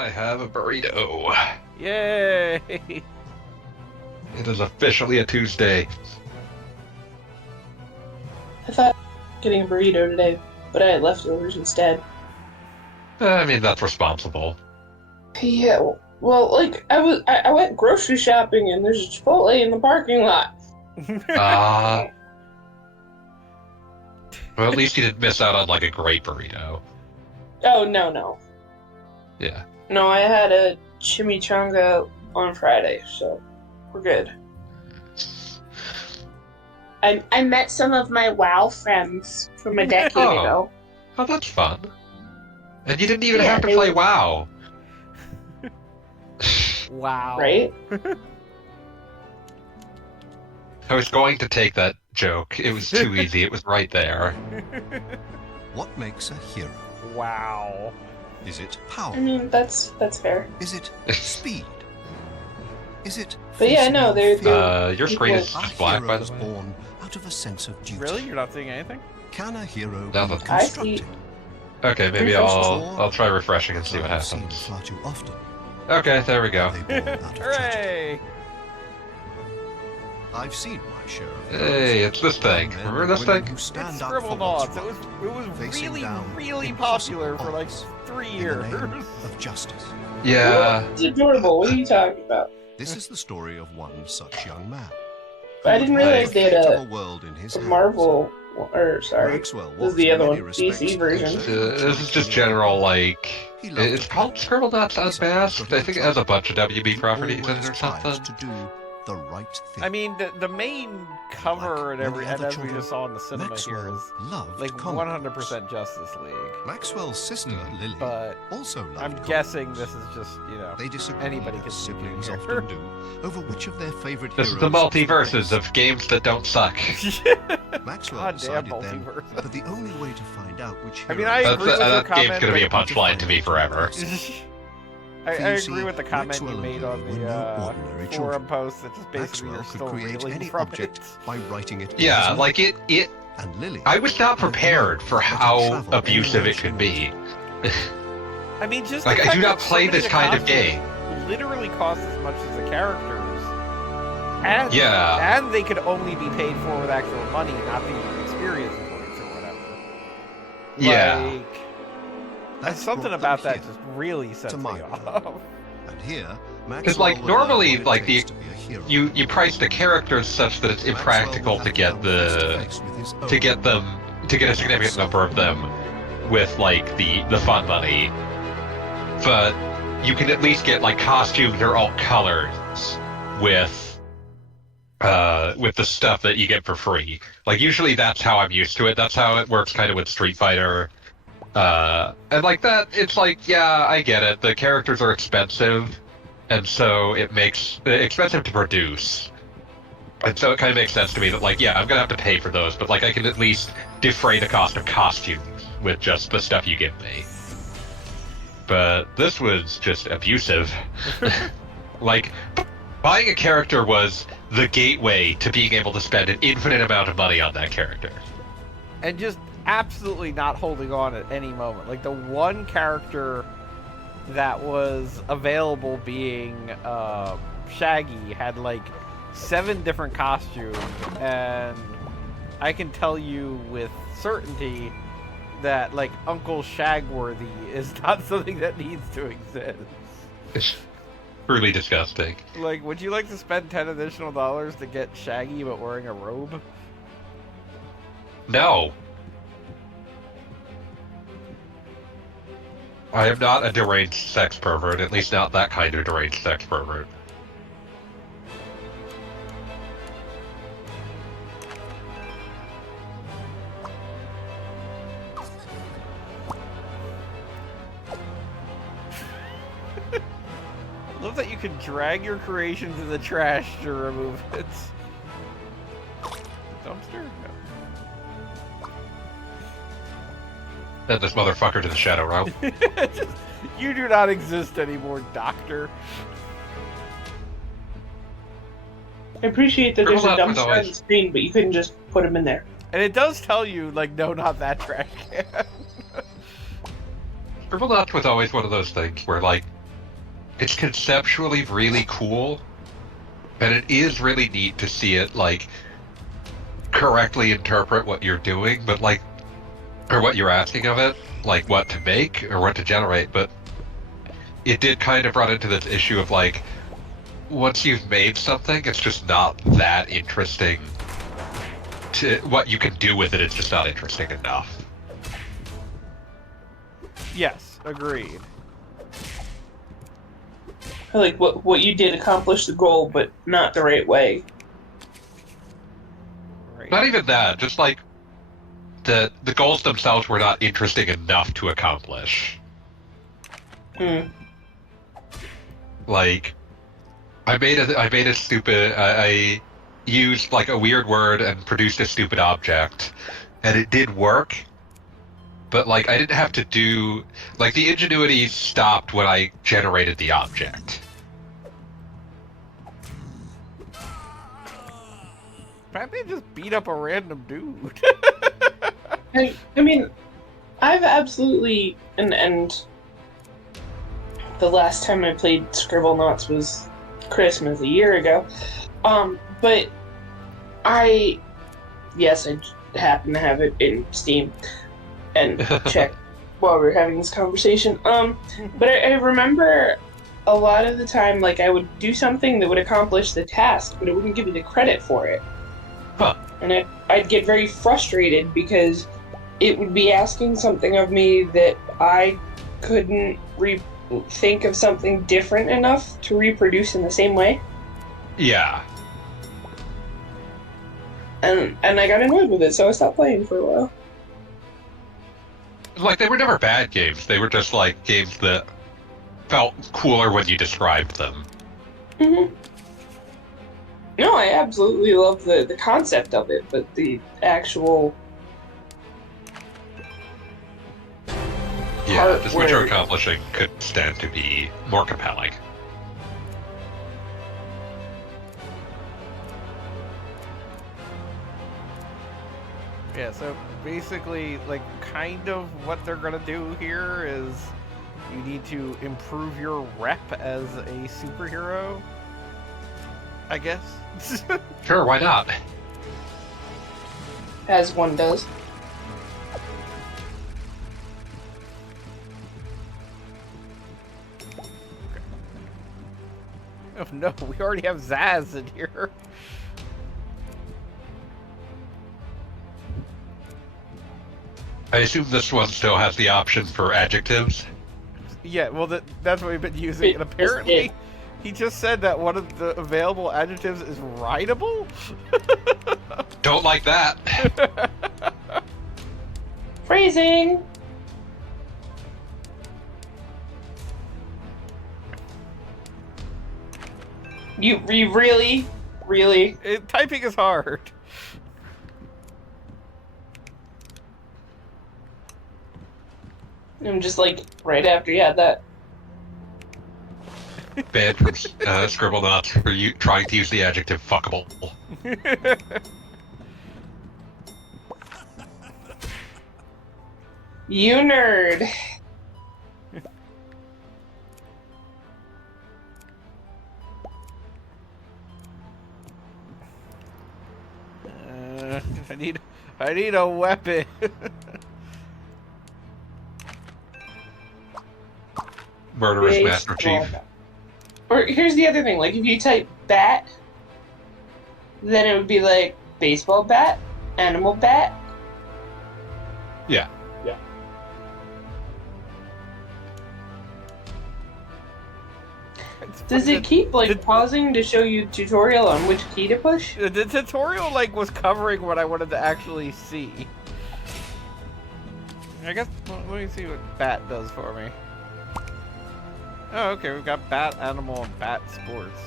I have a burrito. Yay! It is officially a Tuesday. I thought getting a burrito today, but I had leftovers instead. I mean, that's responsible. Yeah, well, like I went grocery shopping and there's a Chipotle in the parking lot. Well, at least you didn't miss out on, like, a great burrito. Oh, no. Yeah. No, I had a chimichanga on Friday, so we're good. I met some of my WoW friends from a decade ago. Oh, that's fun. And you didn't even Yeah, have to play WoW. Wow. Right? I was going to take that joke. It was too easy. It was right there. What makes a hero? Wow. Is it power? I mean, that's fair. Is it speed? Is it? But yeah, no, they're your screen is A just black, hero by the is way. born out of a sense of duty. Really? You're not seeing anything? Can a hero No, be that's- I see. constructed? Okay, maybe I'll try refreshing and see what I've seen happens. far too often. Okay, there we go. Are they born out of tragedy? Hooray! I've seen my share of Hey, heroes. it's this thing. Men Remember and this women thing? who stand It's up for what's Scribblenauts. It was right, facing really, down really impossible popular for like odds 3 in the years. name of justice. Yeah. It's adorable. What are you talking about? This is the story of one such young man. I didn't realize they had a world in his a hands. Marvel, or sorry, Maxwell this was is the in other many one, DC respects version. This is just general, like... He loved It's to called play. Scribblenauts Unmasked. I think it has a bunch of WB He properties in it always or tried something. to do the right thing. I mean, the main cover and many other as we children, just saw in the cinema Maxwell here is loved like comic 100% Justice League. Maxwell's sister, Lily, But also loved I'm comic guessing books. this is just, you know, They disagree, anybody as can see siblings here. often do, over which of their favorite This is heroes the is multiverses of games that don't suck. best. Maxwell Goddamn decided then multiverse. that the only way to find out which I mean, hero I That's, agree with your that game's comment, gonna be a but- punchline to me forever. I You agree see, with the comment Maxwell you and made Lily on were no the ordinary forum children. post that just basically Maxwell you're could still create reeling any from object it. by writing it. in Yeah, his like mind. it. And Lily, I was not prepared for had to how travel abusive it anywhere could she be. I mean, just Like, the I fact do not that play so many this kind of costumes game. literally cost as much as the characters, and Yeah. and they could only be paid for with actual money, not the experience points or whatever. Yeah. Like, That's something brought about them that here just really sets to me my off. And here, Because, Maxwell like, would learn normally, what it like, takes to be a hero. you price the characters such that it's Maxwell impractical would to have get come face the face with his to own get them to get a significant number of them with like the fun money, but you can at least get like costumes or alt colors with the stuff that you get for free. Like usually that's how I'm used to it. That's how it works kind of with Street Fighter. And like that, it's like, yeah, I get it. The characters are expensive, and so it makes it expensive to produce. And so it kind of makes sense to me that, like, yeah, I'm gonna have to pay for those, but like I can at least defray the cost of costumes with just the stuff you give me. But this was just abusive. Like, buying a character was the gateway to being able to spend an infinite amount of money on that character. And just absolutely not holding on at any moment. Like the one character that was available being Shaggy had like 7 different costumes, and I can tell you with certainty that like Uncle Shagworthy is not something that needs to exist. It's truly disgusting. Like, would you like to spend $10 additional to get Shaggy but wearing a robe? No. I am not a deranged sex pervert, at least not that kind of deranged sex pervert. I love that you can drag your creation to the trash to remove it. Dumpster? No. Send this motherfucker to the Shadow Realm. Just, you do not exist anymore, Doctor. I appreciate that there's a Scribblenauts was dumpster on the always- screen, but you couldn't just put them in there. And it does tell you, like, no, not that trash can. Scribblenauts was always one of those things where, like, it's conceptually really cool, and it is really neat to see it like correctly interpret what you're doing, but like, or what you're asking of it, like what to make or what to generate. But it did kind of run into this issue of like, once you've made something, it's just not that interesting. To what you can do with it, it's just not interesting enough. Yes, agreed. Like what you did accomplish the goal, but not the right way. Right. Not even that, just like the goals themselves were not interesting enough to accomplish. Like, I made a stupid. I used like a weird word and produced a stupid object, and it did work. But like, I didn't have to do like the ingenuity stopped when I generated the object. Batman just beat up a random dude. And I mean, I've absolutely and the last time I played Scribblenauts was Christmas a year ago. But I happen to have it in Steam and check while we were having this conversation. But I remember a lot of the time, like, I would do something that would accomplish the task, but it wouldn't give me the credit for it. Huh. And I'd get very frustrated because it would be asking something of me that I couldn't think of something different enough to reproduce in the same way. Yeah. And I got annoyed with it, so I stopped playing for a while. Like, they were never bad games. They were just like games that felt cooler when you described them. Mm-hmm. No, I absolutely love the concept of it, but the actual Yeah, part just what you're where- accomplishing could stand to be more compelling. Yeah, so basically, like, kind of what they're gonna do here is you need to improve your rep as a superhero, I guess. Sure, why not? as one does. Oh no, we already have Zaz in here. I assume this one still has the option for adjectives. Yeah, well, that's what we've been using, and apparently he just said that one of the available adjectives is rideable? Don't like that. Phrasing! You really? Really? Typing is hard. I'm just like, right after you had that. Banned from Scribblenauts for you trying to use the adjective fuckable. You nerd! I need a weapon. Murderous Master Chief. Or here's the other thing, like if you type bat, then it would be like baseball bat, animal bat. Yeah. Yeah. Does it keep like pausing to show you tutorial on which key to push? The tutorial like was covering what I wanted to actually see. I guess let me see what bat does for me. Oh, okay, we've got bat, animal, and bat sports.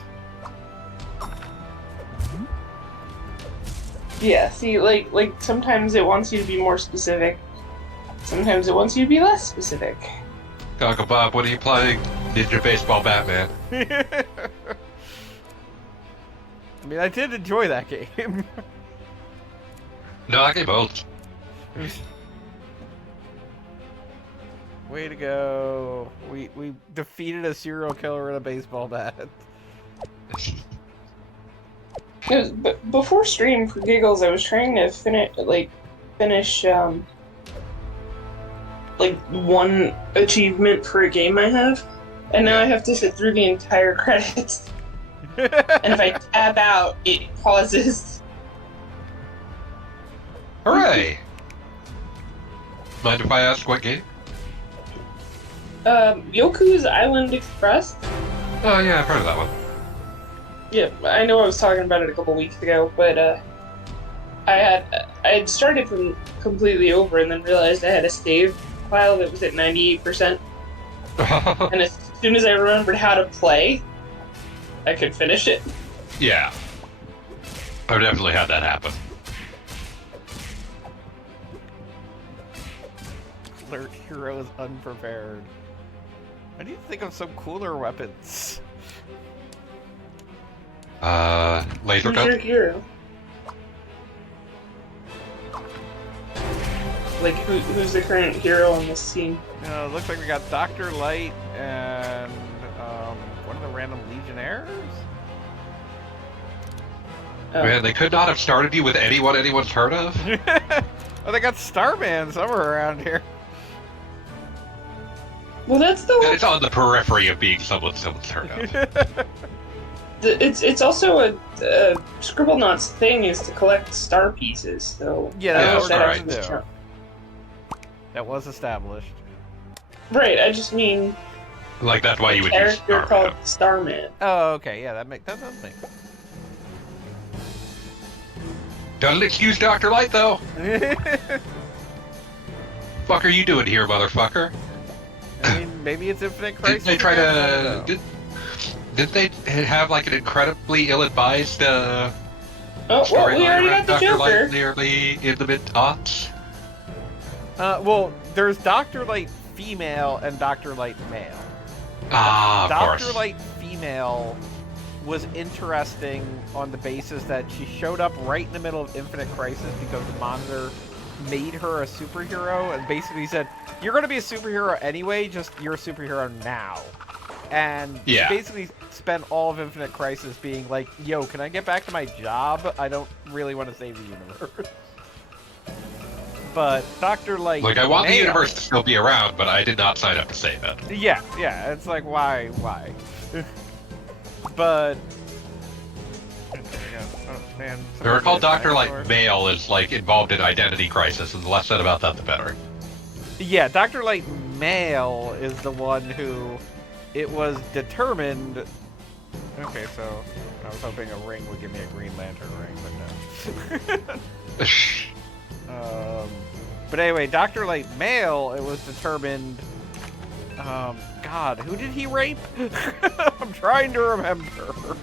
Yeah, see, like sometimes it wants you to be more specific. Sometimes it wants you to be less specific. Uncle Bob, what are you playing? Ninja Baseball Batman. I mean, I did enjoy that game. No, I gave both. Way to go. We defeated a serial killer with a baseball bat. Before stream, for giggles, I was trying to finish one achievement for a game I have, and now I have to sit through the entire credits. And if I tab out, it pauses. Hooray! Mind if I ask what game? Yoku's Island Express. Oh yeah, I've heard of that one. Yeah, I know I was talking about it a couple weeks ago, but I had started from completely over and then realized I had a save file that was at 98%. And as soon as I remembered how to play, I could finish it. Yeah. I've definitely had that happen. Alert hero is unprepared. I need to think of some cooler weapons. Laser Who's your gun? hero? Like, who's the current hero on this scene? It looks like we got Dr. Light and one of the random Legionnaires? Oh. Man, they could not have started you with anyone anyone's heard of. Oh, they got Starman somewhere around here. Well, that's the one. It's on the periphery of being someone's heard of. It's also a Scribblenauts thing is to collect star pieces. So Yeah, I don't know that's if that right. actually was true. That was established. Right. I just mean Like, that's why you would use character called Starman. Oh, okay, yeah, that does make Doesn't excuse Dr. Light, though. sense. Fuck are you doing here, motherfucker? I mean, maybe it's Infinite Crisis. Didn't they try again? I don't to... know. Did they have, like, an incredibly ill-advised, Oh, well, we storyline already around got the Dr. Light Joker. nearly in the mid-aughts? Well, there's Dr. Light female and Dr. Light male. Ah, of Dr. course. Light female was interesting on the basis that she showed up right in the middle of Infinite Crisis because the Monitor made her a superhero and basically said, you're going to be a superhero anyway, just you're a superhero now. And Yeah. she basically spent all of Infinite Crisis being like, yo, can I get back to my job? I don't really want to save the universe. But Dr. Light Like, I want the male- universe to still be around, but I did not sign up to save it. Yeah, it's like, why? But... Oh, man, I recall Dr. dinosaur. Light male is, like, involved in identity crisis, and the less said about that, the better. Yeah, Dr. Light male is the one who it was determined... Okay, so I was hoping a ring would give me a Green Lantern ring, but no. But anyway, Dr. Light male, it was determined... God, who did he rape? I'm trying to remember.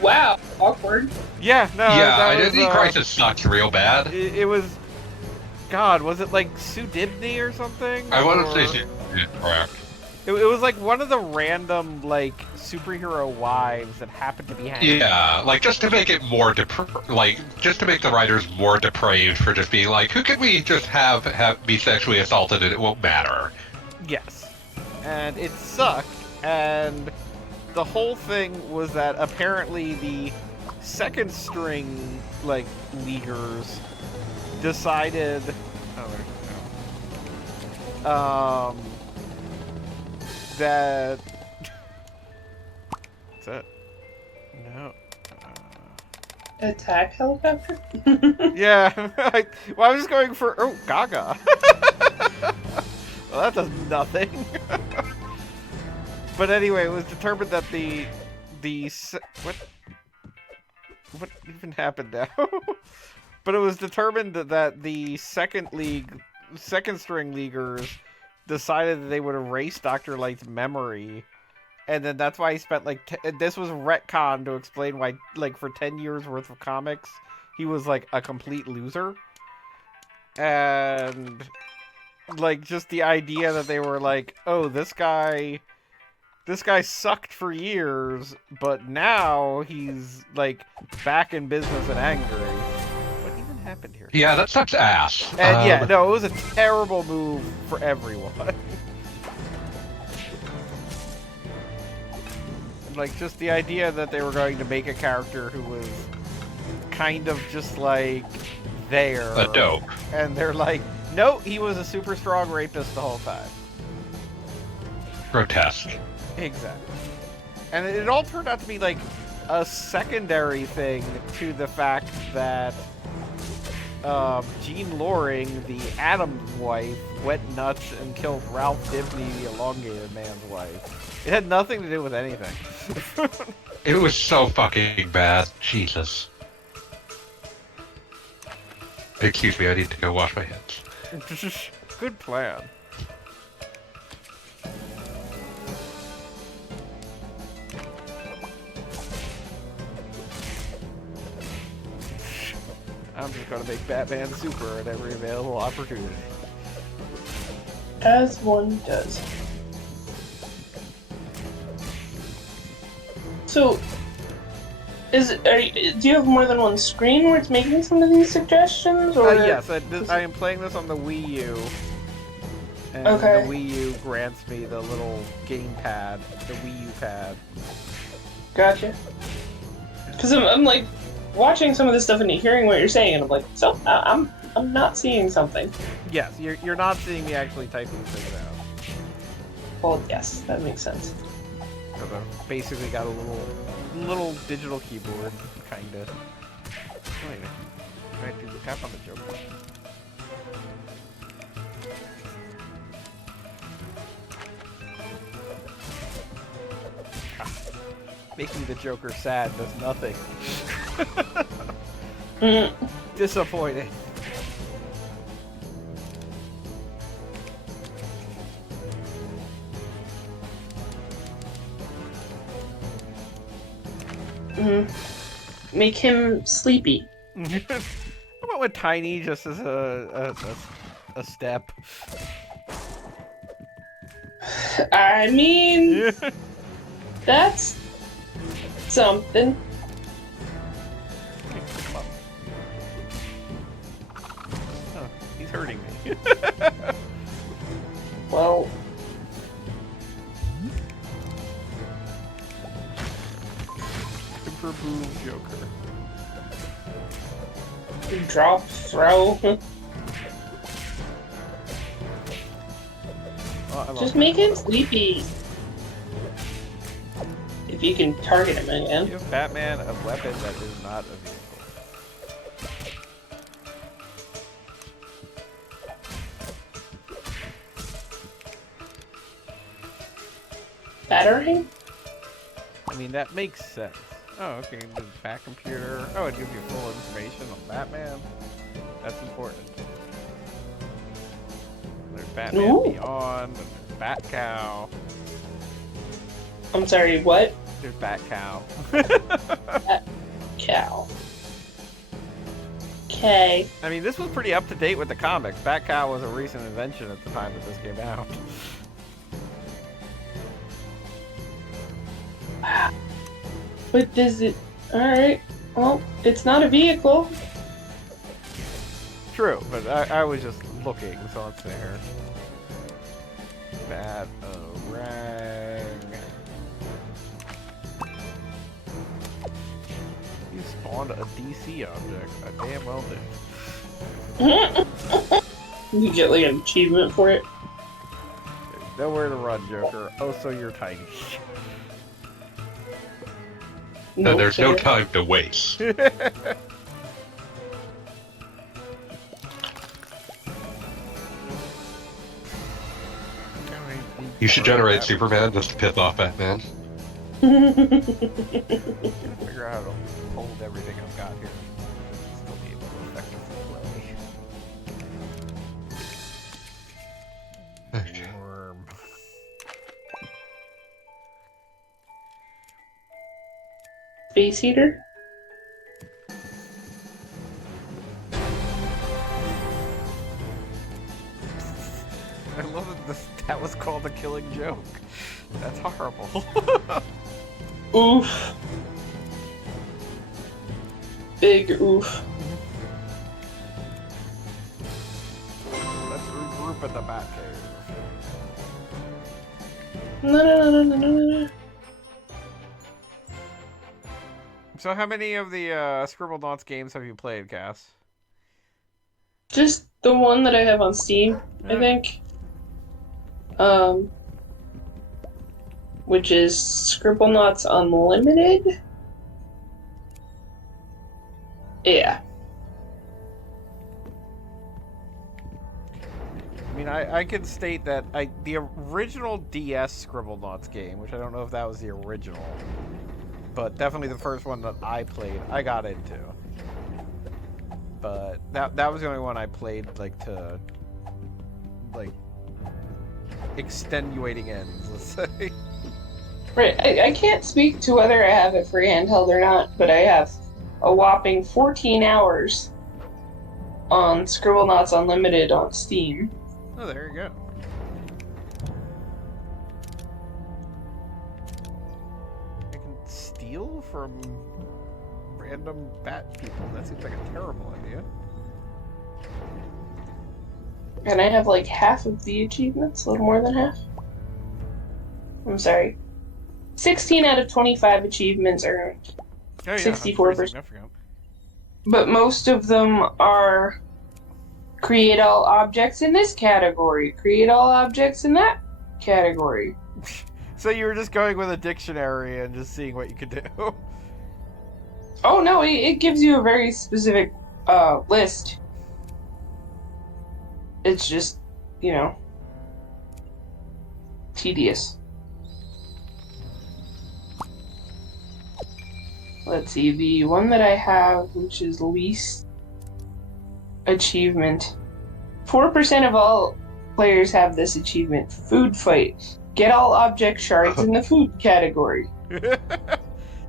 Wow, awkward. Yeah, no. Yeah, that was, identity crisis sucks real bad. It was... God, was it like Sue Dibney or something? I want to Or- say she's correct. It was like one of the random, like, superhero wives that happened to be hanging. Yeah, like, just to make it more just to make the writers more depraved for just being like, who can we just have be sexually assaulted and it won't matter? Yes. And it sucked, and the whole thing was that apparently the second string, like, leaguers decided... Oh, that... Is that... No. Attack helicopter? Yeah. I was just going for... Oh, Gaga. Well, that does nothing. But anyway, it was determined that what even happened now? But it was determined that the second string leaguers decided that they would erase Dr. Light's memory, and then that's why he spent this was retcon to explain why, like, for 10 years worth of comics he was like a complete loser. And like, just the idea that they were like, oh, this guy sucked for years, but now he's like back in business and angry. What even happened here? Yeah, that sucks ass. And yeah, no, it was a terrible move for everyone. Like, just the idea that they were going to make a character who was kind of just, like, there. A dope. And they're like, no, he was a super strong rapist the whole time. Grotesque. Exactly. And it all turned out to be, like, a secondary thing to the fact that Jean Loring, the Adams wife, went nuts and killed Ralph Dibny, the elongated man's wife. It had nothing to do with anything. It was so fucking bad. Jesus. Excuse me, I need to go wash my hands. Good plan. I'm just gonna make Batman super at every available opportunity. As one does. So, do you have more than one screen where it's making some of these suggestions? Or Yes, I am playing this on the Wii U. And Okay. the Wii U grants me the little game pad, the Wii U pad. Gotcha. Because I'm like watching some of this stuff and hearing what you're saying, and I'm like, so I'm not seeing something. Yes, you're not seeing me actually typing things out. Well, yes, that makes sense. Because I've basically got a little digital keyboard, kinda. Wait, can I do the tap on the Joker? Making the Joker sad does nothing. Disappointing. Make him sleepy. How about with Tiny just as a step? I mean, that's something. Come up. Oh, he's hurting me. Well, Super Boom Joker. drop, throw. Oh, I love Just that. make him sleepy. If you can target him again. Give Batman a weapon that is not a vehicle. Battering? I mean, that makes sense. Oh, okay. The Bat computer. Oh, it gives you full information on Batman. That's important. There's Batman Ooh. Beyond. There's Bat Cow. I'm sorry, what? There's Bat Cow. Cow. Okay. I mean, this was pretty up to date with the comics. Bat Cow was a recent invention at the time that this came out. But does it... Alright. Well, it's not a vehicle. True, but I was just looking, so it's there. Bat-O-Rang. You spawned a DC object. I damn well did. You get like an achievement for it. There's nowhere to run, Joker. Oh, so you're tiny. No, there's no fair. time to waste. You should generate Superman just to piss off Batman. Figure out how to hold everything I've got here. Still be able to effectively play. Okay. Worm. Space heater? I love that that was called a killing joke. That's horrible. Oof. Big oof. Let's regroup at the Batcave. No. So how many of the Scribblenauts games have you played, Cass? Just the one that I have on Steam, I think. Which is Scribblenauts Unlimited. Yeah. I mean, I can state that the original DS Scribblenauts game, which I don't know if that was the original, but definitely the first one that I played, I got into. But that was the only one I played, like, to, like, extenuating ends, let's say. Right, I can't speak to whether I have it for handheld or not, but I have a whopping 14 hours on Scribblenauts Unlimited on Steam. Oh, there you go. I can steal from random bat people. That seems like a terrible idea. And I have like half of the achievements, a little more than half. I'm sorry. 16 out of 25 achievements earned. Oh, yeah, 64%. significant. But most of them are create all objects in this category, create all objects in that category. So you were just going with a dictionary and just seeing what you could do. Oh no, it gives you a very specific list. It's just, you know, tedious. Let's see, the one that I have, which is least achievement. 4% of all players have this achievement. Food fight. Get all object shards in the food category. That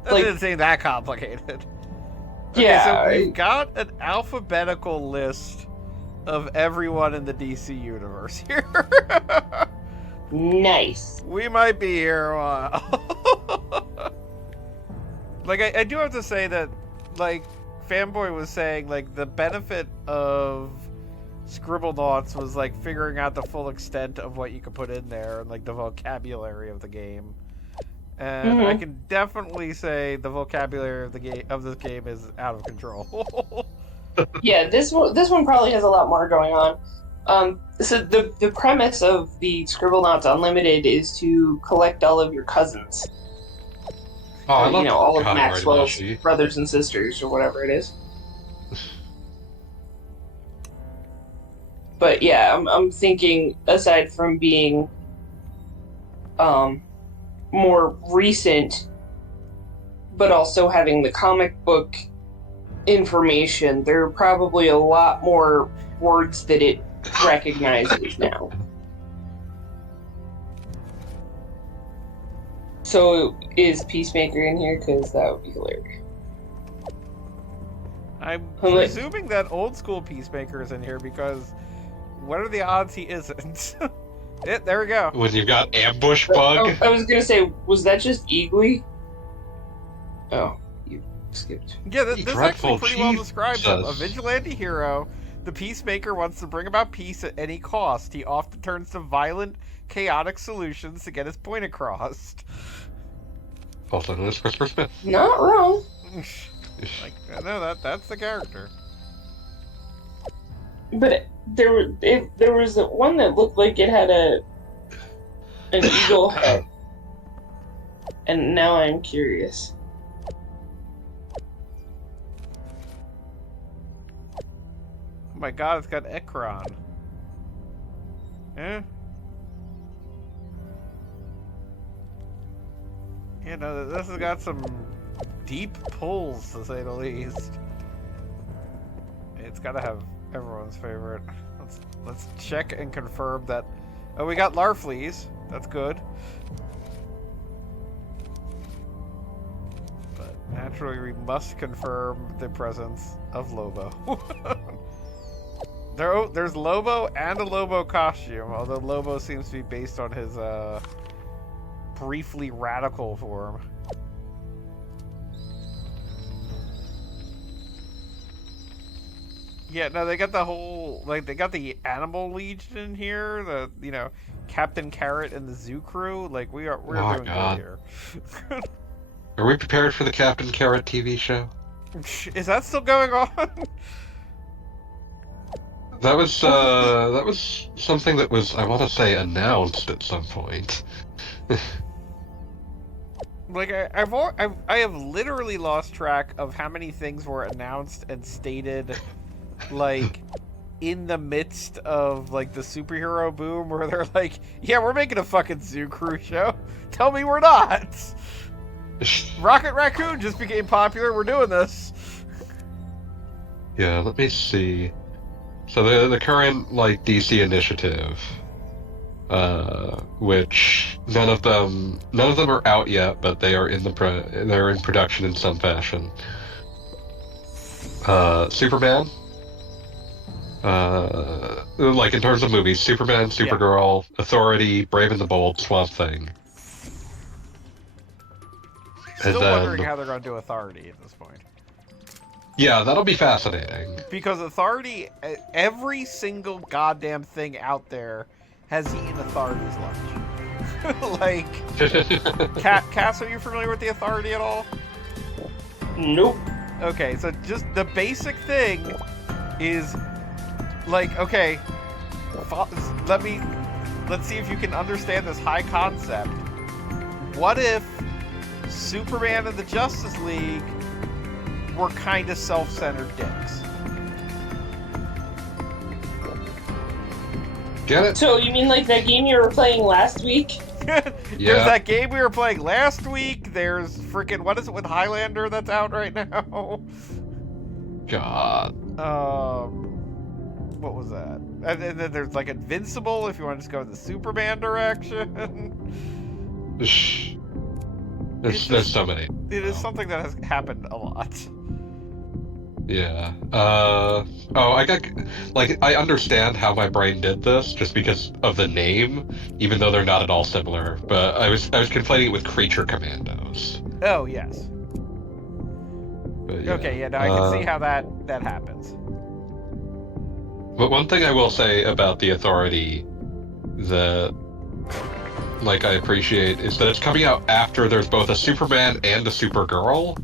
Like- didn't seem that complicated. Okay, Yeah. so we've got an alphabetical list of everyone in the DC universe here. Nice. We might be here a while. Like, I do have to say that, like, Fanboy was saying, like, the benefit of Scribblenauts was, like, figuring out the full extent of what you could put in there and, like, the vocabulary of the game. And I can definitely say the vocabulary of this game is out of control. Yeah, this one probably has a lot more going on. So the premise of the Scribblenauts Unlimited is to collect all of your cousins. Oh, I love all of Connie Maxwell's Rademacher. brothers and sisters or whatever it is. But yeah, I'm thinking aside from being more recent, but also having the comic book information, there are probably a lot more words that it recognizes now. So is Peacemaker in here? Because that would be hilarious. I'm Well, like- presuming that old school Peacemaker is in here because what are the odds he isn't? There we go. When you've got ambush bug. I was gonna say, was that just Eagly? Oh, you skipped. Yeah, You this dreadful actually pretty well describes him. A Jesus. vigilante hero, the Peacemaker wants to bring about peace at any cost. He often turns to violent, chaotic solutions to get his point across. Also known as Christopher Smith. Not wrong. Like, no, that's the character. But there was one that looked like it had an eagle head, and now I'm curious. Oh my god, it's got Ekron. Eh? You know, this has got some deep pulls, to say the least. It's gotta have everyone's favorite. Let's check and confirm that. Oh, we got Larfleeze. That's good. But naturally, we must confirm the presence of Lobo. There's Lobo and a Lobo costume, although Lobo seems to be based on his briefly radical form. Yeah, no, they got the whole, like, they got the Animal Legion in here, Captain Carrot and the zoo crew. Like, we're Oh, doing God. good here. Are we prepared for the Captain Carrot TV show? Is that still going on? That was something that was, I want to say, announced at some point. Like I have literally lost track of how many things were announced and stated, like, in the midst of like the superhero boom, where they're like, "Yeah, we're making a fucking Zoo Crew show. Tell me we're not." Rocket Raccoon just became popular. We're doing this. Yeah, let me see. So the current like DC initiative, which none of them are out yet, but they are they're in production in some fashion. Superman. Like in terms of movies, Superman, Supergirl, Authority, Brave and the Bold, Swamp Thing. Still wondering how they're going to do Authority at this point. Yeah, that'll be fascinating. Because Authority, every single goddamn thing out there has eaten Authority's lunch. Like, Cass, are you familiar with the Authority at all? Nope. Okay, so just the basic thing is, like, okay, let's see if you can understand this high concept. What if Superman and the Justice League were kind of self-centered dicks? Get it? So you mean like that game you were playing last week? There's that game we were playing last week. There's freaking, what is it with Highlander that's out right now? God. What was that? And then there's like Invincible if you want to just go in the Superman direction. There's so many. It is something that has happened a lot. Yeah. I understand how my brain did this just because of the name, even though they're not at all similar. But I was conflating it with Creature Commandos. Oh yes. But, yeah. Okay, yeah, no, I can see how that happens. But one thing I will say about the Authority that, like, I appreciate is that it's coming out after there's both a Superman and a Supergirl.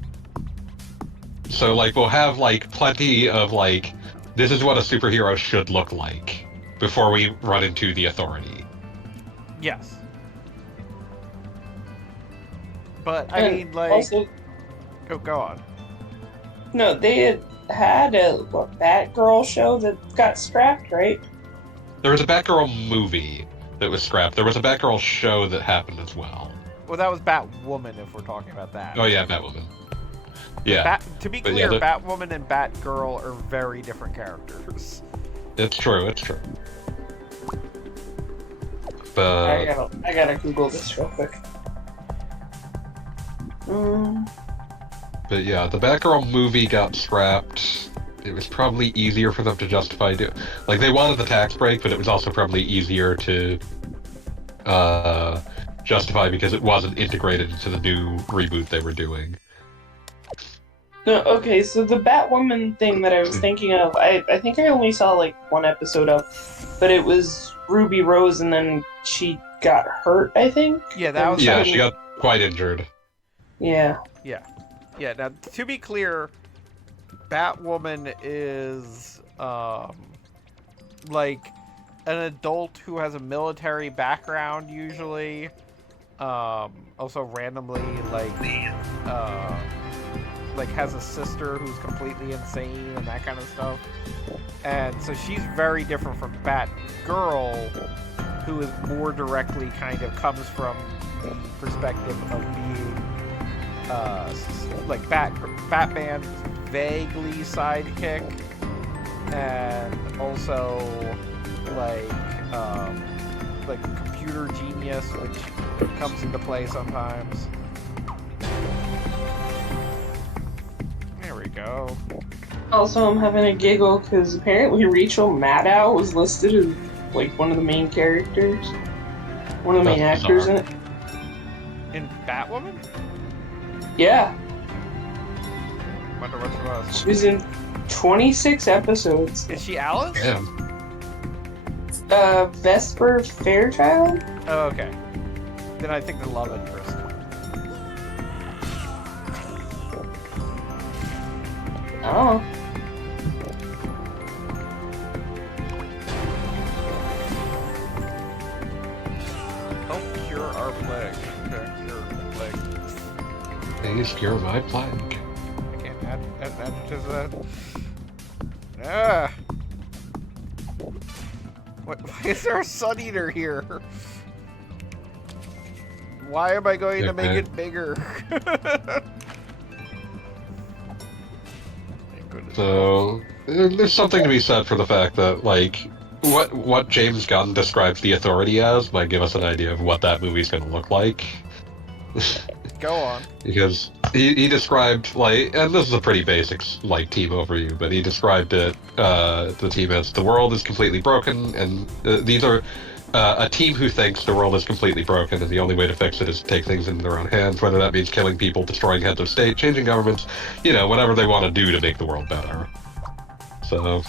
So, like, we'll have, like, plenty of, like, this is what a superhero should look like before we run into the Authority. Yes. But, I mean, like... Also, go on. no, they had a Batgirl show that got scrapped, right? There was a Batgirl movie that was scrapped. There was a Batgirl show that happened as well. Well, that was Batwoman, if we're talking about that. Oh, yeah, Batwoman. Yeah. To be But clear, yeah, Batwoman and Batgirl are very different characters. It's true. But I gotta Google this real quick. But yeah, the Batgirl movie got scrapped. It was probably easier for them to justify like, they wanted the tax break, but it was also probably easier to justify because it wasn't integrated into the new reboot they were doing. No, okay, so the Batwoman thing that I was thinking of, I think I only saw like one episode of, but it was Ruby Rose and then she got hurt, I think? Yeah, that was... Yeah, she got quite injured. Yeah. Yeah, now, to be clear, Batwoman is, like, an adult who has a military background, usually. Also randomly, like, has a sister who's completely insane and that kind of stuff. And so she's very different from Batgirl, who is more directly kind of comes from the perspective of being like Batman's vaguely sidekick, and also like computer genius, which comes into play sometimes. There we go. Also, I'm having a giggle because apparently Rachel Maddow was listed as like one of the main characters, one of the main actors in it. In Batwoman? Yeah. Wonder what she was. She was in 26 episodes. Is she Alice? Yeah. Vesper Fairchild? Oh, okay. Then I think the love interest. Oh. Help cure our plague. Okay, cure plague. Please cure my plague. I can't add adjectives to that. Ah! What, why is there a Sun Eater here? Why am I going to make it bigger? So there's something to be said for the fact that like what James Gunn describes the Authority as might give us an idea of what that movie's going to look like. Go on. Because he described like, and this is a pretty basic like team overview, but he described it the team as the world is completely broken, and these are a team who thinks the world is completely broken, and the only way to fix it is to take things into their own hands, whether that means killing people, destroying heads of state, changing governments, you know, whatever they want to do to make the world better. So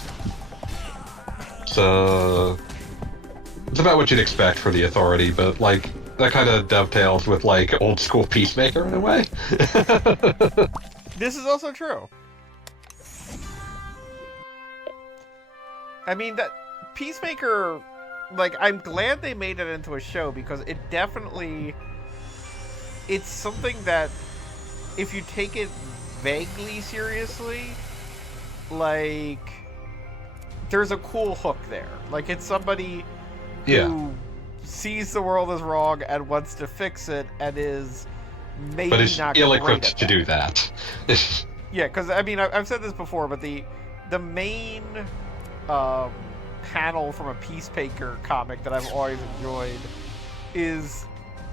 it's about what you'd expect for the Authority, but like that kind of dovetails with like old school Peacemaker in a way. This is also true. I mean, that Peacemaker, like, I'm glad they made it into a show because it definitely, it's something that if you take it vaguely seriously, like, there's a cool hook there. Like, it's somebody who sees the world as wrong and wants to fix it and is maybe but is not ill-equipped to do that. Yeah, because I mean, I've said this before, but the main panel from a Peacemaker comic that I've always enjoyed is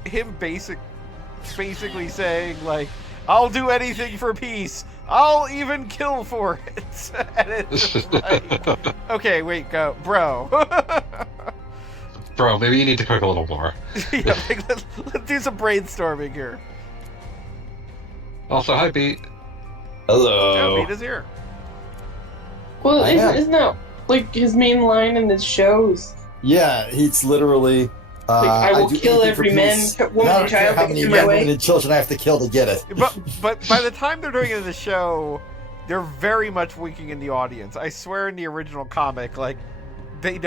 him basically saying like, "I'll do anything for peace. I'll even kill for it." And it's just like, okay, wait, go, bro. Bro, maybe you need to cook a little more. Yeah, like, let's do some brainstorming here. Also, hi, Pete. Hello. Yeah, Pete is here. Well, I am. isn't that like his main line in the shows? Yeah, he's literally. I will do kill anything for every man, peace. woman, Not and child how that many gets in my men, way. women, and children I have to kill to get it. But by the time they're doing it in the show, they're very much winking in the audience. I swear, in the original comic, like they're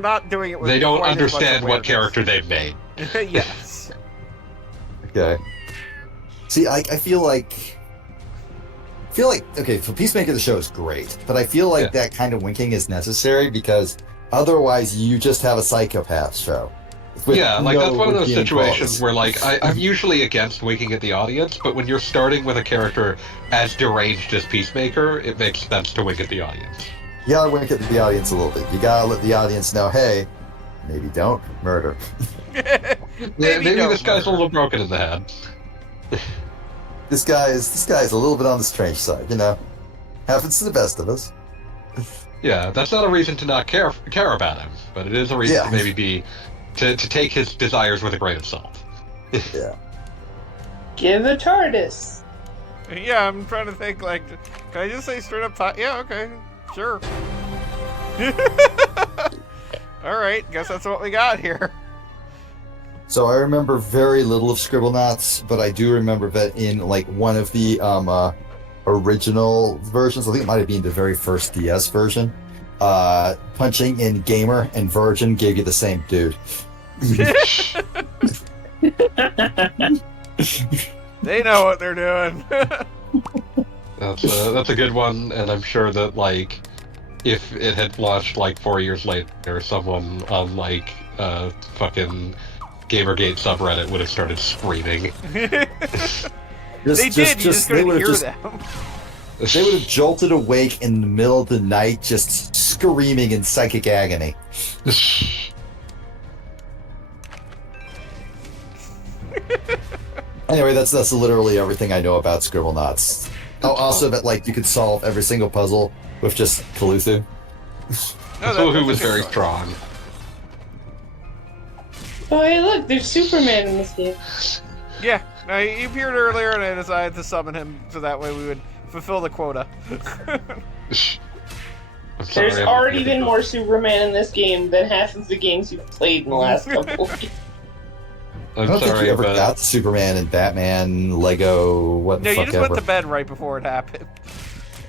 not doing it with. They don't quite as much understand what awareness. character they've made. Yes. Okay. See, I feel like okay, so Peacemaker the show is great, but I feel like that kind of winking is necessary because otherwise you just have a psychopath show. Yeah, like that's one of those winking situations claws. where like I'm usually against winking at the audience, but when you're starting with a character as deranged as Peacemaker, it makes sense to wink at the audience. You gotta wink at the audience a little bit. You gotta let the audience know, hey, maybe don't murder. Maybe don't this guy's a murder. little broken in the head. This guy's a little bit on the strange side, you know. Happens to the best of us. Yeah, that's not a reason to not care about him, but it is a reason to maybe be to take his desires with a grain of salt. Yeah. Give a TARDIS. Yeah, I'm trying to think. Like, can I just say straight up? Yeah, okay, sure. All right, guess that's what we got here. So I remember very little of Scribblenauts, but I do remember that in like one of the original versions, I think it might have been the very first DS version, punching in Gamer and Virgin gave you the same dude. They know what they're doing. That's a good one, and I'm sure that like if it had launched like 4 years later, someone on like fucking Gamergate subreddit would have started screaming. They did. You just couldn't hear them. They would have jolted awake in the middle of the night, just screaming in psychic agony. Anyway, that's literally everything I know about Scribblenauts. Oh, also that like you could solve every single puzzle with just Cthulhu. Who was very strong. Oh, hey, look, there's Superman in this game. Yeah, no, he appeared earlier, and I decided to summon him so that way we would fulfill the quota. There's already been more Superman in this game than half of the games you've played in the last couple of years. I don't think you ever got the Superman and Batman Lego. What the No, fuck you just ever. went to bed right before it happened.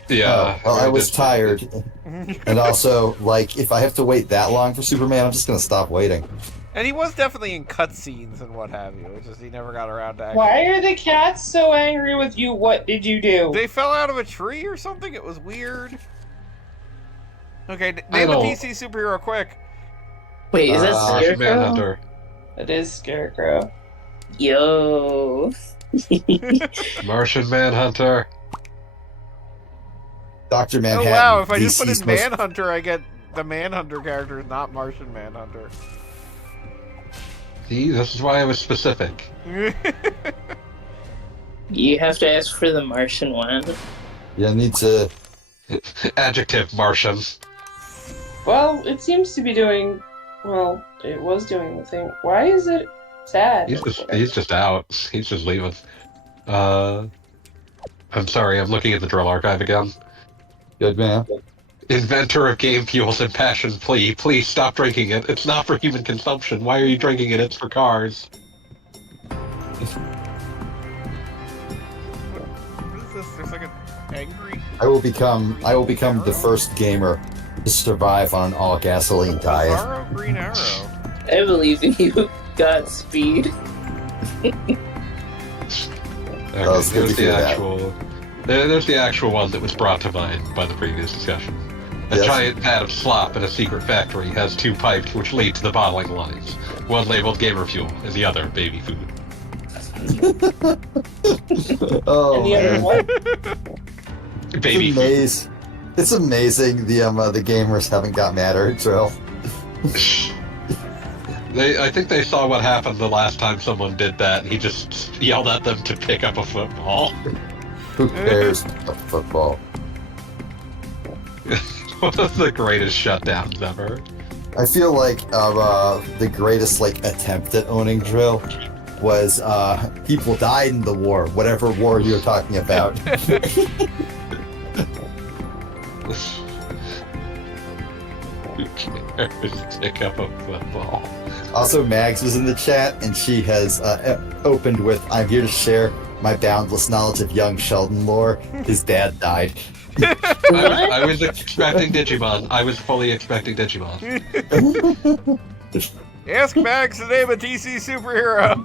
Yeah. well, I was did- tired, and also, like, if I have to wait that long for Superman, I'm just gonna stop waiting. And he was definitely in cutscenes and what have you. It's just he never got around to actually. Why are the cats so angry with you? What did you do? They fell out of a tree or something? It was weird. Okay, I name a don't- DC superhero quick. Wait, is that Martian Scarecrow? Manhunter. It is Scarecrow. Yo. Martian Manhunter. Dr. Oh Manhattan. wow, if I just put DC's in most- Manhunter, I get the Manhunter character, not Martian Manhunter. See, this is why I was specific. You have to ask for the Martian one. Yeah, I need to. Adjective Martian. Well, it seems to be doing. Well, it was doing the thing. Why is it sad? He's just out. He's just leaving. I'm sorry, I'm looking at the drill archive again. Good man. Inventor of game fuels and passion plea, please stop drinking it. It's not for human consumption. Why are you drinking it? It's for cars. What is this? There's like an angry. I will become the first gamer to survive on an all gasoline diet. Bizarro Green Arrow. I believe in you. Godspeed. Okay, it's good to hear that. There's the actual one that was brought to mind by the previous discussion. A Yes. giant vat of slop in a secret factory has two pipes which lead to the bottling lines. One labeled gamer fuel and the other baby food. Oh And the other man, one? Baby food. it's amazing the gamers haven't got madder, Drill. I think they saw what happened the last time someone did that, and he just yelled at them to pick up a football. Who cares about football? One of the greatest shutdowns ever. I feel like the greatest attempt at owning Drill was people died in the war, whatever war you're talking about. Who cares? Pick up a football. Also, Mags was in the chat, and she has opened with, "I'm here to share my boundless knowledge of young Sheldon lore. His dad died." I was expecting Digimon. I was fully expecting Digimon. Ask Max to name a DC superhero.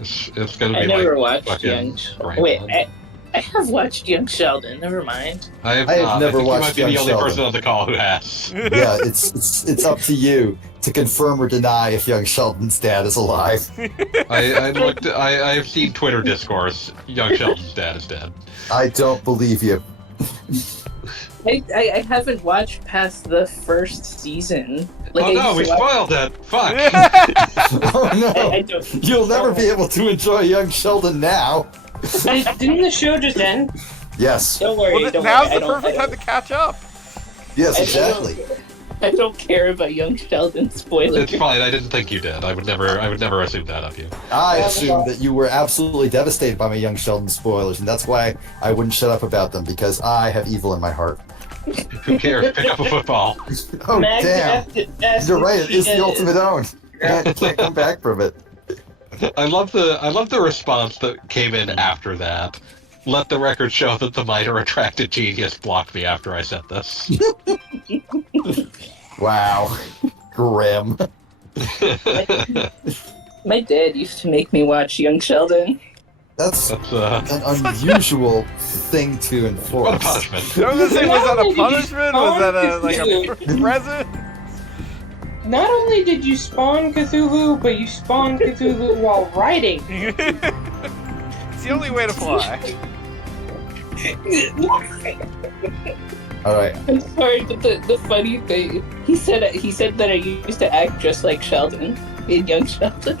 It's gonna I be never like watched fucking Young. Raymond. Wait, I have watched Young Sheldon. Never mind. I have I have not. never I think watched you might be Young the only Sheldon. person on the call who has. Yeah, it's up to you to confirm or deny if young Sheldon's dad is alive. I looked. I have seen Twitter discourse. Young Sheldon's dad is dead. I don't believe you. I haven't watched past the first season. Oh no, I we used to watch- spoiled it. Fuck. Oh I no! don't. You'll never be able to enjoy young Sheldon now. Didn't the show just end? Yes, Don't worry. Well, don't now's worry. the perfect time to catch up. yes, I exactly. I don't care about Young Sheldon spoilers. It's fine. I didn't think you did. I would never assume that of you. I assumed that you were absolutely devastated by my young Sheldon spoilers, and that's why I wouldn't shut up about them, because I have evil in my heart. Who cares? Pick up a football. Oh Max damn! asked You're if right. It she is the did- ultimate own. Can't come back from it. I love the response that came in after that. Let the record show that the minor attracted genius blocked me after I said this. Wow, grim. My dad used to make me watch Young Sheldon. That's That's an unusual thing to what a enforce. punishment. I was gonna say, was that a punishment? Was that a Cthulhu. present? Not only did you spawn Cthulhu, but you spawned Cthulhu while riding. It's the only way to fly. All right. I'm sorry, but the funny thing, he said that I used to act just like Sheldon in Young Sheldon.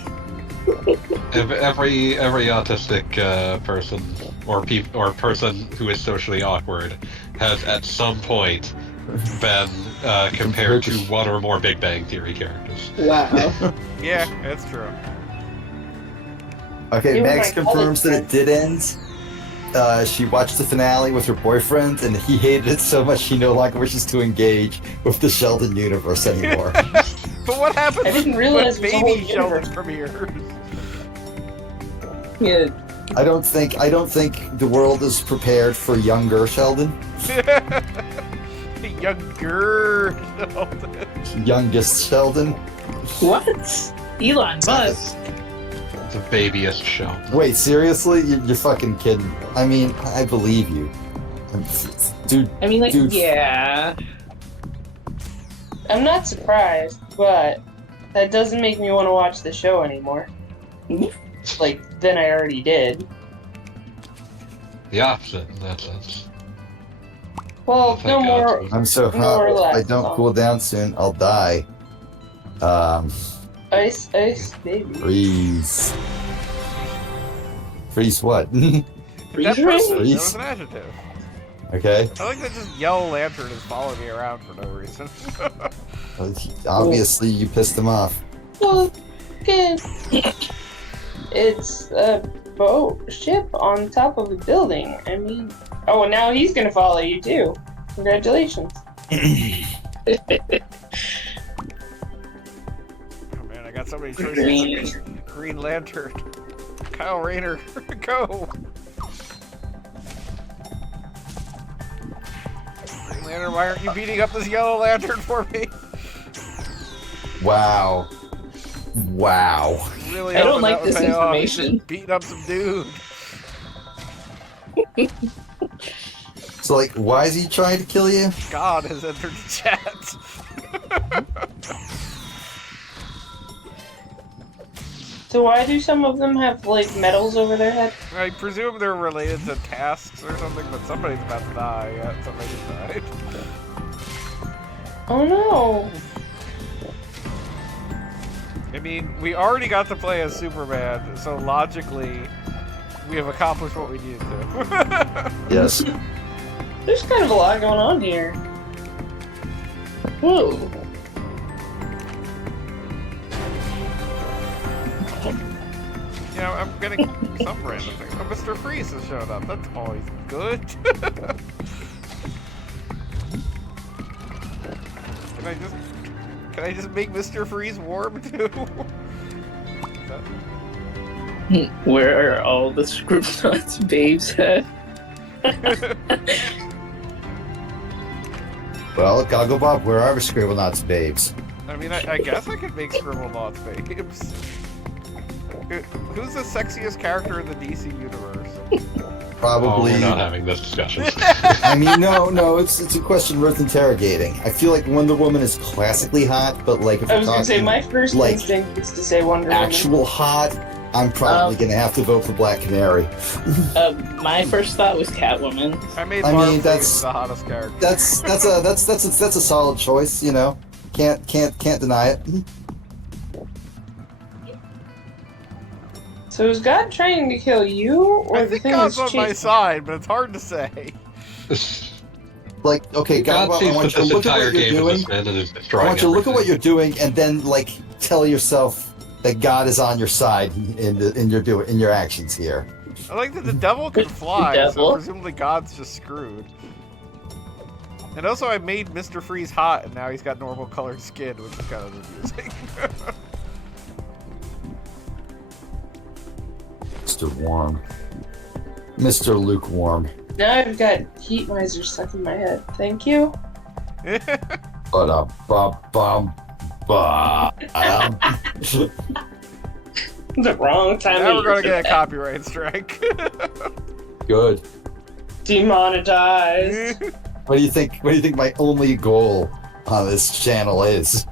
Every autistic person or person who is socially awkward has at some point been compared to one or more Big Bang Theory characters. Wow. Yeah, that's true. Okay, You were Max my confirms that college it did end. She watched the finale with her boyfriend, and he hated it so much he no longer wishes to engage with the Sheldon universe anymore. But what happens I didn't when realize it was a whole baby Sheldon universe. premieres? Yeah, I don't think the world is prepared for younger Sheldon. Younger. Youngest Sheldon. What? Elon Musk. The babyest Sheldon. Wait, seriously? You're fucking kidding. I mean, I believe you. Dude, I mean, like, Dude. yeah. I'm not surprised, but that doesn't make me want to watch the show anymore. Like, than I already did. The opposite in that sense. Well, Thank no God. more. I'm so More hot. or If I less. don't cool down soon, I'll die. Ice, baby. Freeze. Freeze what? That Freeze person, that Freeze. was an adjective. Okay. I like that this yellow lantern is following me around for no reason. Obviously, you pissed him off. Well, good. It's a boat ship on top of a building. I mean, oh, and now he's gonna follow you too. Congratulations. Oh man, I got so many choices. Green Lantern. Kyle Rayner, go! Green Lantern, why aren't you beating up this yellow lantern for me? Wow. Wow. Really I don't hoping like that would this pay off. He's information. just beating up some dude. So, like, why is he trying to kill you? God has entered the chat. So why do some of them have like medals over their head? I presume they're related to tasks or something, but somebody's about to die. Yeah, somebody just died. Oh no. I mean, we already got to play as Superman, so logically, we have accomplished what we needed to. Yes. There's kind of a lot going on here. Whoa. You know, I'm getting some random things. Oh, Mr. Freeze has shown up. That's always good. Can I just make Mr. Freeze warm too? Is that- Where are all the Scribblenauts babes at? Well, Goggle Bob, where are the Scribblenauts babes? I mean, I guess I could make Scribblenauts babes. Who's the sexiest character in the DC universe? Probably. Oh, we're not having this discussion. I mean, no, it's a question worth interrogating. I feel like Wonder Woman is classically hot, but like if I we're was gonna say talking my first like, instinct is to say Wonder Woman. actual hot, I'm probably gonna have to vote for Black Canary. My first thought was Catwoman. I made I mean, Marvel that's- the hottest character. That's a solid choice, you know. Can't deny it. So is God trying to kill you, or I the think thing God's that's on my chasing? side, but it's hard to say. Like, okay, God Goggle Bob, I seems want to you this to look at entire what you're game in doing. this man and is I destroying want you to look at what everything. you're doing, and then like tell yourself that God is on your side in your actions here. I like that the devil can fly, so devil? presumably God's just screwed. And also, I made Mr. Freeze hot, and now he's got normal colored skin, which is kind of amusing. Mr. Warm. Mr. Lukewarm. Now I've got heat miser stuck in my head. Thank you. But The wrong time. Now of we're gonna year get a for that. copyright strike. good. Demonetized. What do you think? What do you think my only goal on this channel is?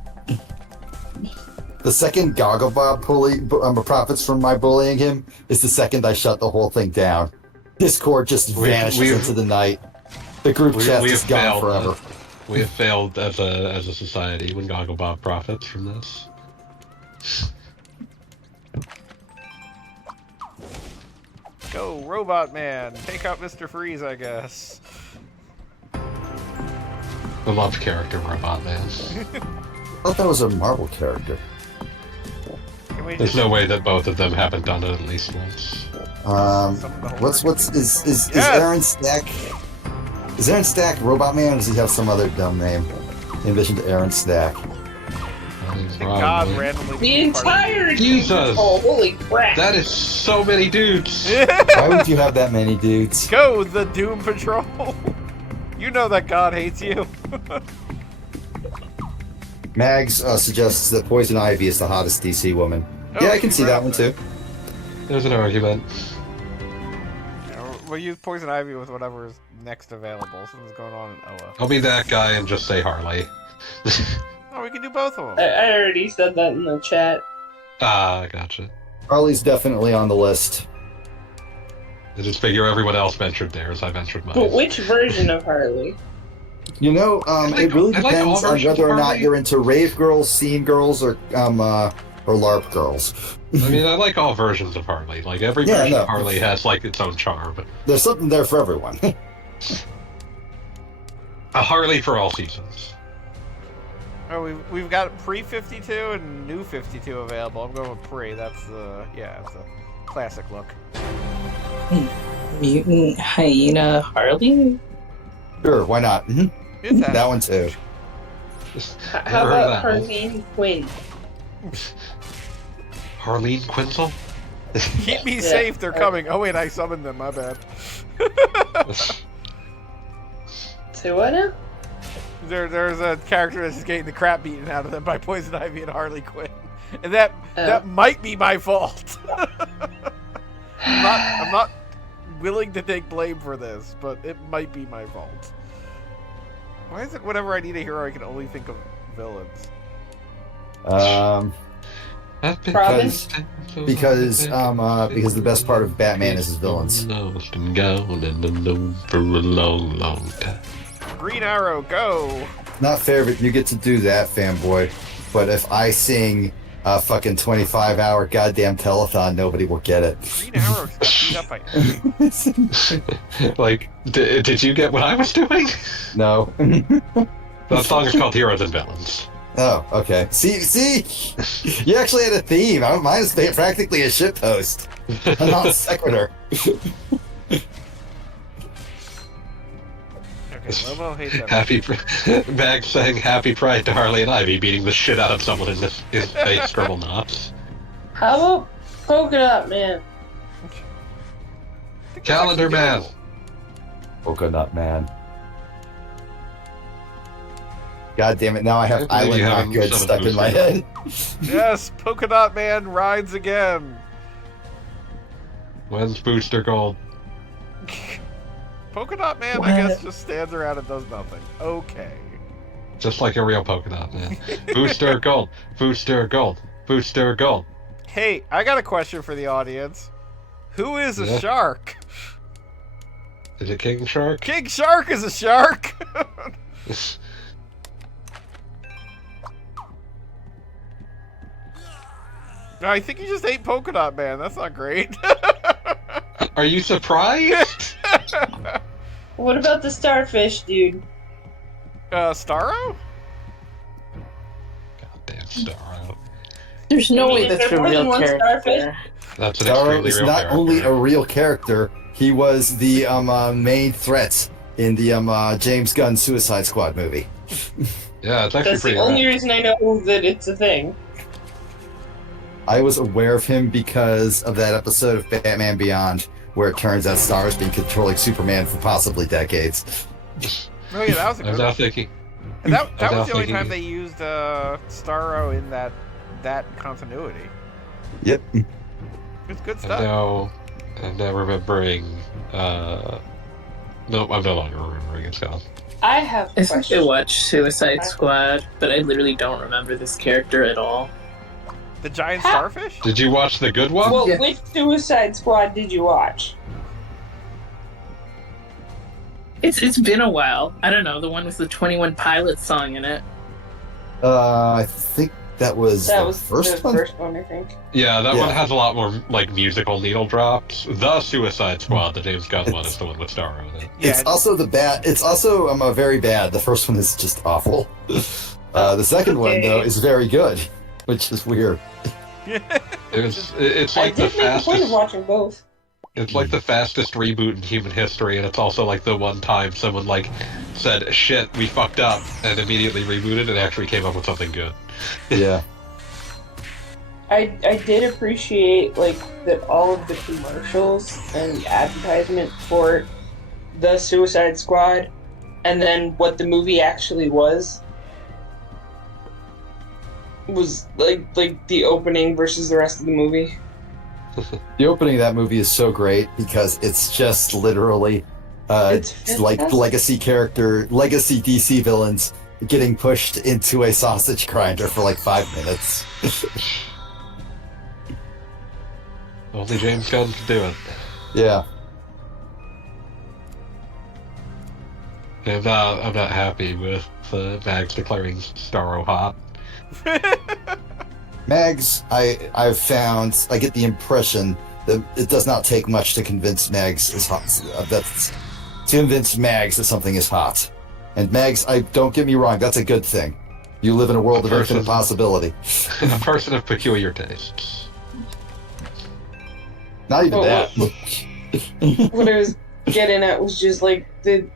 The second Goggle Bob profits from my bullying him is the second I shut the whole thing down. Discord just vanishes into the night. The group chat is gone forever. We have failed as a society when Gogglebob profits from this. Go, Robot Man. Take out Mr. Freeze, I guess. The love character Robot Man. I thought that was a Marvel character. Can we There's just... no way that both of them haven't done it at least once. Is Yes! Aaron Stack? Is Aaron Stack Robot Man, or does he have some other dumb name in addition to Aaron Stack? He's God randomly. The entire Jesus. Oh, holy crap! That is so many dudes. Why would you have that many dudes? Go the Doom Patrol. You know that God hates you. Mags suggests that Poison Ivy is the hottest DC woman. Oh, Yeah, I can see that right one there. too. There's an argument. Yeah, we'll use Poison Ivy with whatever is next available. Something's going on in Oa. I'll be that guy and just say Harley. Oh, we can do both of them. I already said that in the chat. Gotcha. Harley's definitely on the list. I just figure everyone else ventured theirs, I ventured mine. But which version of Harley? You know, it really I like all depends on versions whether of or not Harley. you're into rave girls, scene girls, or LARP girls. I mean, I like all versions of Harley. Like, every Yeah, version no. of Harley has, like, its own charm. There's something there for everyone. A Harley for all seasons. Oh, we've got pre-52 and new 52 available. I'm going with pre. That's it's a classic look. Mutant hyena Harley? Sure, why not? Mhm. It's That one too. How Never heard of about that one. Harleen Quinn? Harleen Quinzel? Keep me Yeah. safe. They're coming. Oh wait, I summoned them. My bad. Say what now? There's a character that's just getting the crap beaten out of them by Poison Ivy and Harley Quinn, and that Oh. might be my fault. I'm not willing to take blame for this, but it might be my fault. Why is it whenever I need a hero, I can only think of villains? Because the best part of Batman is his villains. It's been gone and unknown for a long, long time. Green Arrow, go! Not fair, but you get to do that, fanboy. But if I sing a fucking 25-hour goddamn telethon, nobody will get it. Green Arrow got beat up by Like, did you get what I was doing? No. That song is called Heroes and Villains. Oh, okay. See, you actually had a theme. Mine is practically a shitpost. A non sequitur. Okay, Lobo hates that. Happy Max saying Happy Pride to Harley and Ivy beating the shit out of someone in this Scribblenauts. How about Polka Dot Man? Calendar Man. Polka Nut Man. God damn it, now I have I believe Island you Not haven't Good summoned stuck in my Booster. head. Yes, Polka Dot Man rides again. When's Booster Gold? Polka Dot Man, I guess, just stands around and does nothing. Okay. Just like a real polka dot, man. Booster Gold. Booster Gold. Booster Gold. Hey, I got a question for the audience. Who is a Yeah. shark? Is it King Shark? King Shark is a shark! No, I think you just ate Polka Dot Man. That's not great. Are you surprised? What about the starfish, dude? Starro? Goddamn Starro. There's no I mean, way is that's there a more real than one character. starfish? That's an Starro extremely is real not character. only a real character, he was the main threat in the James Gunn Suicide Squad movie. Yeah, it's actually That's pretty the only rad. reason I know that it's a thing. I was aware of him because of that episode of Batman Beyond, where it turns out Starro's been controlling Superman for possibly decades. Oh yeah, that was a I was good now one. thinking. And that I was was the only thinking- time they used Starro in that continuity. Yep. It's good And stuff. now, I'm now remembering. No, I'm no longer remembering. It's gone. I have I think I questions. watched Suicide Squad, but I literally don't remember this character at all. The giant Ha- starfish? Did you watch the good one? Well, Yeah. which Suicide Squad did you watch? It's been a while. I don't know, the one with the 21 Pilots song in it. I think that was That the was first the one. first one, I think. Yeah, that Yeah. one has a lot more like musical needle drops. The Suicide Squad, the James Gunn one, is the one with Starro in it. Yeah, It's also the bad. It's also very bad. The first one is just awful. The second one though Okay. is very good, which is weird. It's I like the did make a point of fastest. watching both. It's like the fastest reboot in human history, and it's also like the one time someone like said, "Shit, we fucked up," and immediately rebooted and actually came up with something good. Yeah. I did appreciate like that all of the commercials and the advertisement for the Suicide Squad, and then what the movie actually was like the opening versus the rest of the movie. The opening of that movie is so great because it's just literally It's like fantastic. legacy DC villains getting pushed into a sausage grinder for like 5 minutes. Only James Gunn can do it. Yeah. I'm not happy with Mags declaring Starro hot. Mags, I've found, I get the impression that it does not take much to convince Mags is hot. That's to convince Mags that something is hot. And Mags, don't get me wrong, that's a good thing. You live in a world of infinite possibility. A person of peculiar tastes. Not even that. What I was getting at was just like the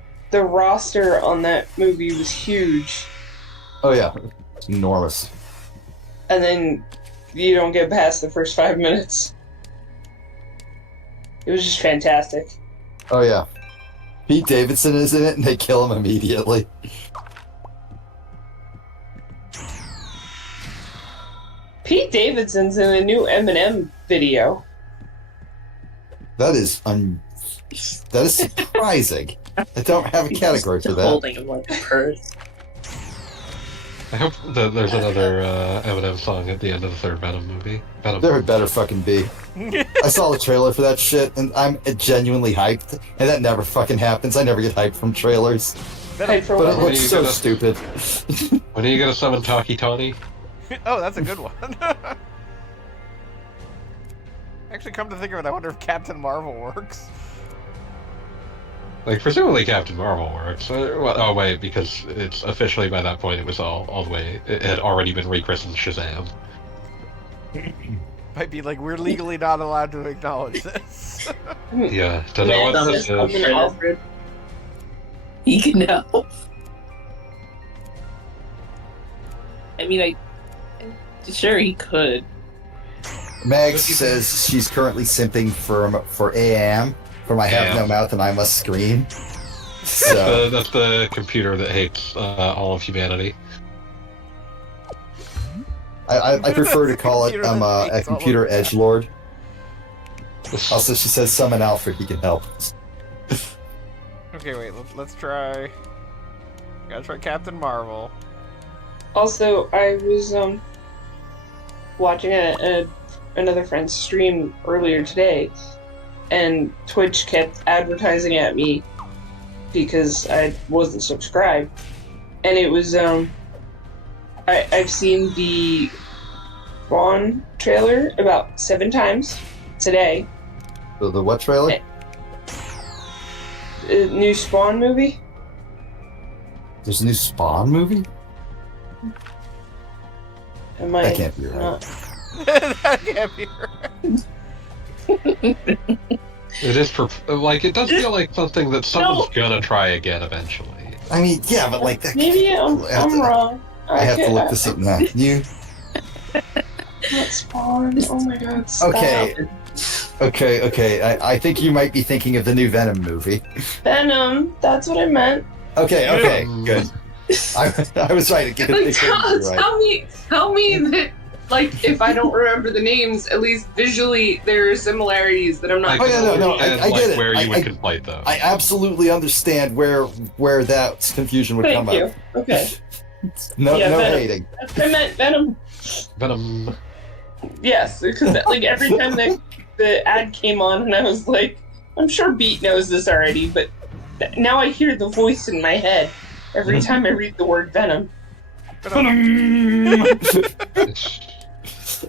roster on that movie was huge, Oh yeah, it's enormous. and then you don't get past the first 5 minutes. It was just fantastic. Oh yeah. Pete Davidson is in it and they kill him immediately. Pete Davidson's in a new Eminem video. That is surprising. I don't have a category for that. Holding him like a purse. I hope that there's another Eminem song at the end of the third Venom movie. Venom. There had better fucking be. I saw the trailer for that shit and I'm genuinely hyped, and that never fucking happens. I never get hyped from trailers. Hype for But it what? looks so gonna- stupid. When are you gonna summon Talkie Tawny? Oh, that's a good one. Actually, come to think of it, I wonder if Captain Marvel works. Like, presumably Captain Marvel works. Oh wait, because it's officially by that point it was all the way. It had already been rechristened Shazam. Might be like, we're legally not allowed to acknowledge this. Yeah, to know what this is. Alfred. He can help. I mean, sure he could. Mags says she's currently simping for AM, for my have no mouth and I must scream. So That's the computer that hates all of humanity. I prefer to call it Computer that a hates all of computer humanity. edgelord. Also, she says summon Alfred, he can help. Okay, wait, let's try. Gotta try Captain Marvel. Also, I was watching another friend's stream earlier today, and Twitch kept advertising at me because I wasn't subscribed, and it was I've seen the Spawn trailer about 7 times today. The what trailer? New Spawn movie. There's a new Spawn movie? Am I That can't be right. not- That can't be right. It is it does feel like something that someone's gonna try again eventually. I mean, yeah, but like that. Maybe I'm wrong. I have to look this up now. You Not Spawn. Oh my god. Stop. okay? I think you might be thinking of the new Venom movie. Venom. That's what I meant. Okay, good. I was right. It Like, couldn't be right. tell me that, like, if I don't remember the names, at least visually there are similarities that I'm not. Like, Oh, yeah, no, and, I get it. Where you would I- conflate those. I absolutely understand where that confusion would come Thank you. up. Okay. No, Yeah, no Venom. hating. That's what I meant. Venom. Venom. Yes, because like every time the ad came on, and I was like, I'm sure Beat knows this already, but now I hear the voice in my head every time I read the word Venom.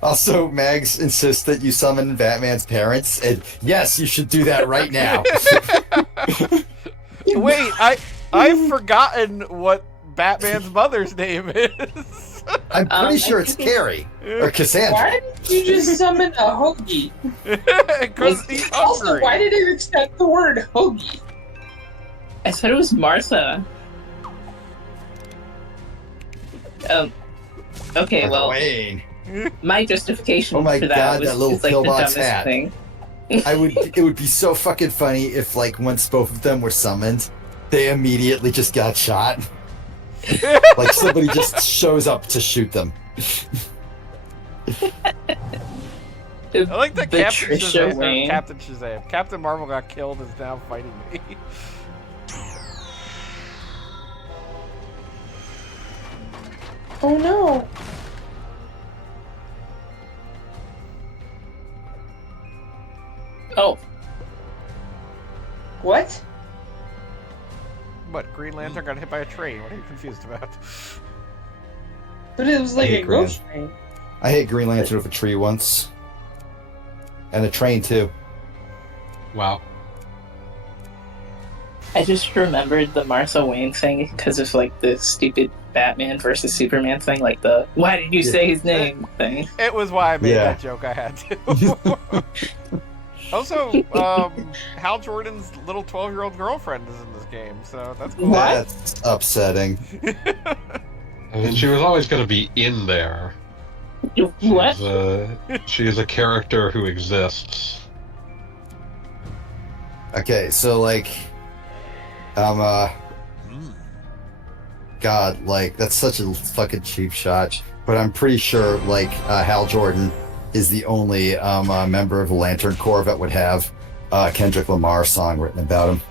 Also, Mags insists that you summon Batman's parents, and yes, you should do that right now. Wait, I've forgotten what Batman's mother's name is. I'm pretty sure it's Carrie or Cassandra. Why did you just summon a hoagie? Because he's Also, hungry. why did it accept the word hoagie? I thought it was Martha. Okay, well, Wayne. My justification Oh my for that God, was that little it's, like, the pillbox dumbest hat. thing. It would be so fucking funny if, like, once both of them were summoned, they immediately just got shot. Like, somebody just shows up to shoot them. I like that Captain Trisha Shazam, Wayne. Captain Shazam. Captain Marvel got killed is now fighting me. Oh no. Oh, What? What? Green Lantern got hit by a train. What are you confused about? But it was like hate a ghost train. I hit Green Lantern with a tree once. And a train, too. Wow. I just remembered the Martha Wayne thing because of like the stupid Batman versus Superman thing, like the "Why did you say his name?" thing. It was why I made Yeah. that joke. I had to. Also, Hal Jordan's little 12-year-old girlfriend is in this game, so that's cool. What? That's upsetting. I mean, she was always going to be in there. What? She is a character who exists. Okay, so, like... God, like, that's such a fucking cheap shot. But I'm pretty sure, like, Hal Jordan is the only member of the Lantern Corps that would have Kendrick Lamar song written about him.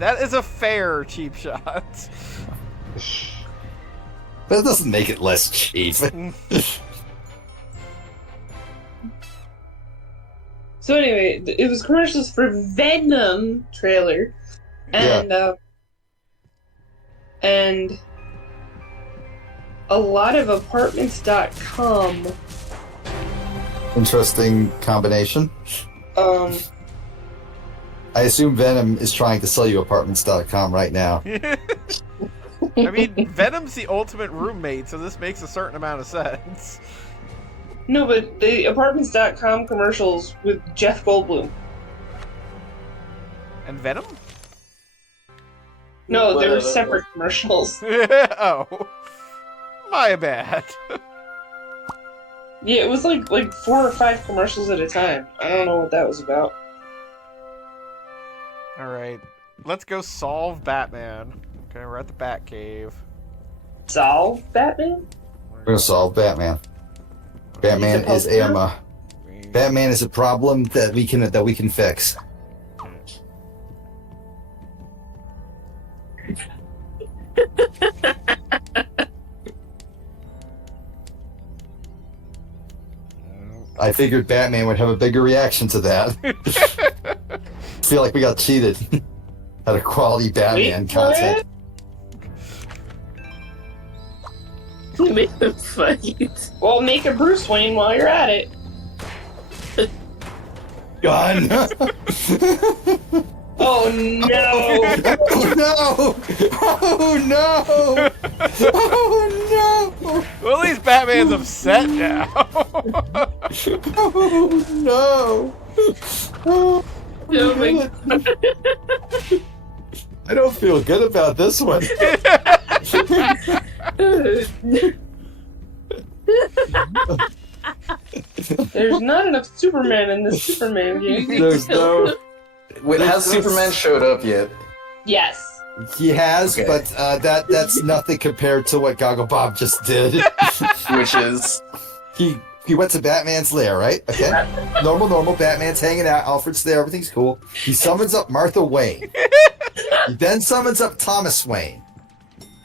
That is a fair cheap shot. But it doesn't make it less cheap. So anyway, it was commercials for Venom trailer, and and a lot of apartments.com. Interesting combination. I assume Venom is trying to sell you apartments.com right now. I mean, Venom's the ultimate roommate, so this makes a certain amount of sense. No, but the apartments.com commercials with Jeff Goldblum. And Venom? No, they were separate commercials. Oh. My bad. Yeah, it was like 4 or 5 commercials at a time. I don't know what that was about. Alright. Let's go solve Batman. Okay, we're at the Batcave. Solve Batman? We're gonna solve Batman. Batman He's is a a Batman is a problem that we can fix. I figured Batman would have a bigger reaction to that. Feel like we got cheated. Had a quality Batman Wait, content. Make them fight. Well, make a Bruce Wayne while you're at it. Gun! Oh no! Oh no! Oh no! Oh no! Well, at least Batman's upset now. Oh no! Oh, Oh my I don't feel good about this one. There's not enough Superman in this Superman game. There's no. Wait, has Superman showed up yet? Yes. He has, Okay. but that's nothing compared to what Goggle Bob just did. Which is He went to Batman's lair, right? Okay. Normal. Batman's hanging out. Alfred's there. Everything's cool. He summons up Martha Wayne. He then summons up Thomas Wayne.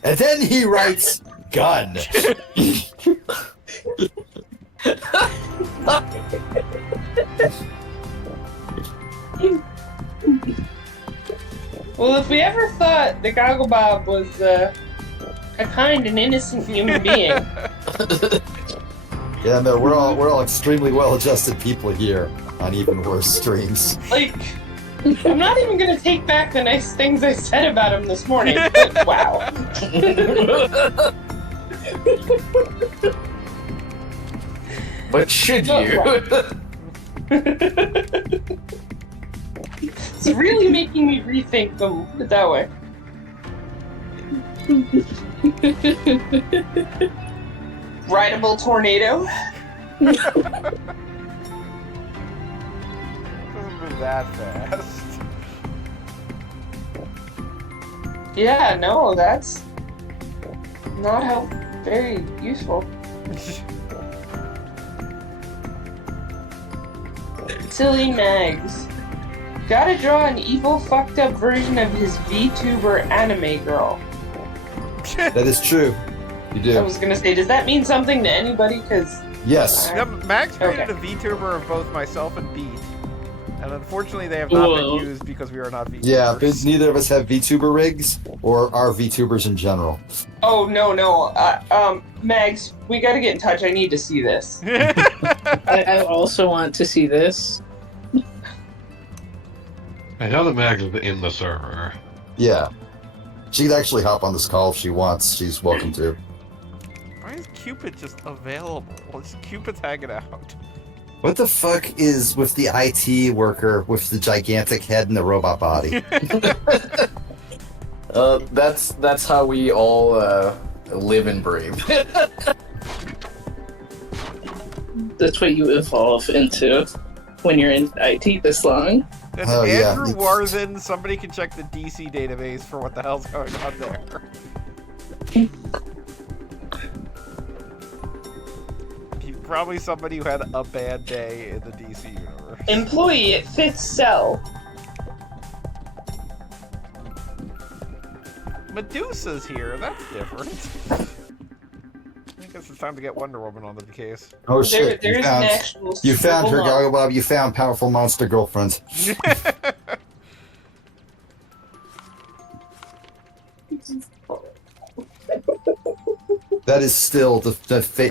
And then he writes gun. Well, if we ever thought that Goggle Bob was a kind and innocent human being, Yeah, no, we're all extremely well-adjusted people here on even worse streams. like, I'm not even gonna take back the nice things I said about him this morning. But wow. but should you? It's really making me rethink them. Put it that way. Rideable tornado. Doesn't move that fast. Yeah, no, that's not how very useful. Silly Mags. Gotta draw an evil, fucked up version of his VTuber anime girl. That is true. You I do. was gonna say, does that mean something to anybody? Because Yes. Yeah, Max created Okay. a VTuber of both myself and Beat, and unfortunately they have not Whoa. been used because we are not VTubers. Yeah, but neither of us have VTuber rigs or are VTubers in general. oh no, Mags, we gotta get in touch. I need to see this. I also want to see this. I know that Max is in the server. Yeah. She could actually hop on this call if she wants. She's welcome to. Why is Cupid just available? Cupid's hanging out. What the fuck is with the IT worker with the gigantic head and the robot body? That's how we all live and breathe. That's what you evolve into when you're in IT this long. It's Oh, yeah. Andrew Warthen. Somebody can check the DC database for what the hell's going on there. He's probably somebody who had a bad day in the DC universe. Employee at Fifth Cell. Medusa's here. That's different. I guess it's time to get Wonder Woman on the case. Oh shit! There's an actual. You found her, Scribblenauts. Gogglebob. You found powerful monster girlfriend. That is still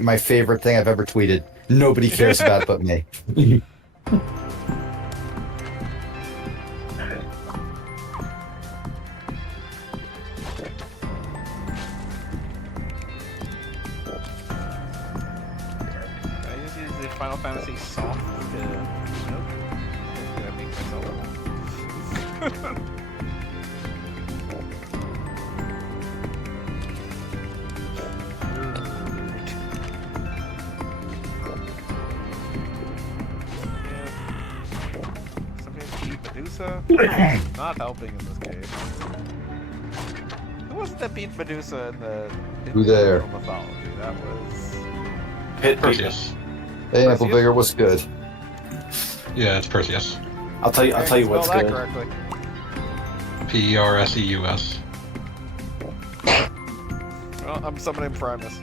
my favorite thing I've ever tweeted. Nobody cares about it but me. I just use the Final Fantasy soft. Nope. Did I make myself? Somebody beat Medusa? Not helping in this case. Who wasn't that beat Medusa in the Who there? original mythology? That was Perseus. Hey, Amplevigor, what's good? Yeah, it's Perseus. I'll tell you what's Spell that good. correctly. Perseus. Well, I'm summoning Primus.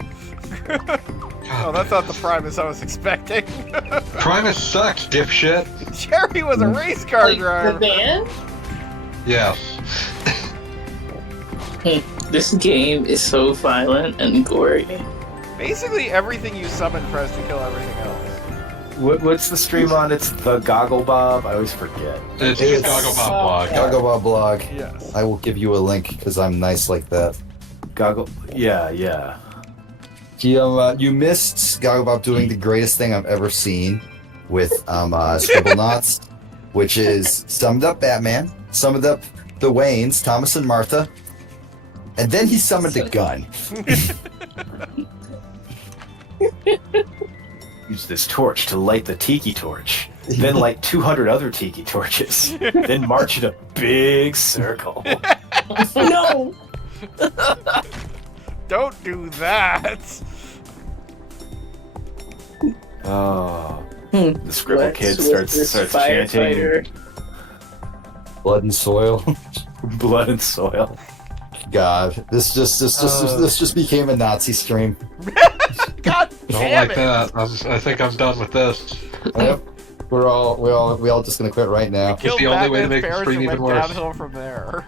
Oh, that's not the Primus I was expecting. Primus sucks, dipshit. Jerry was a race car Like, the driver. band? Yes. This game is so violent and gory. Basically, everything you summon tries to kill everything else. What's the stream on? It's the Gogglebob. I always forget. It's It's- Gogglebob blog. Gogglebob blog. Yes. I will give you a link because I'm nice like that. Yeah. You missed Gogglebob doing the greatest thing I've ever seen with Scribblenauts, which is summed up Batman, summed up the Waynes, Thomas and Martha, and then he summoned a gun. Use this torch to light the tiki torch. Then light 200 other tiki torches. Then march in a big circle. No! Don't do that. Oh. The Scribble What's kid with this starts chanting firefighter? Blood and soil. blood and soil. God, this just became a Nazi stream. God Don't damn like it. that. I think I'm done with this. Yep. We all just gonna quit right now. Killed the only way to Batman's make the parents stream and even went worse. downhill from there.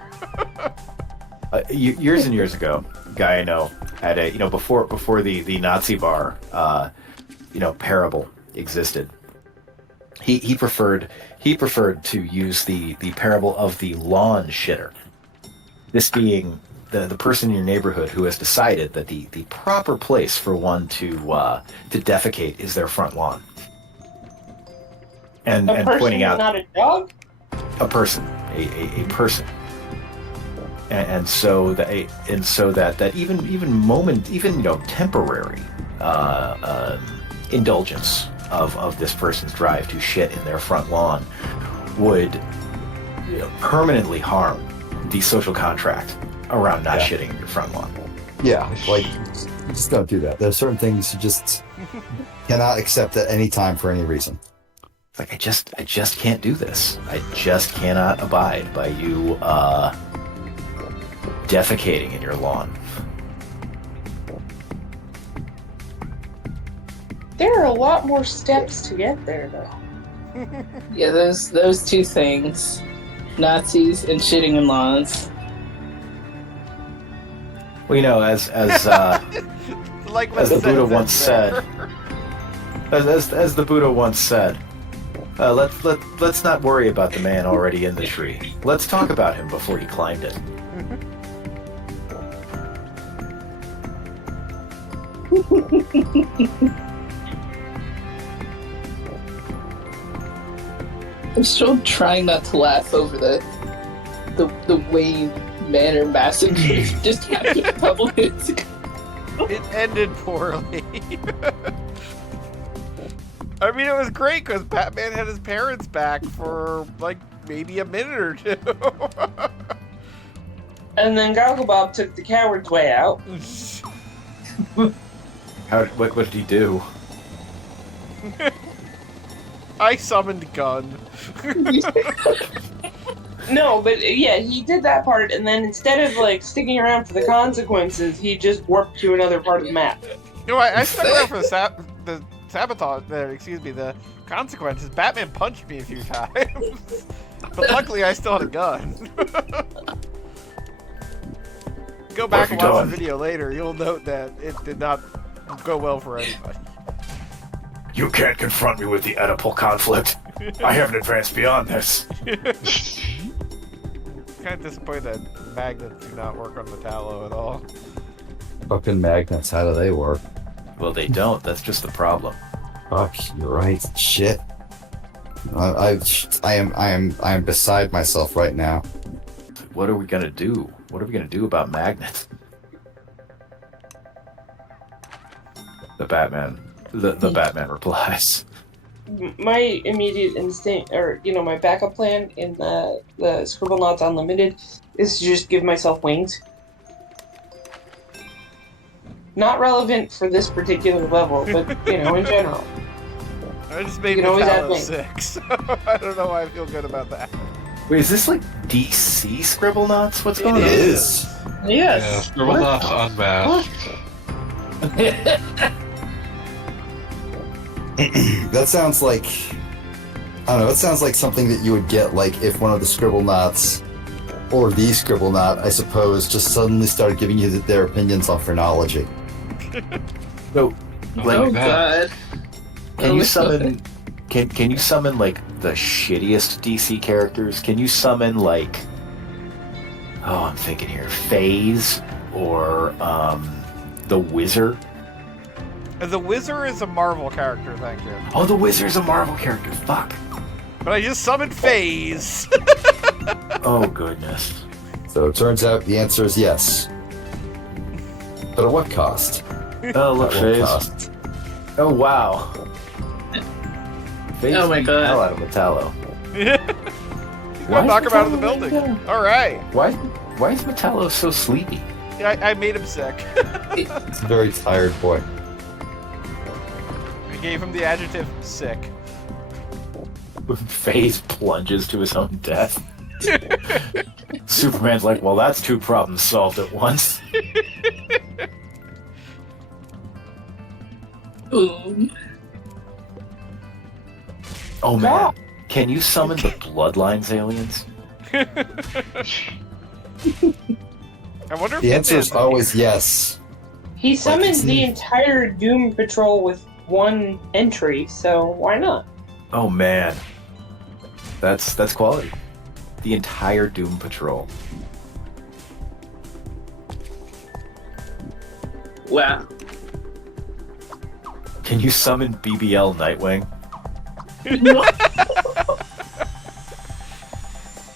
Years and years ago, a guy I know had a before the Nazi bar, parable existed. He preferred to use the parable of the lawn shitter. This being the person in your neighborhood who has decided that the proper place for one to defecate is their front lawn. And A person, pointing out not a dog? a person, a person. And so that even temporary indulgence of this person's drive to shit in their front lawn would permanently harm the social contract around not shitting in your front lawn. Yeah, like, you just don't do that. There are certain things you just cannot accept at any time for any reason. It's like, I just can't do this. I just cannot abide by you defecating in your lawn. There are a lot more steps to get there, though. Yeah, those two things, Nazis and shitting in lawns. Well, as Like as the Buddha once said, as the Buddha once said, let's not worry about the man already in the tree. Let's talk about him before he climbed it. I'm still trying not to laugh over the Wayne Manor massacre just happened a couple minutes ago. It ended poorly. I mean, it was great because Batman had his parents back for, like, maybe a minute or two. And then Gogglebob took the coward's way out. What did he do? I summoned Gun. No, but yeah, he did that part, and then instead of like sticking around for the consequences, he just warped to another part of the map. You know, I stuck around for the sabotage. The consequences. Batman punched me a few times, but luckily I still had a gun. Go back and watch the video later. You'll note that it did not go well for anybody. You can't confront me with the Oedipal conflict. I haven't advanced beyond this. Kind of disappointed that magnets do not work on Metallo at all. Fucking magnets, how do they work? Well, they don't. That's just the problem. Fuck, you're right. Shit. I am beside myself right now. What are we gonna do? What are we gonna do about magnets? The Batman replies. My immediate instinct, or my backup plan in the Scribblenauts Unlimited, is to just give myself wings. Not relevant for this particular level, but in general. I just made always add Metallo wings. 6, so I don't know why I feel good about that. Wait, is this like DC Scribblenauts? What's going on? It is. Yeah, Scribblenauts Unmasked. That sounds like, I don't know, it sounds like something that you would get like if one of the Scribblenauts, or the Scribblenaut, I suppose, just suddenly started giving you their opinions on phrenology. So, like, Oh god. can you summon? Can you summon like the shittiest DC characters? Can you summon like? Oh, I'm thinking here, FaZe or the Wizard. The Wizard is a Marvel character, thank you. Oh, the Wizard's a Marvel character. Fuck. But I just summoned FaZe. Oh goodness. So it turns out the answer is yes. But at what cost? Oh look, At what FaZe. cost? Oh wow. FaZe Oh my beat the God. hell out of Metallo. Go knock him out of the Metallo building. like Alright. Why is Metallo so sleepy? Yeah, I made him sick. It's a very tired boy. I gave him the adjective sick. FaZe plunges to his own death. Superman's like, well, that's two problems solved at once. Boom. Oh man, can you summon the Bloodlines aliens? I wonder if The answer is Batman- always yes. He summoned it's the neat. entire Doom Patrol with one entry, so why not? Oh man, that's quality. The entire Doom Patrol. Wow. Can you summon BBL Nightwing?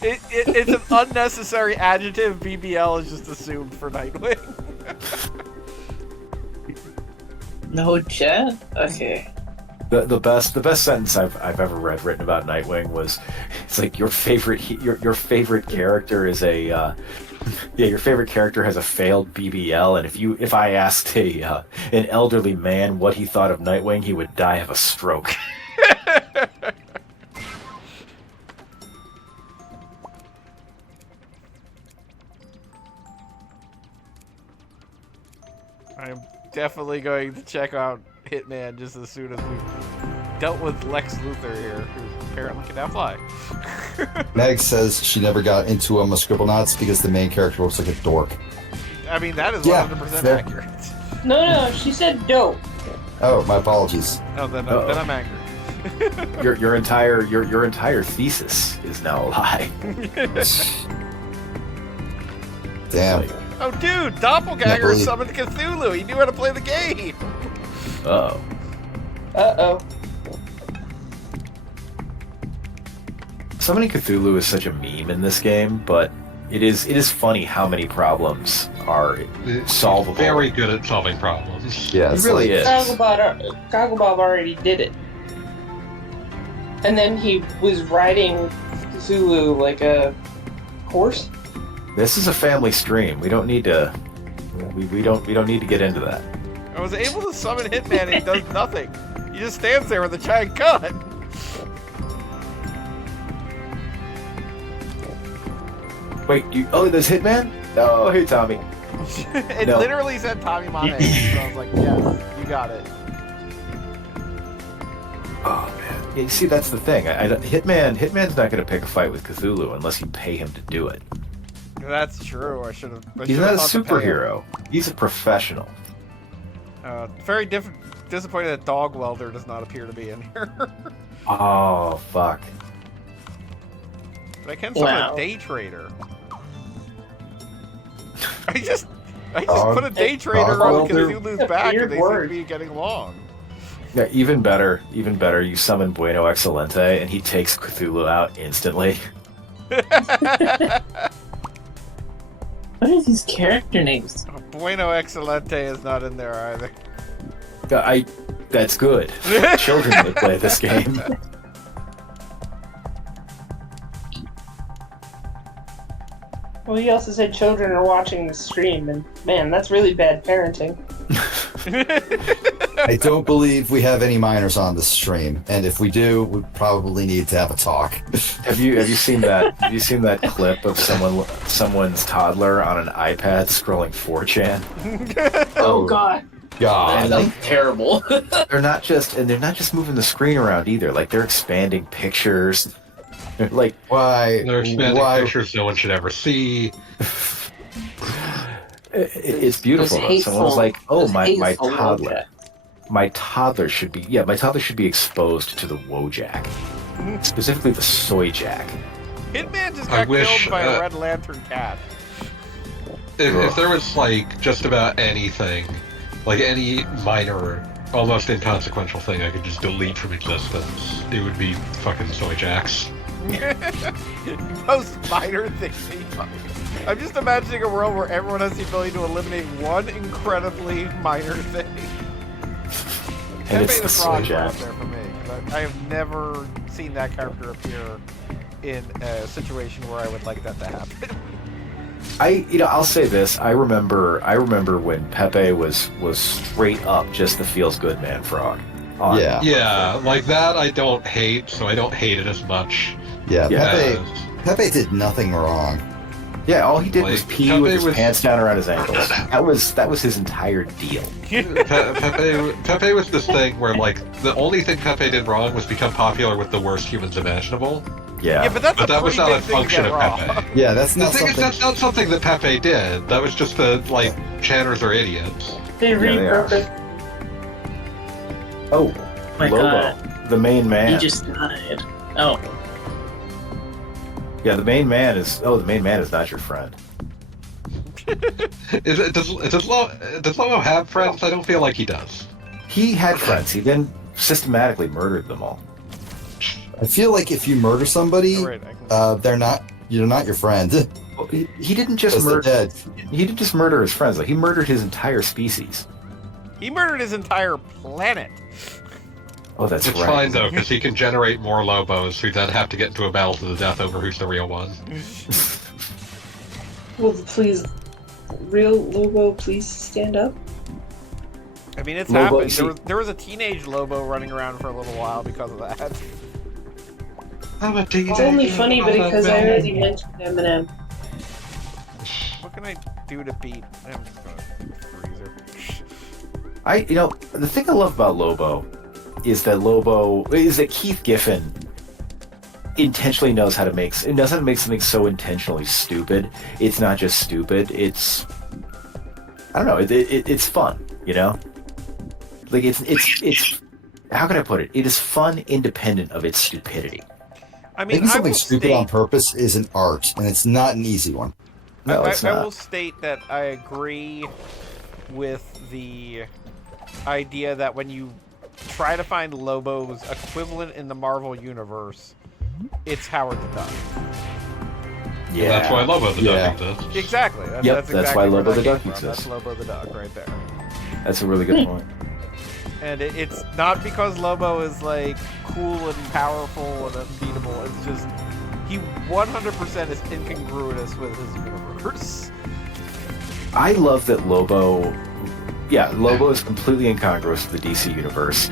It's an unnecessary adjective. BBL is just assumed for Nightwing. No chat? Okay. The best sentence I've ever read written about Nightwing was, it's like your favorite character is a your favorite character has a failed BBL, and if I asked an elderly man what he thought of Nightwing, he would die of a stroke. I'm definitely going to check out Hitman just as soon as we've dealt with Lex Luthor here, who apparently can now fly. Meg says she never got into Scribblenauts because the main character looks like a dork. I mean, that is Yeah, 100% fair. accurate. No, she said dope. Oh, my apologies. Oh, then I'm angry. Your entire thesis is now a lie. Damn. Oh, dude, Can't Doppelganger believe- summoned Cthulhu. He knew how to play the game. Oh. Uh-oh. Summoning Cthulhu is such a meme in this game, but it is funny how many problems are solvable. Very good at solving problems. Yeah, It it's really like, is. Gogglebob already did it. And then he was riding Cthulhu like a horse. This is a family stream. We don't need to. We don't need to get into that. I was able to summon Hitman and he does nothing. He just stands there with a giant gun. Wait, there's Hitman? Oh, hey Tommy. It No. literally said Tommy Monet, so I was like, yes, you got it. Oh man. You see, that's the thing. Hitman's not going to pick a fight with Cthulhu unless you pay him to do it. That's true. I should have. He's not a superhero. He's a professional. Very disappointed that Dog Welder does not appear to be in here. Oh fuck. But I can summon Wow. a day trader. I just Dog- put a day trader Dog on Welder? Cthulhu's That's a back, and weird they seem to word. be getting along. Yeah, even better. You summon Bueno Excelente, and he takes Cthulhu out instantly. What are these character names? Bueno Excelente is not in there either. That's good. Children that play this game. Well, he also said children are watching the stream, and man, that's really bad parenting. I don't believe we have any minors on the stream, and if we do, we probably need to have a talk. Have you seen that? Have you seen that clip of someone's toddler on an iPad scrolling 4chan? Oh god. God. That's terrible. They're not just moving the screen around either. Like they're expanding pictures. Like Why? They're expanding Why? pictures no one should ever see. it's beautiful. Those Someone was hateful- like, "Oh, those my hateful toddler, Wojak. my toddler should be exposed to the Wojak, specifically the soy jack." Hitman just I got wish, killed by a Red Lantern cat. If there was like just about anything, like any minor, almost inconsequential thing I could just delete from existence, it would be fucking soy jacks. Most minor thing. I'm just imagining a world where everyone has the ability to eliminate one incredibly minor thing. And it's Pepe the soy Frog was jack. up there for me. 'Cause I have never seen that character appear in a situation where I would like that to happen. I'll say this. I remember when Pepe was straight up just the feels good man frog. Yeah. Yeah, like that I don't hate, so I don't hate it as much. Yeah. Yeah. Pepe did nothing wrong. Yeah, all he did was Like, pee Pepe with his was- pants down around his ankles. That was his entire deal. Pepe was this thing where like the only thing Pepe did wrong was become popular with the worst humans imaginable. Yeah. Yeah, but that's But a that was pretty not a big thing to function get of wrong. Pepe. Yeah, that's The not thing is, something. that's not something that Pepe did. That was just the like channers are idiots. They they are. repurposed. Oh, My Lobo, god. the main man. He just died. Oh. Yeah, the main man is not your friend. Does Lobo have friends? I don't feel like he does. He had friends. He then systematically murdered them all. I feel like if you murder somebody, Alright, I can- you're not your friend. Well, he didn't just Because they're murder. dead. He didn't just murder his friends. Like he murdered his entire species. He murdered his entire planet. Oh, that's It's right. fine though, because he can generate more Lobos who then have to get into a battle to the death over who's the real one. Will the real Lobo please stand up? I mean, it's Lobo, happened. There was a teenage Lobo running around for a little while because of that. I'm a It's only funny because I already mentioned Eminem. What can I do to beat? I'm just gonna freezer. The thing I love about Lobo is that Keith Giffen intentionally knows how to make something so intentionally stupid. It's not just stupid. It's, I don't know. It's fun. Like it's how can I put it? It is fun, independent of its stupidity. I mean, Making something will stupid on purpose is an art, and it's not an easy one. No, it's I not. will state that I agree with the idea that when you try to find Lobo's equivalent in the Marvel universe, it's Howard the Duck. Yeah, That's why Lobo the Yeah. Duck exists. Exactly. That's exactly why where Lobo that the came Duck from. exists. That's Lobo the Duck right there. That's a really good point. And it's not because Lobo is like cool and powerful and unbeatable. It's just he 100% is incongruous with his universe. I love that Lobo is completely incongruous with the DC universe,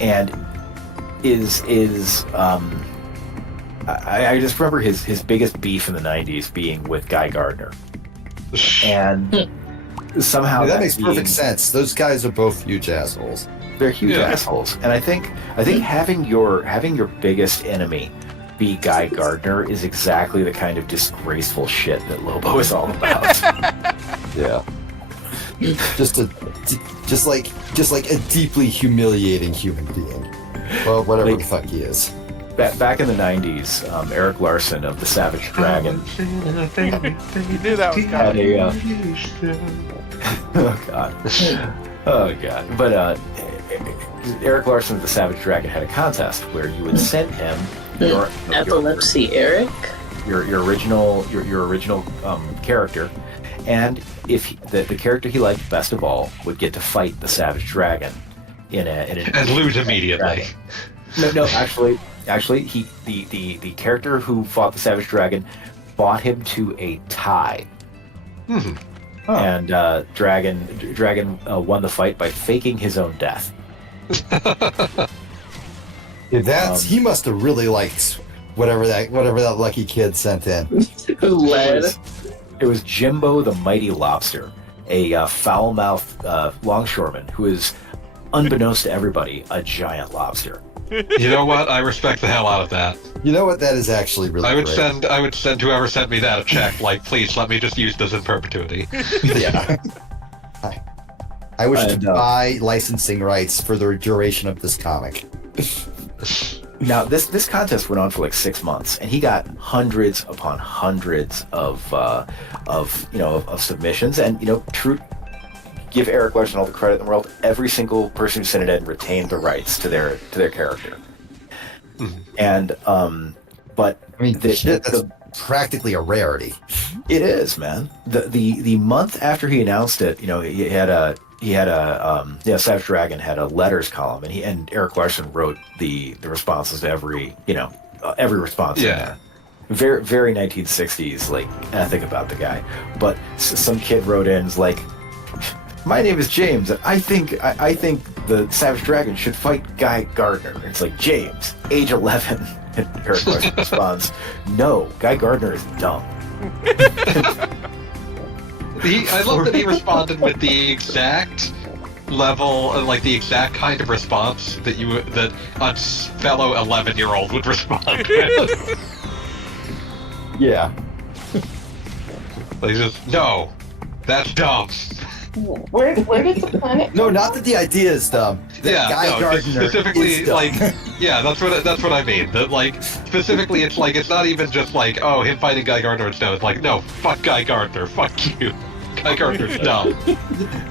and I just remember his biggest beef in the '90s being with Guy Gardner, and somehow that makes perfect sense. Those guys are both huge assholes. They're huge assholes, and I think having your biggest enemy be Guy Gardner is exactly the kind of disgraceful shit that Lobo is all about. Yeah. just like a deeply humiliating human being. Well, whatever the fuck he is. Back in the '90s, Eric Larson of the Savage Dragon. You knew that was Had coming. Oh god. But Eric Larson of the Savage Dragon had a contest where you would send him your Epilepsy Eric? your original character, and if the character he liked best of all would get to fight the Savage Dragon And lose immediately. No, actually, the character who fought the Savage Dragon fought him to a tie. Hmm. And Dragon won the fight by faking his own death. Yeah, he must have really liked whatever that lucky kid sent in. It was Jimbo the Mighty Lobster, a foul-mouthed longshoreman who is, unbeknownst to everybody, a giant lobster. You know what? I respect the hell out of that. You know what? That is actually really I would great. send whoever sent me that a check. Like, please let me just use this in perpetuity. Yeah. I wish to buy licensing rights for the duration of this comic. Now, this contest went on for like 6 months, and he got hundreds upon hundreds of submissions, and give Eric Larson all the credit in the world. Every single person who sent it in retained the rights to their character. Mm-hmm. And but I mean, that's practically a rarity. it is, man. The month after he announced it, Savage Dragon had a letters column, and Eric Larson wrote the responses to every response. Yeah. In there. Very, very 1960s like ethic about the guy. But some kid wrote in like, "My name is James, and I think the Savage Dragon should fight Guy Gardner." It's like, James, age 11, and Eric Larson responds, "No, Guy Gardner is dumb." I love that he responded with the exact level, like the exact kind of response that a fellow 11-year-old would respond with. Yeah. Like, just, no, that's dumb. Where did the planet? No, not that the idea is dumb. That Guy Gardner specifically, is dumb. like, yeah, that's what I mean. That, like, specifically, it's like, it's not even just like, oh, him fighting Guy Gardner is dumb. It's like, no, fuck Guy Gardner, fuck you. Guy Gardner's dumb.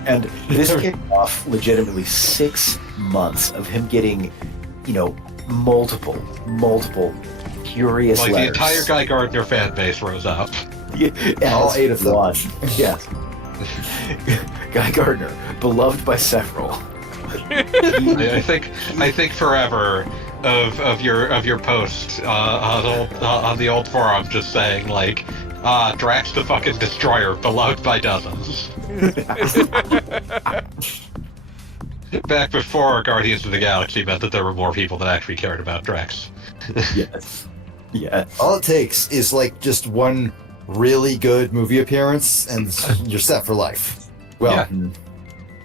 And this kicked off legitimately 6 months of him getting, multiple furious Like, letters. the entire Guy Gardner fan base rose up. Yeah, All 8 of them. Yes. Guy Gardner, beloved by several. I think forever of your post on the old forum, just saying like, Drax the fucking Destroyer, beloved by dozens. Back before Guardians of the Galaxy meant that there were more people that actually cared about Drax. Yes. Yes. All it takes is like just one really good movie appearance, and you're set for life. Well, Yeah.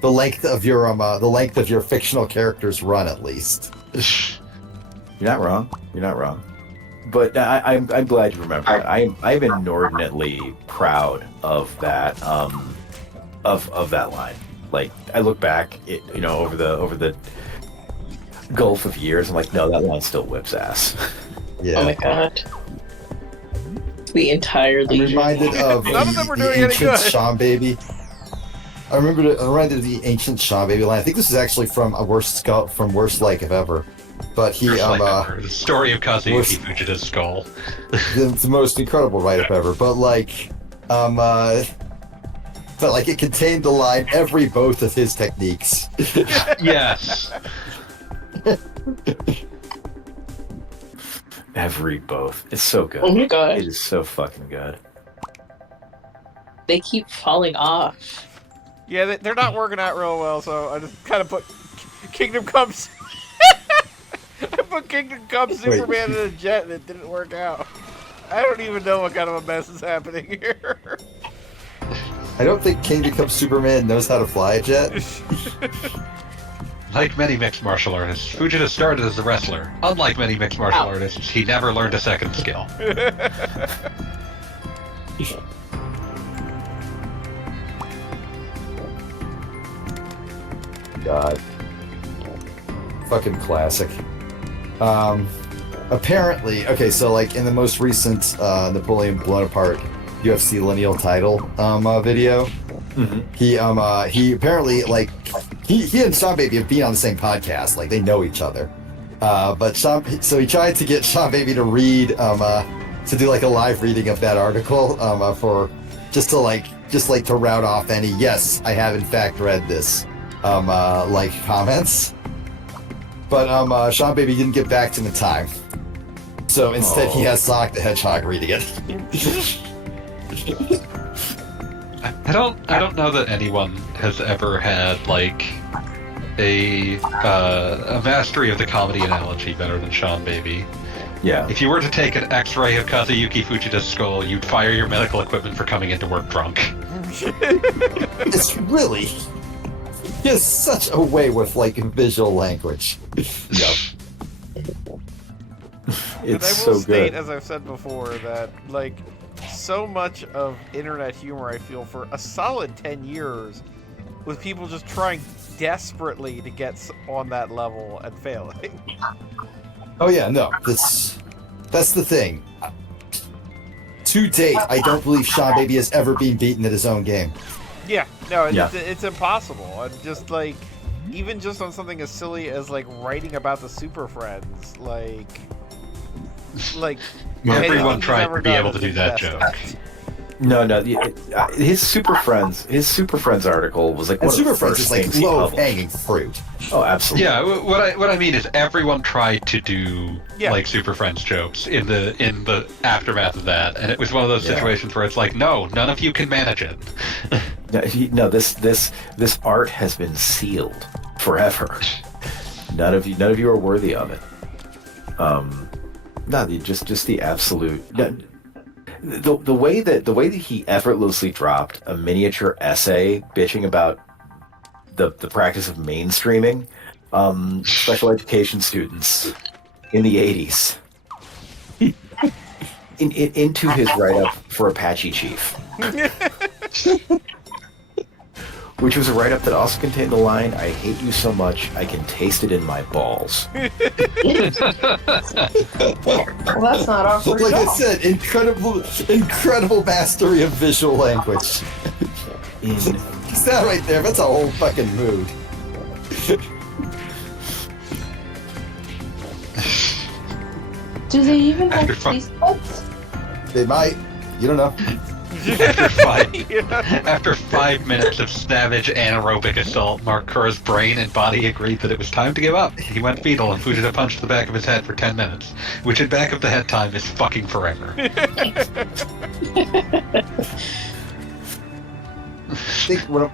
the length of your fictional character's run, at least. You're not wrong. You're not wrong. But I'm glad you remember. I'm inordinately proud of that of that line. Like, I look back, over the gulf of years, I'm like, no, that line still whips ass. Yeah. Oh my god. The entire I'm Legion. reminded of None of them were the doing any ancient good. Sean Baby. I'm reminded of the ancient Sean Baby line. I think this is actually from Worst Like If Ever. But he the story of Kazuyuki worst- Fujita's skull. the most incredible write-up ever. But it contained the line every both of his techniques. Yes. Every both. It's so good. Oh my god. It is so fucking good. They keep falling off. Yeah, they're not working out real well, so I just kind of put Kingdom Come. I put Kingdom Come Superman in a jet, and it didn't work out. I don't even know what kind of a mess is happening here. I don't think Kingdom Come Superman knows how to fly a jet. Like many mixed martial artists, Fujita started as a wrestler. Unlike many mixed martial artists, he never learned a second skill. God. Fucking classic. Apparently, okay, so like in the most recent Napoleon Bonaparte UFC lineal title video, he apparently like he and Sean Baby have been on the same podcast, like they know each other. But so he tried to get Sean Baby to read to do like a live reading of that article for just to route off any yes, I have in fact read this like comments. But Sean Baby didn't get back to him in time. So instead he has Sonic the Hedgehog reading it. I don't know that anyone has ever had like a mastery of the comedy analogy better than Sean Baby. Yeah. If you were to take an X-ray of Kazuyuki Fujita's skull, you'd fire your medical equipment for coming into work drunk. It's really... He has such a way with, like, visual language. Yep. But It's I will so state, good. as I've said before, that like so much of internet humor, I feel, for a solid 10 years, was people just trying desperately to get on that level and failing. Oh yeah, no, that's the thing. To date, I don't believe Sean Baby has ever been beaten at his own game. Yeah, no, Yeah. it's impossible. And just like, even just on something as silly as like writing about the Super Friends, like Everyone anything he's tried ever to be done able has to do been that best. joke. No, his Super Friends article was like And one of the Super Friends first is like things he published. low-hanging fruit. Oh, absolutely. Yeah, what I mean is everyone tried to do Yeah. like Super Friends jokes in the aftermath of that, and it was one of those Yeah. situations where it's like, no, none of you can manage it. No, this art has been sealed forever. None of you are worthy of it. Just the absolute. The way that he effortlessly dropped a miniature essay bitching about the practice of mainstreaming special education students in the 80s into his write-up for Apache Chief. Which was a write-up that also contained the line, "I hate you so much, I can taste it in my balls." Well, that's not awkward Like at I all. said, incredible mastery of visual language. Just that right there, that's a whole fucking mood. Do they even have After fun- taste buds? They might. You don't know. After 5 minutes of savage anaerobic assault, Markura's brain and body agreed that it was time to give up. He went fetal and Fujita punched the back of his head for 10 minutes, which in back of the head time is fucking forever. I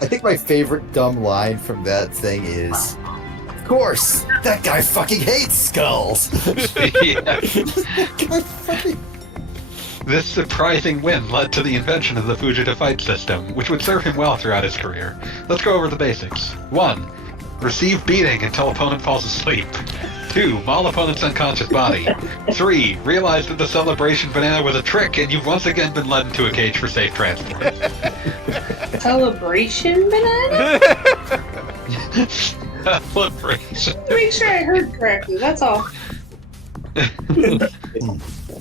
think my favorite dumb line from that thing is, "Of course, that guy fucking hates skulls." Yeah. That guy fucking... This surprising win led to the invention of the Fujita fight system, which would serve him well throughout his career. Let's go over the basics. 1. Receive beating until opponent falls asleep. 2. Maul opponent's unconscious body. 3. Realize that the celebration banana was a trick and you've once again been led into a cage for safe transport. Celebration banana? Celebration. To make sure I heard correctly, that's all.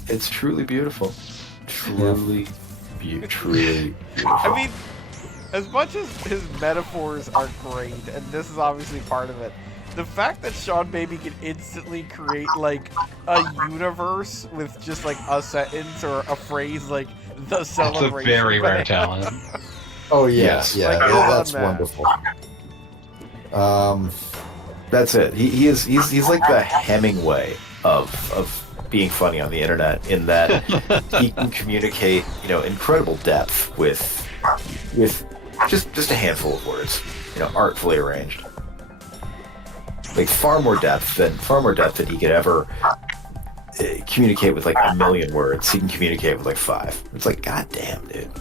It's truly beautiful. Truly beautiful. I mean, as much as his metaphors are great, and this is obviously part of it, the fact that Sean Baby can instantly create, like, a universe with just, like, a sentence or a phrase like, the celebration. That's a very rare talent. Oh, yeah. Yes. Yeah, Like, that's on that. wonderful. That's it. He's like the Hemingway of being funny on the internet, in that he can communicate, incredible depth with just a handful of words, artfully arranged. Like far more depth than he could ever communicate with like a million words. He can communicate with like 5. It's like, god damn, dude.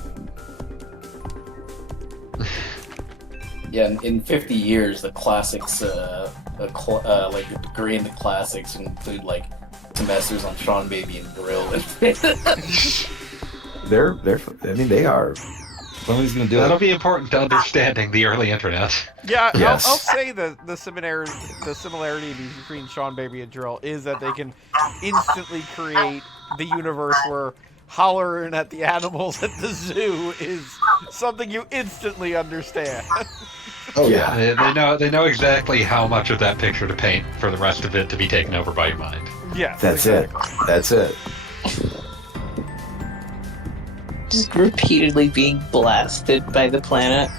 Yeah, in 50 years, the classics, like the degree in the classics include like semesters on Sean Baby and Grill. They are. Somebody's gonna do That'll it. be important to understanding the early internet. Yeah, Yes. I'll say that the similarity between Sean Baby and Drill is that they can instantly create the universe where hollering at the animals at the zoo is something you instantly understand. Oh, yeah. They know exactly how much of that picture to paint for the rest of it to be taken over by your mind. Yes, That's exactly. it. That's it. Just repeatedly being blasted by the planet.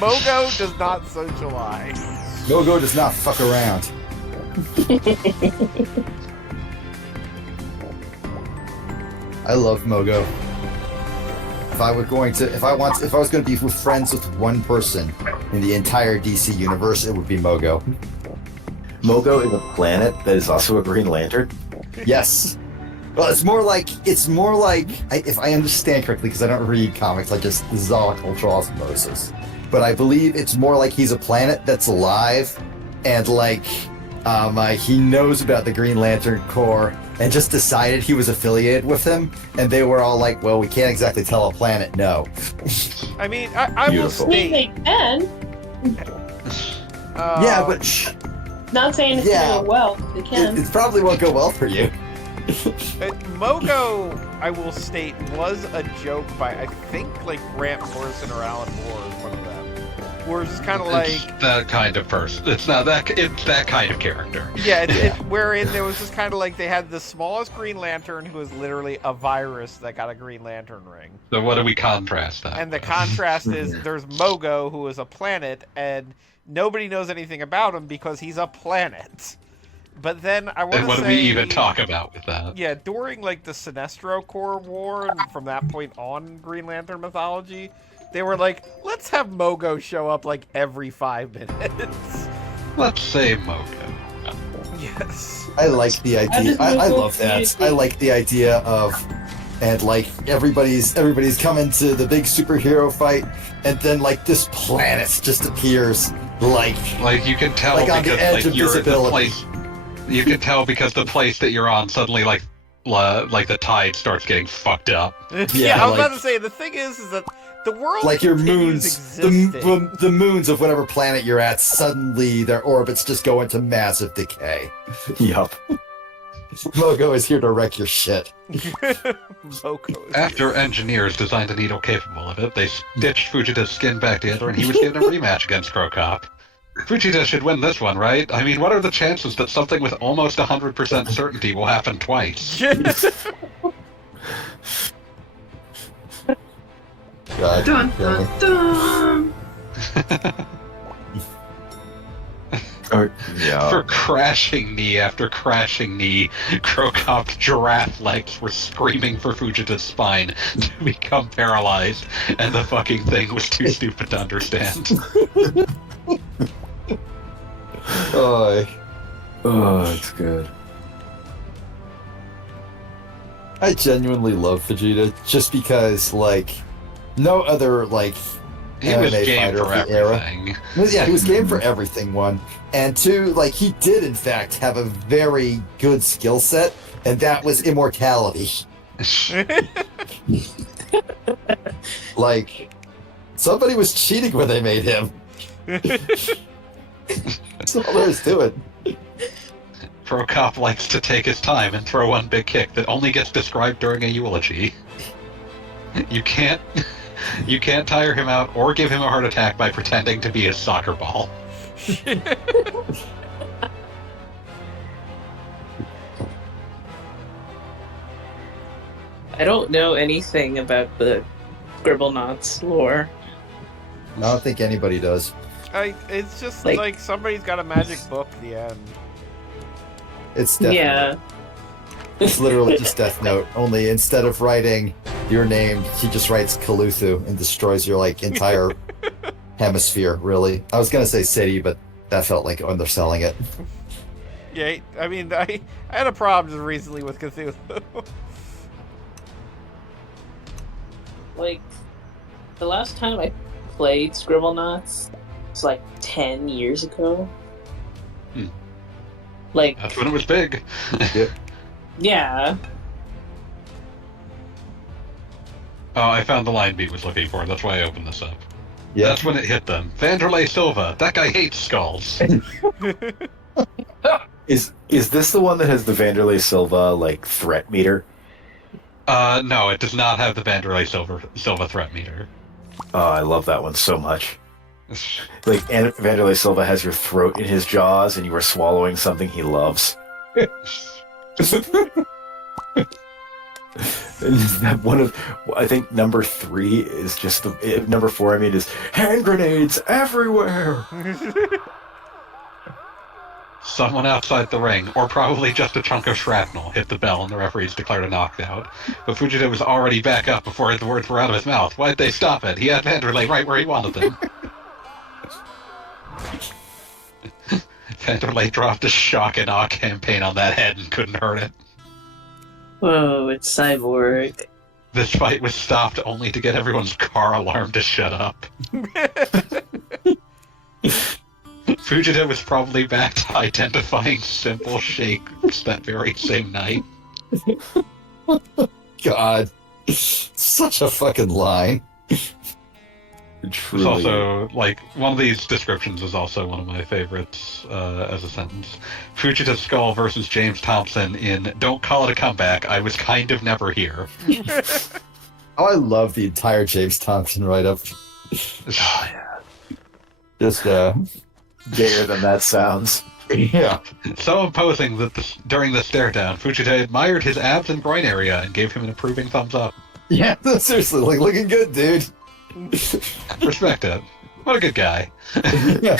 Mogo does not socialize. Mogo does not fuck around. I love Mogo. If I was going to be with friends with one person in the entire DC universe, it would be Mogo. Mogo is a planet that is also a Green Lantern. Yes. Well, it's more like if I understand correctly, because I don't read comics, this is all a cultural osmosis. But I believe it's more like he's a planet that's alive, and he knows about the Green Lantern Corps, and just decided he was affiliated with them, and they were all like, well, we can't exactly tell a planet no. I mean, I will Beautiful. I mean, state. they can. Yeah, but Not saying it's Yeah. gonna go well. They can. it probably won't go well for you. Mogo, I will state, was a joke by, I think, Grant Morrison or Alan Moore, one of them. Where it's just kind of It's that kind of person. It's not that. It's that kind of character. yeah, wherein there was just kind of they had the smallest Green Lantern who was literally a virus that got a Green Lantern ring. So what do we contrast that? And the with? contrast is there's Mogo, who is a planet, and nobody knows anything about him because he's a planet. But then I want And to what say, do we even talk about with that? yeah, during the Sinestro Corps War, and from that point on Green Lantern mythology, they were like, let's have Mogo show up every 5 minutes. Let's say Mogo. Yes. I like the idea. I love that. I like the idea of, and everybody's coming to the big superhero fight, and then this planet just appears You can tell on the because edge of you're the visibility. place. You can tell because the place that you're on suddenly the tide starts getting fucked up. Yeah, I was about to say, the thing is that the world your continues moons, existing. the moons of whatever planet you're at, suddenly their orbits just go into massive decay. Yup. Mogo is here to wreck your shit. Mogo is After engineers designed a needle capable of it, they stitched Fujita's skin back together and he was given a rematch against Crocop. Fujita should win this one, right? I mean, what are the chances that something with almost 100% certainty will happen twice? God. Dun kill me. dun dun. For crashing knee after crashing knee, Krokop's giraffe legs were screaming for Fujita's spine to become paralyzed, and the fucking thing was too stupid to understand. Oh, it's good. I genuinely love Vegeta just because, like, no other, like, He was anime game fighter for of the era. everything. Yeah, he was game for everything, one. And two, like, he did, in fact, have a very good skill set, and that was immortality. Like, somebody was cheating when they made him. That's all there is to it. Krokop likes to take his time and throw one big kick that only gets described during a eulogy. You can't tire him out or give him a heart attack by pretending to be his soccer ball. I don't know anything about the Scribblenauts lore. I don't think anybody does. It's just Like- like somebody's got a magic book at the end. It's definitely, Yeah. it's literally just Death Note. Only instead of writing your name, he just writes Kaluthu and destroys your, like, entire hemisphere, really. I was gonna say city, but that felt like underselling it. Yeah, I mean, I had a problem just recently with Cthulhu. Like, the last time I played Scribblenauts was like 10 years ago. Hmm. Like, That's when it was big. yeah. Oh, I found the line Beat was looking for. That's why I opened this up. Yeah. That's when it hit them. Vanderlei Silva. That guy hates skulls. Is this the one that has the Vanderlei Silva like threat meter? No, it does not have the Vanderlei Silva threat meter. Oh, I love that one so much. Like, Vanderlei Silva has your throat in his jaws, and you are swallowing something he loves. And that one of, I think number 3 is just the number 4. I mean, is hand grenades everywhere. Someone outside the ring, or probably just a chunk of shrapnel, hit the bell and the referees declared a knockout. But Fujita was already back up before the words were out of his mouth. Why'd they stop it? He had Vanderlei right where he wanted them. Vanderlei dropped a shock and awe campaign on that head and couldn't hurt it. Whoa, it's Cyborg. This fight was stopped only to get everyone's car alarm to shut up. Fujita was probably back to identifying simple shapes that very same night. God. Such a fucking lie. It's Truly. also, like, one of these descriptions is also one of my favorites as a sentence. Fujita's skull versus James Thompson in Don't Call It a Comeback, I was kind of never here. Oh, I love the entire James Thompson write-up. Oh, yeah. Just, Gayer than that sounds. yeah. So imposing that during the stare down, Fujita admired his abs and groin area and gave him an approving thumbs up. Yeah, seriously, like, looking good, dude. Respect it. What a good guy. Yeah.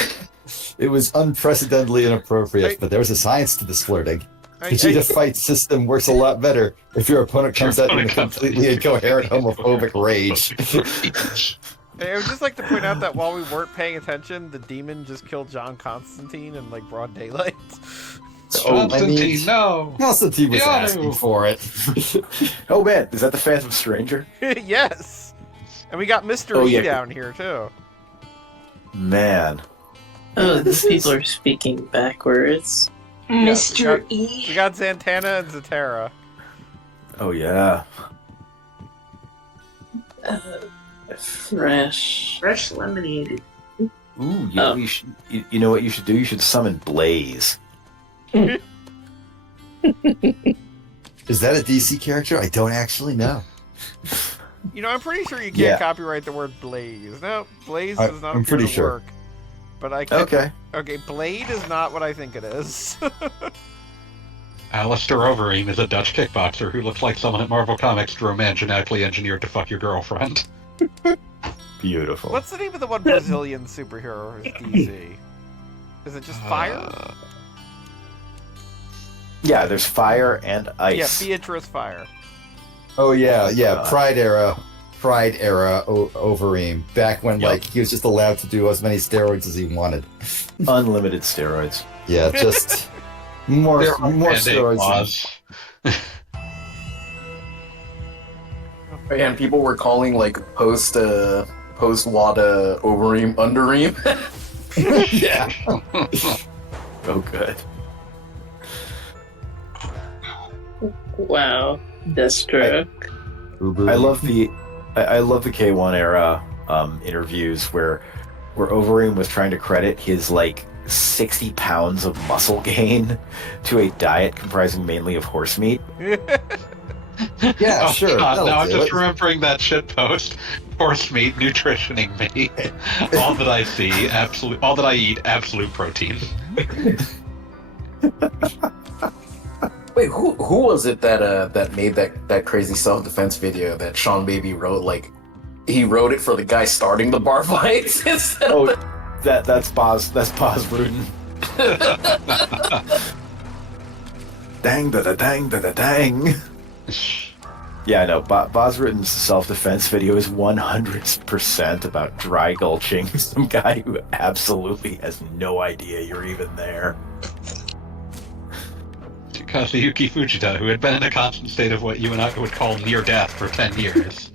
It was unprecedentedly inappropriate, but there was a science to this flirting. Vegeta fight system works a lot better if your opponent comes at you in a completely incoherent homophobic rage. I would just like to point out that while we weren't paying attention, the demon just killed John Constantine in, like, broad daylight. Constantine, no! Constantine was Keanu. asking for it. Oh man, is that the Phantom Stranger? Yes! And we got Mr. Oh, E yeah. down here, too. Man. Oh, these people are speaking backwards. Mr. We E. got Zantana and Zatara. Oh yeah. Fresh. Fresh lemonade. Ooh, you know what you should do? You should summon Blaze. Is that a DC character? I don't actually know. You know, I'm pretty sure you can't Yeah. copyright the word Blaze. No, Blaze I- does not I'm appear pretty to sure. work. But I can... Okay. Okay, Blade is not what I think it is. Alistair Overeem is a Dutch kickboxer who looks like someone at Marvel Comics drew a man genetically engineered to fuck your girlfriend. Beautiful. What's the name of the one Brazilian superhero who's DC? Is it just Fire? Yeah, there's fire and ice. Yeah, Beatrice Fire. Oh yeah, yeah. God. Pride era Overeem. Back when Yep. like he was just allowed to do as many steroids as he wanted. Unlimited steroids. Yeah, just more steroids. Laws. And people were calling like post Wada Overeem Undereem. Yeah. Oh, good. Wow, Deathstroke. I love the K1 era interviews where Overeem was trying to credit his like 60 pounds of muscle gain to a diet comprising mainly of horse meat. Yeah, Oh, sure. God, that'll now I'm do just it. remembering that shit post. Horse meat, nutritioning me. All that I see, all that I eat, absolute protein. Wait, who was it that made that crazy self-defense video that Sean Baby wrote? Like, he wrote it for the guy starting the bar fights instead of the... That's Boz Rudin. Dang da dang. Yeah, no, Boz Rudin's self-defense video is 100% about dry gulching some guy who absolutely has no idea you're even there. Kazuyuki Fujita, who had been in a constant state of what you and I would call near death for 10 years.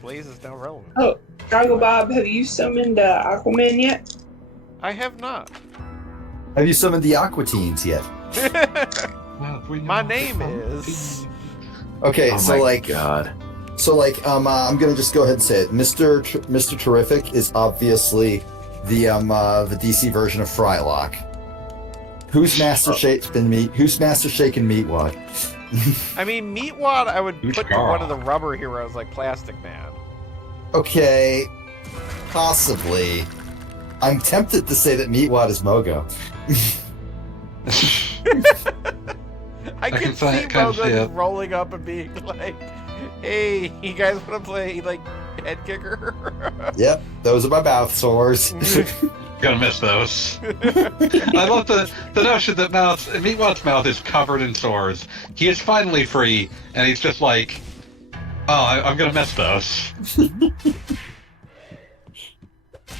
Blaze is now relevant. Oh, Drago Bob, have you summoned Aquaman yet? I have not. Have you summoned the Aqua Teens yet? My name is. Okay, Oh so my like, God. I'm gonna just go ahead and say it. Mr. Terrific is obviously the DC version of Frylock. Who's Master Shake and Meatwad? I mean, Meatwad, I would Who's put to Carl? one of the rubber heroes like Plastic Man. Okay, possibly. I'm tempted to say that Meatwad is Mogo. I can can see kinda Mogo see just it. rolling up and being like, "Hey, you guys want to play like head kicker?" Yep, those are my mouth sores. Gonna miss those. I love the notion that Meatwad's mouth is covered in sores. He is finally free, and he's just like, oh, I'm gonna miss those.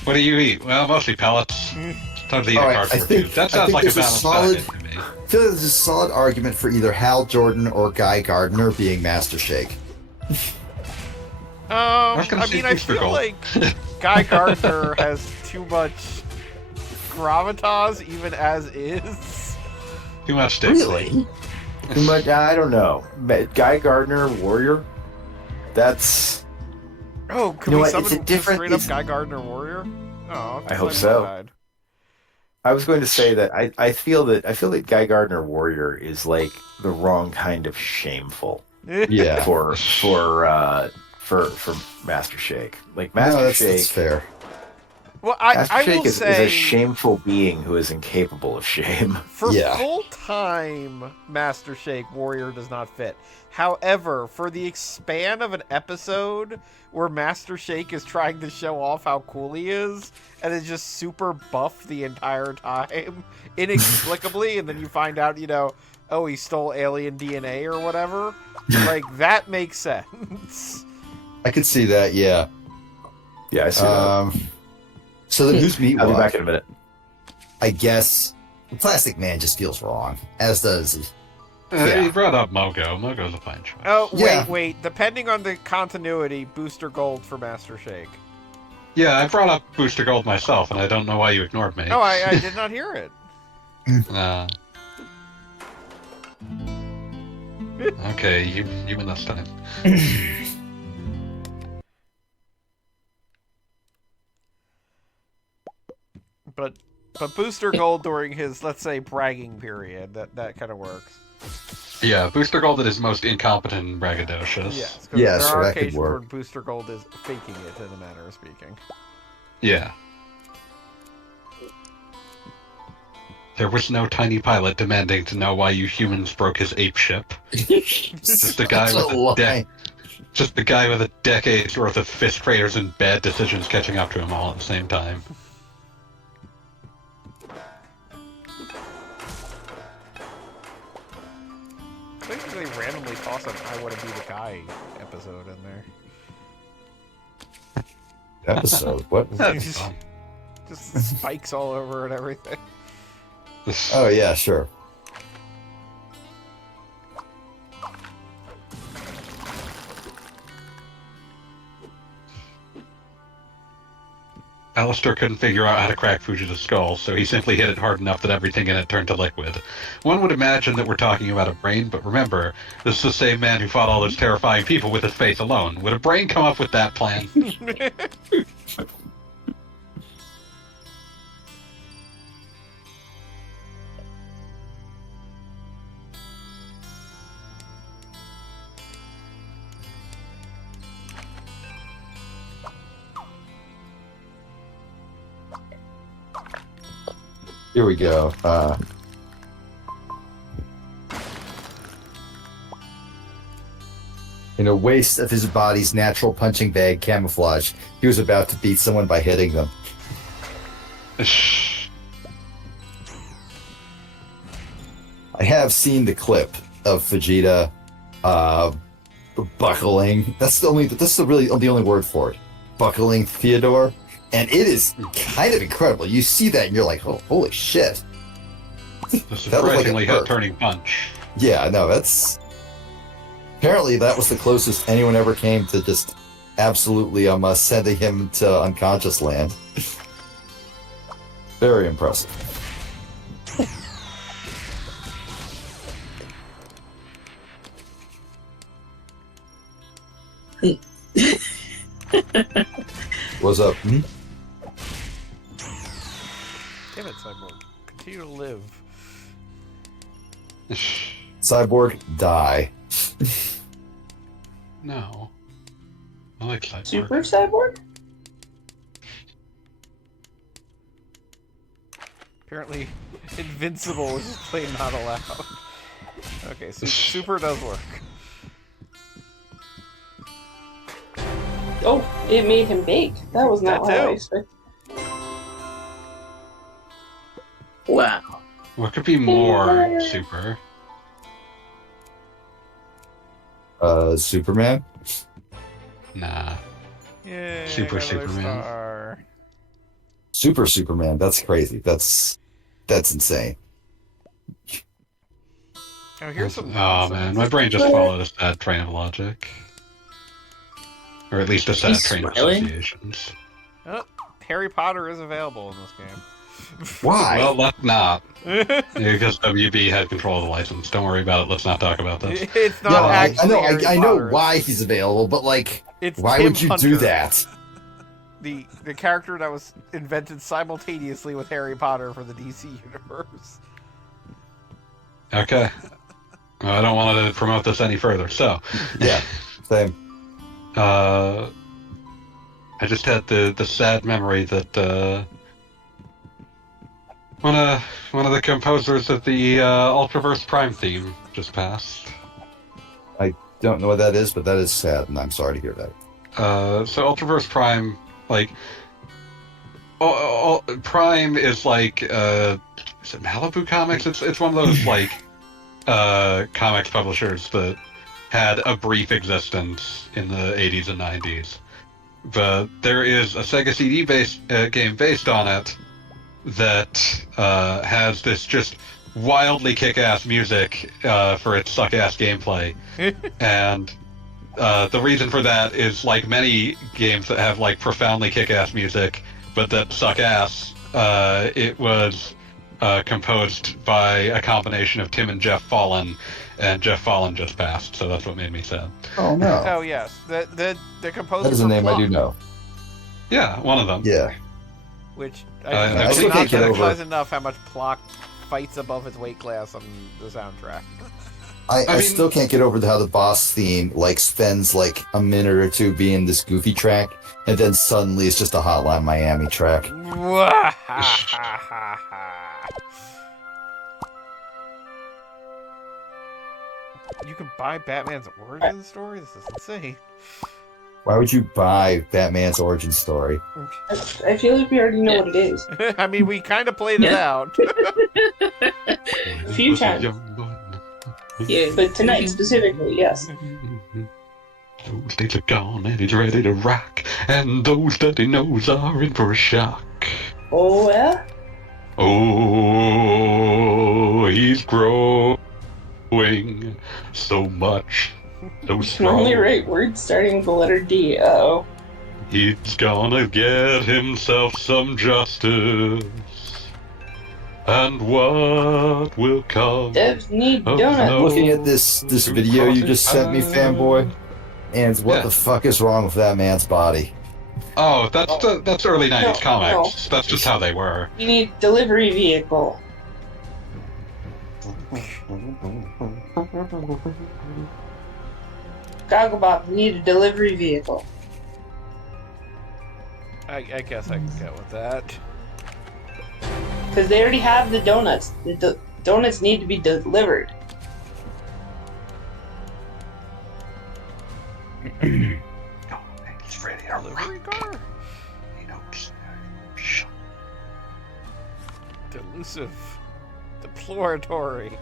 What do you eat? Well, mostly pellets. Sometimes I eat All a right, cardboard I think- tube. That I sounds think like a there's a balanced solid- diet to me. I feel like there's a solid argument for either Hal Jordan or Guy Gardner being Master Shake. was gonna I say mean, I Booster feel Gold. like Guy Gardner has too much gravitas, even as is. Too much stick. Really? But I don't know. Guy Gardner, Warrior? That's... Oh, can You know we what, summon it's a different- straight up it's- Guy Gardner Warrior? Oh, I hope thought so. he died. I was going to say that I feel that Guy Gardner Warrior is like the wrong kind of shameful Yeah. for Master Shake. Like No, Master that's Shake, Well, Master I Shake will is say a shameful being who is incapable of shame. for Yeah. full-time Master Shake, Warrior does not fit. However, for the span of an episode where Master Shake is trying to show off how cool he is and is just super buff the entire time, inexplicably, and then you find out, oh, he stole alien DNA or whatever, like, that makes sense. I could see that, yeah. Yeah, I see that. So then who's I'll be Meatwad? back in a minute. I guess Plastic Man just feels wrong, as does... You brought up Mogo. Mogo's a fine choice. Oh, Yeah. wait. Depending on the continuity, Booster Gold for Master Shake. Yeah, I brought up Booster Gold myself, and I don't know why you ignored me. Oh, I did not hear it. Okay, you win this time. But Booster Gold during his, let's say, bragging period, that kind of works. Yeah, Booster Gold is most incompetent and braggadocious. Yes, because Yeah, there so are that could occasions where work. Booster Gold is faking it, in a manner of speaking. Yeah. There was no tiny pilot demanding to know why you humans broke his ape ship. Just a guy with a Just the guy with a decade's worth of fist craters and bad decisions catching up to him all at the same time. I think they randomly toss an "I Want to Be the Guy" episode in there. Episode? What? That's fun. Just spikes all over and everything. Oh yeah, sure. Alistair couldn't figure out how to crack Fujita's skull, so he simply hit it hard enough that everything in it turned to liquid. One would imagine that we're talking about a brain, but remember, this is the same man who fought all those terrifying people with his face alone. Would a brain come up with that plan? Here we go. In a waste of his body's natural punching bag camouflage, he was about to beat someone by hitting them. I have seen the clip of Vegeta buckling. That's the only word for it. Buckling Theodore. And it is kind of incredible. You see that and you're like, oh, holy shit. A surprisingly head-turning punch. Yeah, no, that's... Apparently that was the closest anyone ever came to just absolutely sending him to unconscious land. Very impressive. What's up? Damn it, Cyborg. Continue to live. Cyborg, die. No. I like Cyborg. Super Cyborg? Apparently, Invincible is just plain not allowed. Okay, so Super does work. Oh, it made him big. That was not That what I too. expected. Wow. What could be more super? Superman? Nah. Yay, Super another Superman. Star. Super Superman, that's crazy. That's insane. Oh, here's some Oh nonsense. man, my brain just followed a sad train of logic. Or at least a sad He's train of smiling? associations. Oh, Harry Potter is available in this game. Why? Well, let's not. Because WB had control of the license. Don't worry about it. Let's not talk about this. It's not No, I actually know, Harry I know Potter. why he's available, but like, It's why Tim would you Hunter, do that? The character that was invented simultaneously with Harry Potter for the DC universe. Okay. Well, I don't want to promote this any further. So, Yeah, same. I just had the sad memory that one of the composers of the Ultraverse Prime theme just passed. I don't know what that is, but that is sad, and I'm sorry to hear that. So Ultraverse Prime, like, Prime is like, is it Malibu Comics? It's one of those like comics publishers that had a brief existence in the 80s and 90s. But there is a Sega CD based game based on it that has this just wildly kick-ass music for its suck-ass gameplay. And the reason for that is, like many games that have like profoundly kick-ass music but that suck ass, it was composed by a combination of Tim and Jeff Fallen, and Jeff Fallen just passed, so that's what made me sad. Oh no. Oh yes, the composer. That is a for name I Plot, do know. Yeah, one of them. Yeah. Which I I still cannot can't get over- emphasize enough how much Plot fights above its weight class on the soundtrack. I mean- still can't get over how the boss theme like spends like a minute or two being this goofy track, and then suddenly it's just a Hotline Miami track. You can buy Batman's origin story? This is insane. Why would you buy Batman's origin story? I feel like we already know what it is. I mean, we kind of played it out. A few times. Yeah, But tonight specifically, yes. Those days are gone and he's ready to rock, and those that he knows are in for a shock. Oh, yeah? Oh, he's growing so much, so You can strong. only write words starting with the letter D. Uh-oh. He's gonna get himself some justice. And what will come? Devs need Oh, donuts. no. Looking at this video you just sent me, fanboy, and what Yeah. the fuck is wrong with that man's body? Oh, that's early 90s No, comics. That's just how they were. You need delivery vehicle. Gogglebop, you need a delivery vehicle. I guess I can get with that. Because they already have the donuts. The donuts need to be delivered. He's ready to Delivery car? He knows. Delusive. Deploratory.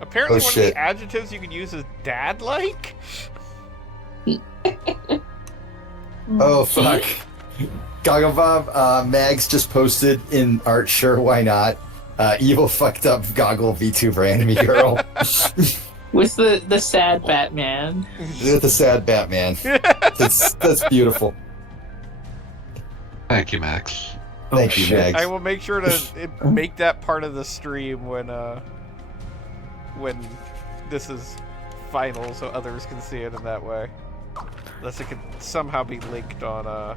Apparently Oh, one of shit. the adjectives you can use is dad-like? Oh fuck. Gogglebob, Mags just posted in art, sure, why not? Evil fucked up Goggle VTuber enemy girl. with the sad Batman. With the sad Batman. That's beautiful. Thank you, Max. Thank you, shit. Mags. I will make sure to make that part of the stream when this is final, so others can see it in that way. Unless it can somehow be linked on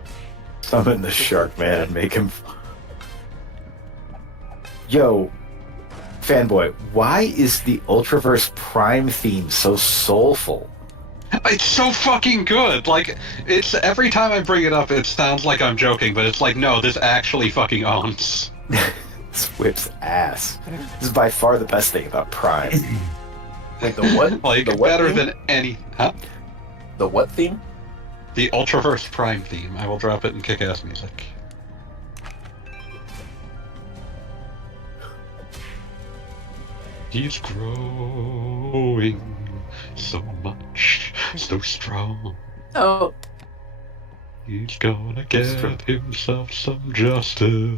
Summon the Shark Man and make him. Yo, fanboy, why is the Ultraverse Prime theme so soulful? It's so fucking good. Like, it's every time I bring it up, it sounds like I'm joking, but it's like, no, this actually fucking owns. This whips ass. This is by far the best thing about Prime. Wait, the what? Like, the what better theme? than any. Huh? The what theme? The Ultraverse Prime theme. I will drop it in kick-ass music. He's growing so much, so strong. Oh, He's gonna get himself some justice.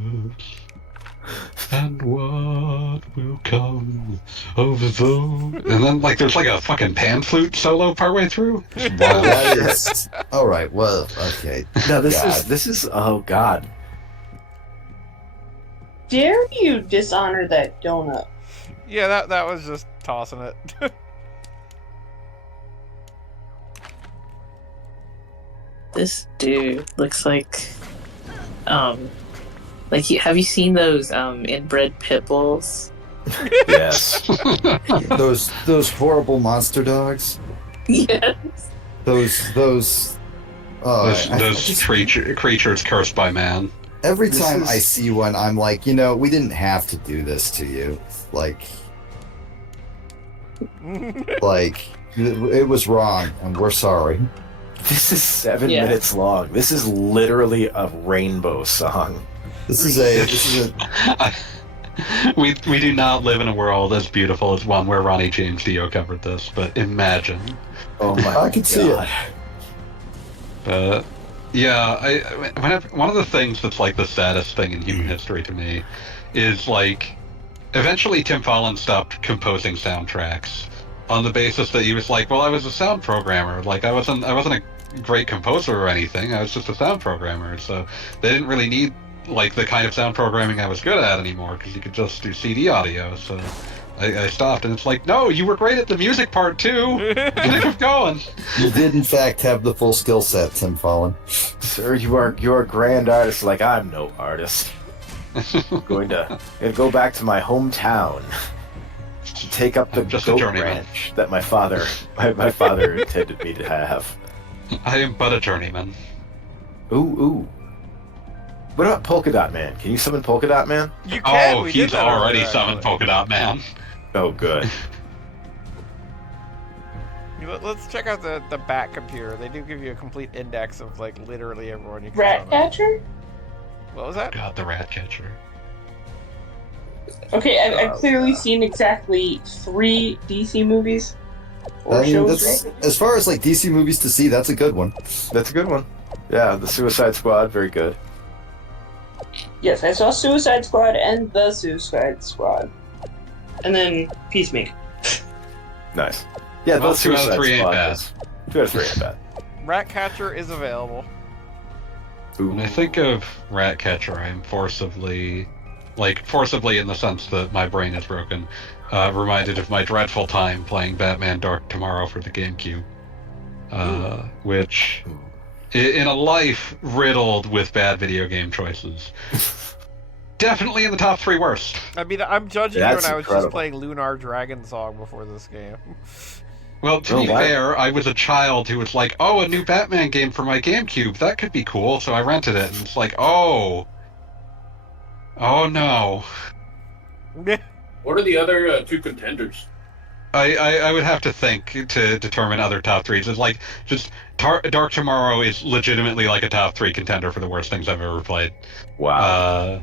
And what will come over those? And then, like, there's like a fucking pan flute solo partway through. Wow, that is... Alright, well, okay. No, this God. is oh god. Dare you dishonor that donut? Yeah, that was just tossing it. this dude looks like have you seen those inbred pit bulls? Yes. Those horrible monster dogs. Yes. Those those I creatures cursed by man. every This time is- I see one, I'm like, you know, we didn't have to do this to you. Like it was wrong, and we're sorry. This is 7 Yeah. minutes long. This is literally a rainbow song. This is a we do not live in a world as beautiful as one where Ronnie James Dio covered this, but imagine. Oh my I can see God. it. But yeah, one of the things that's like the saddest thing in human history to me is like eventually Tim Follin stopped composing soundtracks on the basis that he was like, well, I was a sound programmer. Like I wasn't a great composer or anything. I was just a sound programmer. So they didn't really need like the kind of sound programming I was good at anymore because you could just do CD audio. So I stopped, and it's like, no, you were great at the music part too. Keep going. You did, in fact, have the full skill set, Tim Fallon. Sir, you're a grand artist like I'm no artist. Gonna go back to my hometown to take up the I'm just a goat journeyman. ranch that my father intended me to have. I am but a journeyman. Ooh. What about Polka Dot Man? Can you summon Polka Dot Man? You can. Oh, we did he's that already earlier, summoned actually. Polka Dot Man. Oh, good. Let's check out the Bat computer. They do give you a complete index of like literally everyone you can summon. Ratcatcher? What was that? God, the rat catcher. Okay, I've clearly seen exactly 3 DC movies. Or I mean, shows, that's, right? as far as like DC movies to see, that's a good one. That's a good one. Yeah, the Suicide Squad, very good. Yes, I saw Suicide Squad and The Suicide Squad. And then Peacemaker. Nice. Yeah, Well, the 2 out of Suicide 3 ain't Squad bad. is- 2 out of 3 ain't bad. Ratcatcher is available. When I think of Ratcatcher, I'm forcibly in the sense that my brain is broken, reminded of my dreadful time playing Batman Dark Tomorrow for the GameCube. Which, in a life riddled with bad video game choices, definitely in the top 3 worst. I mean, I'm judging That's you, and I was incredible. just playing Lunar Dragon Song before this game. Well, to be wow. fair, I was a child who was like, oh, a new Batman game for my GameCube, that could be cool, so I rented it, and it's like, oh no. What are the other 2 contenders? I would have to think to determine other top 3s. It's like, just Dark Tomorrow is legitimately like a top 3 contender for the worst things I've ever played. Wow.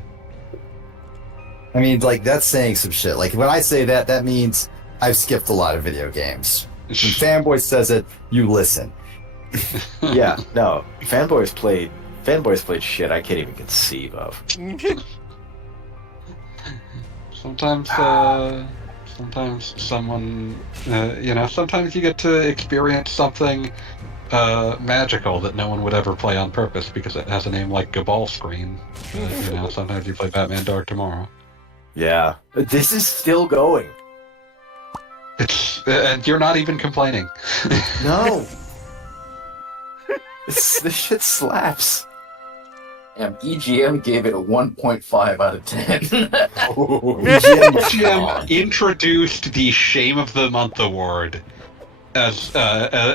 I mean, like, that's saying some shit. Like, when I say that, that means I've skipped a lot of video games. When Fanboy says it, you listen. Yeah, no. Fanboys played shit I can't even conceive of. Sometimes someone, sometimes you get to experience something magical that no one would ever play on purpose because it has a name like Gabal Screen. Sometimes you play Batman Dark Tomorrow. Yeah. This is still going. And you're not even complaining. No. This shit slaps. EGM gave it a 1.5 out of 10. EGM introduced the Shame of the Month award as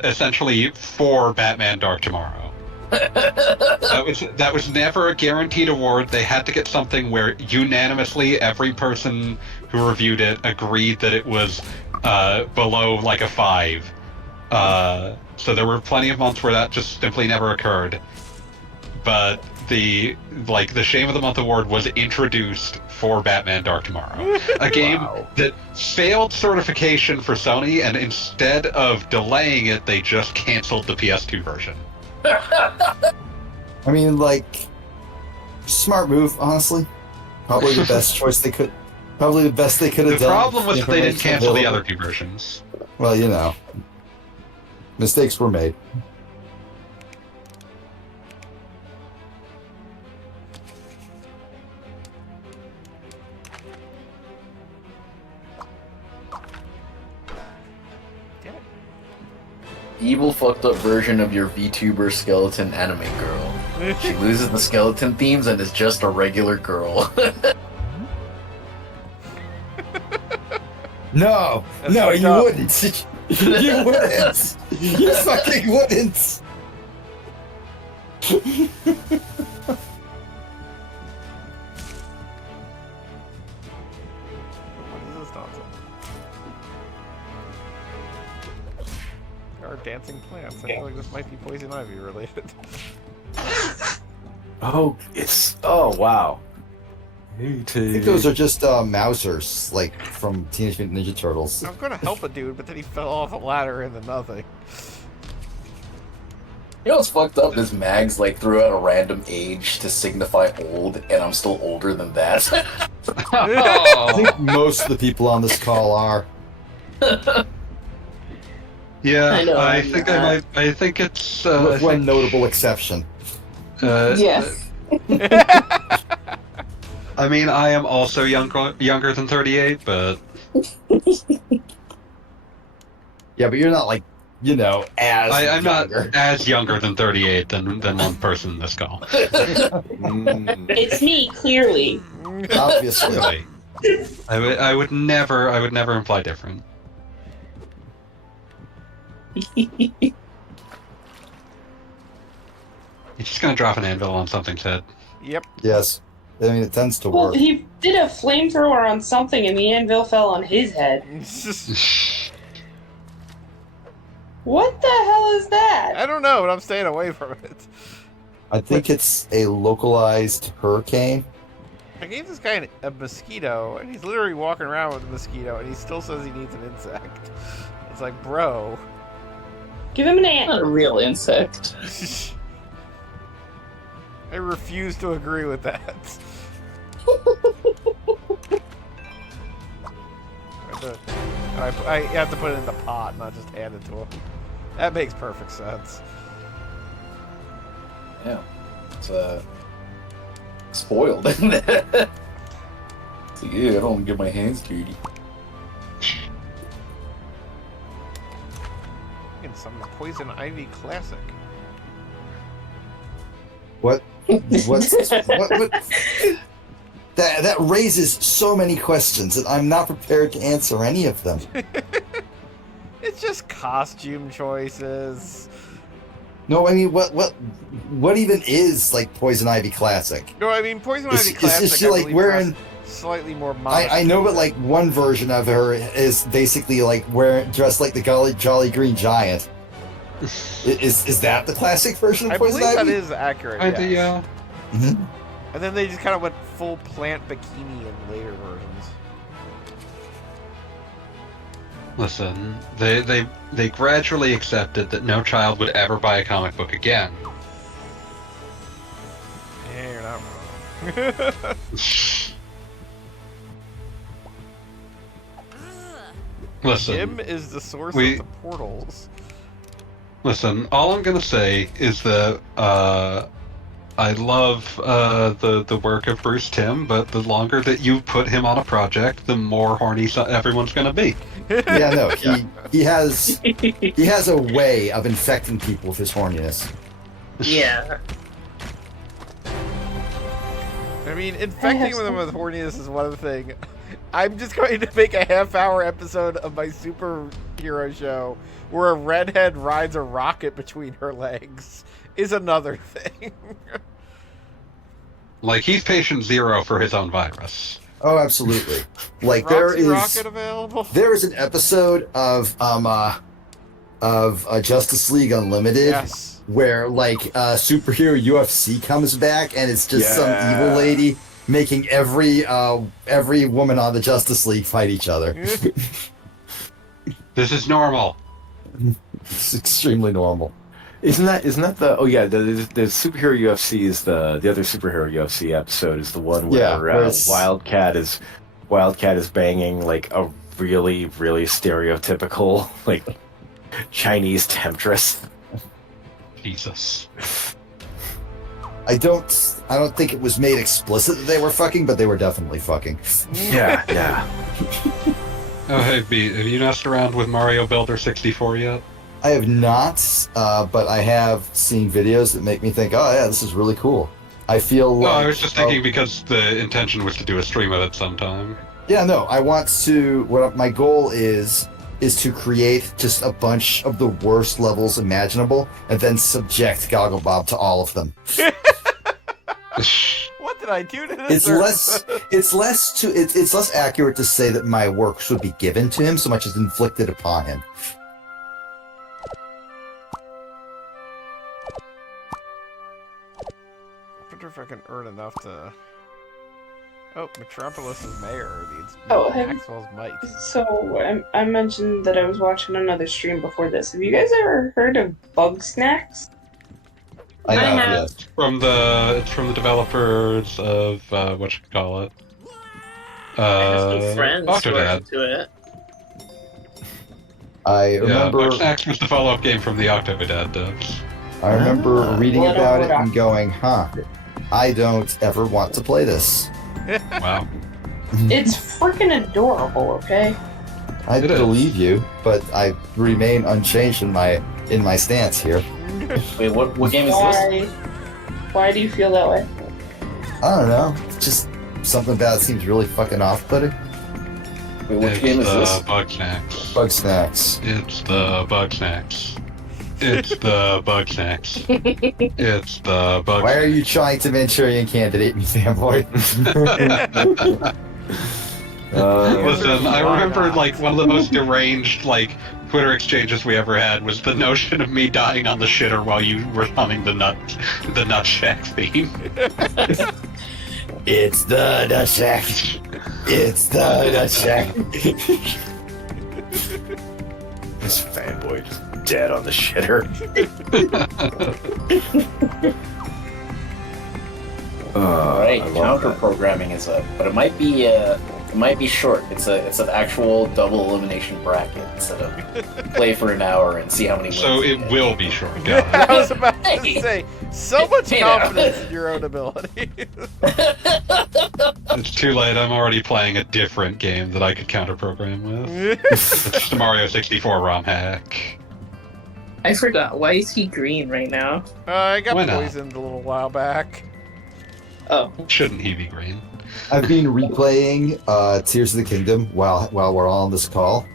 essentially for Batman Dark Tomorrow. That was never a guaranteed award. They had to get something where unanimously every person who reviewed it agreed that it was below like a 5. So there were plenty of months where that just simply never occurred. But the Shame of the Month award was introduced for Batman Dark Tomorrow, a game that failed certification for Sony, and instead of delaying it, they just canceled the PS2 version. I mean, like, smart move, honestly. Probably the best choice they could. Probably the best they could have The done. problem was that they didn't cancel the available. other 2 versions. Well, mistakes were made. Evil fucked up version of your VTuber skeleton anime girl. She loses the skeleton themes and is just a regular girl. No, That's no, fucked you up. wouldn't. You wouldn't. You fucking wouldn't. What is this nonsense? There are dancing plants. I feel like this might be poison ivy related. Oh wow. I think those are just Mousers, like from Teenage Mutant Ninja Turtles. I was gonna help a dude, but then he fell off a ladder into nothing. You know what's fucked up is Mags threw out a random age to signify old, and I'm still older than that. I think most of the people on this call are. Yeah, I know, I I'm think not. I might. I think it's. With one notable exception. Yes. I mean, I am also younger than 38, but Yeah, but you're not like, as I'm not younger. as younger than 38 than one person in this call. It's me, clearly. Obviously. Really. I would never imply different. You're just gonna drop an anvil on something's head. Yep. Yes. I mean, it tends to Well, work. he did a flamethrower on something and the anvil fell on his head. What the hell is that? I don't know, but I'm staying away from it. I think it's a localized hurricane. I gave this guy a mosquito, and he's literally walking around with a mosquito, and he still says he needs an insect. It's like, bro. Give him an ant. Not a real insect. I refuse to agree with that. I have to put it in the pot, not just hand it to him. That makes perfect sense. Yeah. It's spoiled, isn't it? It's like, yeah, I don't want to get my hands dirty. And some Poison Ivy classic. What? What? That raises so many questions, and I'm not prepared to answer any of them. It's just costume choices. No, I mean, what even is like Poison Ivy Classic? No, I mean Poison Is- Ivy is classic. she, like, wearing- slightly more modest. I know, but like one version of her is basically like dressed like the Jolly Green Giant. Is that the classic version I of Poison believe Ivy? that is accurate. Yes. And then they just kind of went full plant bikini in later versions. Listen, they gradually accepted that no child would ever buy a comic book again. Yeah, you're not wrong. Listen, Jim is the source of the portals. Listen, all I'm gonna say is that I love the work of Bruce Timm, but the longer that you put him on a project, the more horny everyone's gonna be. Yeah, no, he has a way of infecting people with his horniness. Yeah. I mean, infecting them with horniness is one thing. I'm just going to make a half-hour episode of my superhero show where a redhead rides a rocket between her legs is another thing. Like, he's patient zero for his own virus. Oh, absolutely. Like Roxy Rocket available? there is an episode of Justice League Unlimited Yes. where like superhero UFC comes back and it's just some evil lady making every woman on the Justice League fight each other. This is normal. It's extremely normal. Isn't that the the superhero UFC is the other superhero UFC episode is the one where Wildcat is banging like a really stereotypical like Chinese temptress. Jesus. I don't think it was made explicit that they were fucking, but they were definitely fucking. Yeah. Oh, hey, B, have you messed around with Mario Builder 64 yet? I have not, but I have seen videos that make me think, oh yeah, this is really cool. I feel No, like... I was just thinking because the intention was to do a stream of it sometime. Yeah, no, I want to... my goal is to create just a bunch of the worst levels imaginable and then subject Gogglebob to all of them. What did I do to this? It's less accurate to say that my work should be given to him so much as inflicted upon him. I wonder if I can earn enough to... Oh, Metropolis's mayor needs Maxwell's might. So, I mentioned that I was watching another stream before this. Have you guys ever heard of Bug Snacks? I have, have. yes. It's from the developers of whatchamacallit. I have some friends who are Octodad. into it. I remember... X was the follow-up game from the Octodad devs. I remember reading Blood about it Order. and going, huh, I don't ever want to play this. Wow. It's freaking adorable, okay? I It is. believe you, but I remain unchanged in my stance here. Wait, what game is this? Why do you feel that way? I don't know. It's just something about it seems really fucking off-putting. Wait, what It's game is the this? Bug Snacks. Bug Snacks. It's the Bug Snacks. It's the Bug Snacks. It's the Bug Why are you trying to Manchurian candidate me, fanboy? Listen, I remember like one of the most deranged like Twitter exchanges we ever had was the notion of me dying on the shitter while you were humming the nut shack theme. It's the Nut Shack. It's the Nut Shack. This fanboy just dead on the shitter. All right, I love counter that. programming is up, but it might be short. It's an actual double elimination bracket instead of play for an hour and see how many wins. So you it get. will be short. I Got it. was about to Hey. say, so much Hey now. confidence in your own ability. It's too late. I'm already playing a different game that I could counter program with. It's the Mario 64 ROM hack. I forgot. Why is he green right now? I got Why not? poisoned a little while back. Oh, Shouldn't he be green? I've been replaying Tears of the Kingdom while we're all on this call,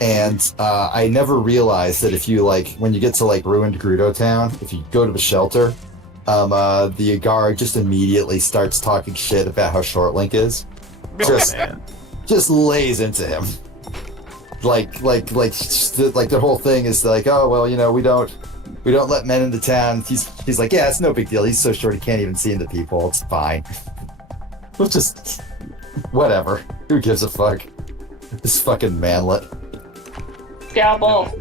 and I never realized that if you when you get to ruined Gerudo Town, if you go to the shelter, the guard just immediately starts talking shit about how short Link is. Just lays into him. The whole thing is oh well, we don't let men into town. He's like, yeah, it's no big deal. He's so short he can't even see into people. It's fine. We'll just whatever. Who gives a fuck? This fucking manlet. Scalpel.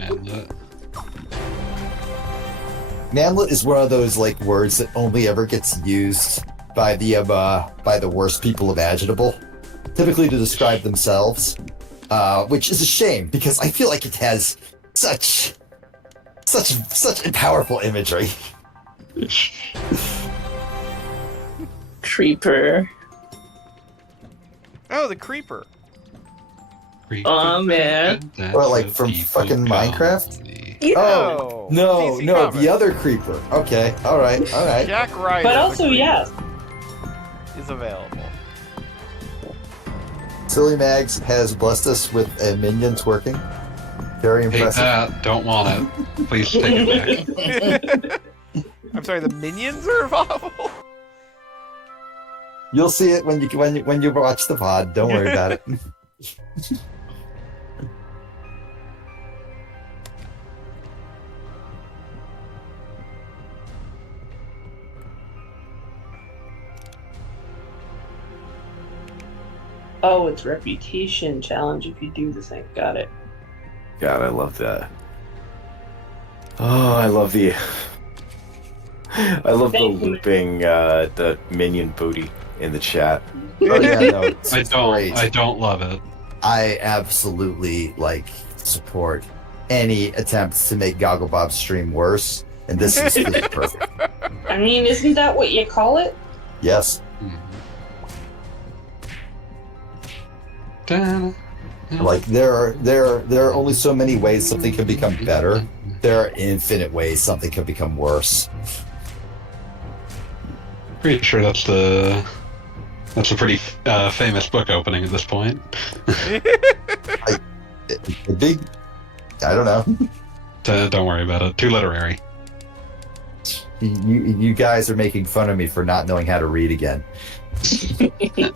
Manlet is one of those words that only ever gets used by the worst people imaginable, typically to describe themselves, which is a shame because I feel like it has such powerful imagery. creeper. Oh, the creeper. Oh man. Or from fucking Minecraft? Oh no, DC no, Comics. the other creeper. Okay, all right. Jack Ryder. But the also, creeper, yes. is available. Silly Mags has blessed us with a minion twerking. Very Hate impressive. that. Don't want it. Please take it back. I'm sorry, the minions are available. You'll see it when you watch the pod. Don't worry about it. Oh, it's reputation challenge if you do the thing. Got it. God, I love that. Oh, I love the looping the minion booty in the chat. Oh yeah, no, it's great. I don't love it. I absolutely support any attempts to make Gogglebob's stream worse, and this is perfect. I mean, isn't that what you call it? Yes. Mm-hmm. There are only so many ways something can become better. There are infinite ways something can become worse. Pretty sure that's a pretty famous book opening at this point. I don't know. Don't worry about it. Too literary. You guys are making fun of me for not knowing how to read again.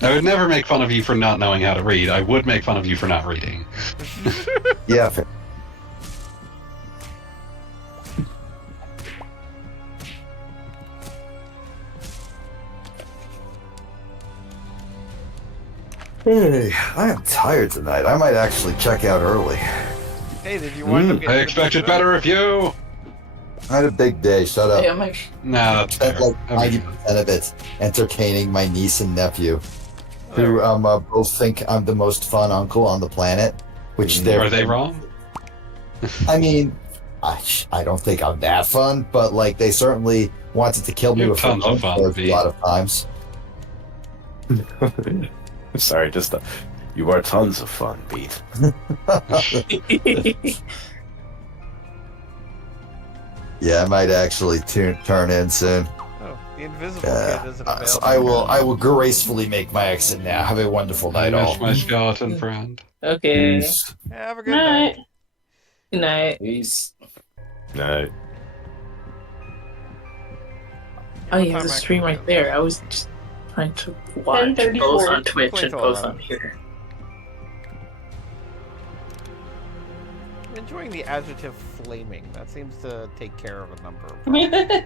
I would never make fun of you for not knowing how to read. I would make fun of you for not reading. Yeah. Hey, I am tired tonight. I might actually check out early. Hey, did you wind up getting I expected better of you. I had a big day. Shut up. Hey, I'm actually. No, that's fair. Spent 90% of it entertaining my niece and nephew, who both think I'm the most fun uncle on the planet. Which Are they wrong? I mean, I don't think I'm that fun, but they certainly wanted to kill me You're with tons of fun, a Pete. lot of times. Sorry, you are tons of fun, Pete. Yeah, I might actually turn in soon. Oh, the invisible kid isn't available. So I will gracefully make my exit now. Have a wonderful night, I all. miss my skeleton friend. Okay. Peace. Have a good night. Good night. Peace. No. Oh yeah, there's a stream right there. I was just trying to watch 10:34. both on Twitch Play and till both 11. on here. enjoying the adjective flaming. That seems to take care of a number of problems.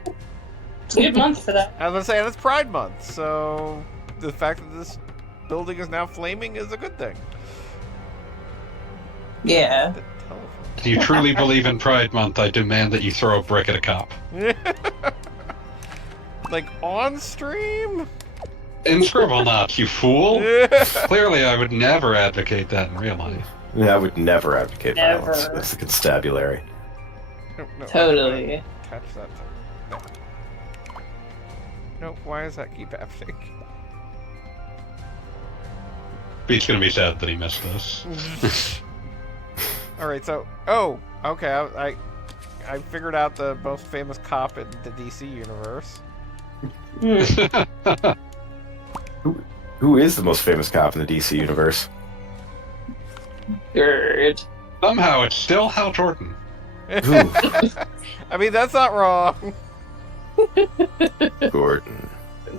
It's a good month for that. I was gonna say, and it's Pride Month, so the fact that this building is now flaming is a good thing. Yeah. The telephone. If you truly believe in Pride Month, I demand that you throw a brick at a cop. Like on stream? In Scribblenauts, you fool! Clearly, I would never advocate that in real life. Yeah, I would never advocate violence. Never. That's the constabulary. No, Totally. Catch that. No, why does that keep happening? He's gonna be sad that he missed this. Alright, so... Oh! Okay, I figured out the most famous cop in the DC universe. Who is the most famous cop in the DC universe? Good. Somehow, it's still Hal Jordan. Who? I mean, that's not wrong. Gordon.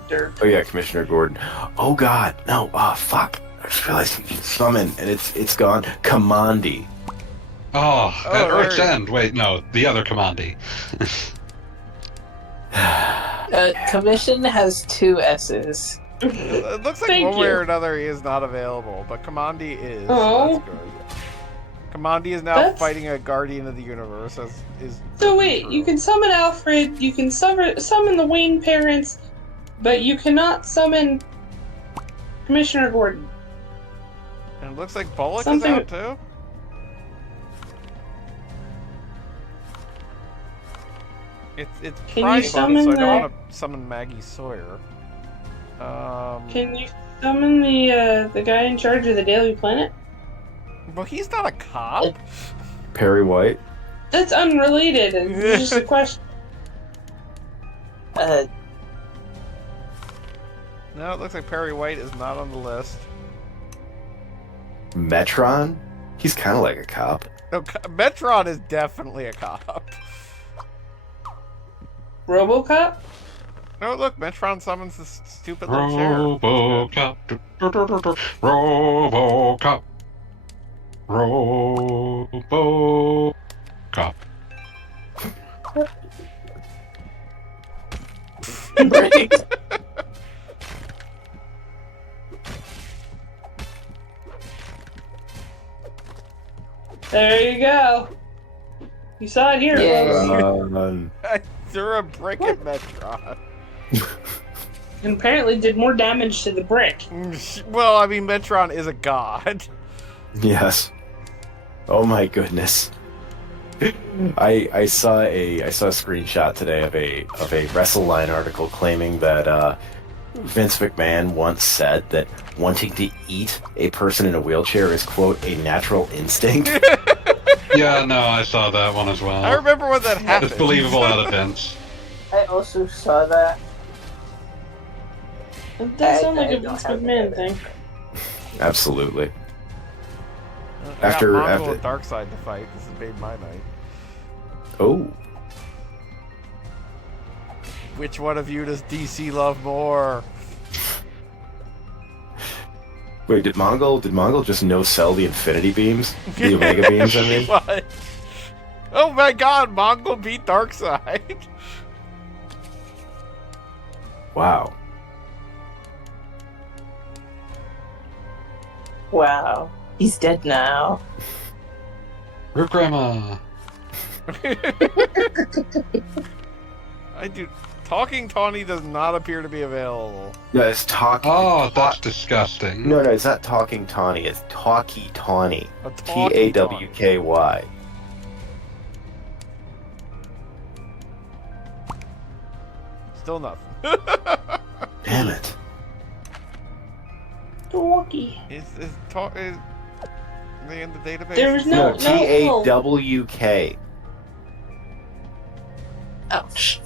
Dirt. Oh yeah, Commissioner Gordon. Oh god, no. Oh fuck. I just realized you can summon and it's gone. Commandi. Oh, at there Earth's he is. End. Wait, no, the other Commandi. Commission has 2 S's. It looks like Thank one way you. or another he is not available, but Commandi is. Oh. That's good. Commandi is now That's- fighting a Guardian of the Universe. Is So wait, you can summon Alfred, you can summon the Wayne parents, but you cannot summon Commissioner Gordon. And it looks like Bullock Something- is out too. It's Can you Pride Month, summon so I don't the- want to summon Maggie Sawyer. Can you summon the guy in charge of the Daily Planet? Well, he's not a cop. Perry White. That's unrelated, and it's just a question. Uh, No, it looks like Perry White is not on the list. Metron? He's kind of like a cop. No, Metron is definitely a cop. RoboCop? No, look, Metron summons this stupid little chair. RoboCop. RoboCop. RoboCop. right. There you go. You saw it here, Yeah. folks. I threw a brick at Metron. And apparently did more damage to the brick. Well, I mean, Metron is a god. Yes. Oh my goodness. I saw a screenshot today of a WrestleLine article claiming that Vince McMahon once said that wanting to eat a person in a wheelchair is, quote, a natural instinct. Yeah, no, I saw that one as well. I remember when that happened. It's believable out of Vince. I also saw that. It does sound like I a don't Vince have McMahon that. thing. Absolutely. I After- got Mongol after- and Darkseid to fight. This has made my night. Oh. Which one of you does DC love more? Wait, did Mongol just no-sell the Infinity Beams? The Omega Beams, I mean? What? Oh my god, Mongol beat Darkseid. Wow. Wow. He's dead now. Rip Grandma. I do. Talking Tawny does not appear to be available. No, it's Talkie. Oh, that's disgusting. No, it's not Talking Tawny. It's Talkie Tawny. A Talking Tawky. Still nothing. Damn it. Dorky. Is they in the database? There's No, no. Tawk. Ouch.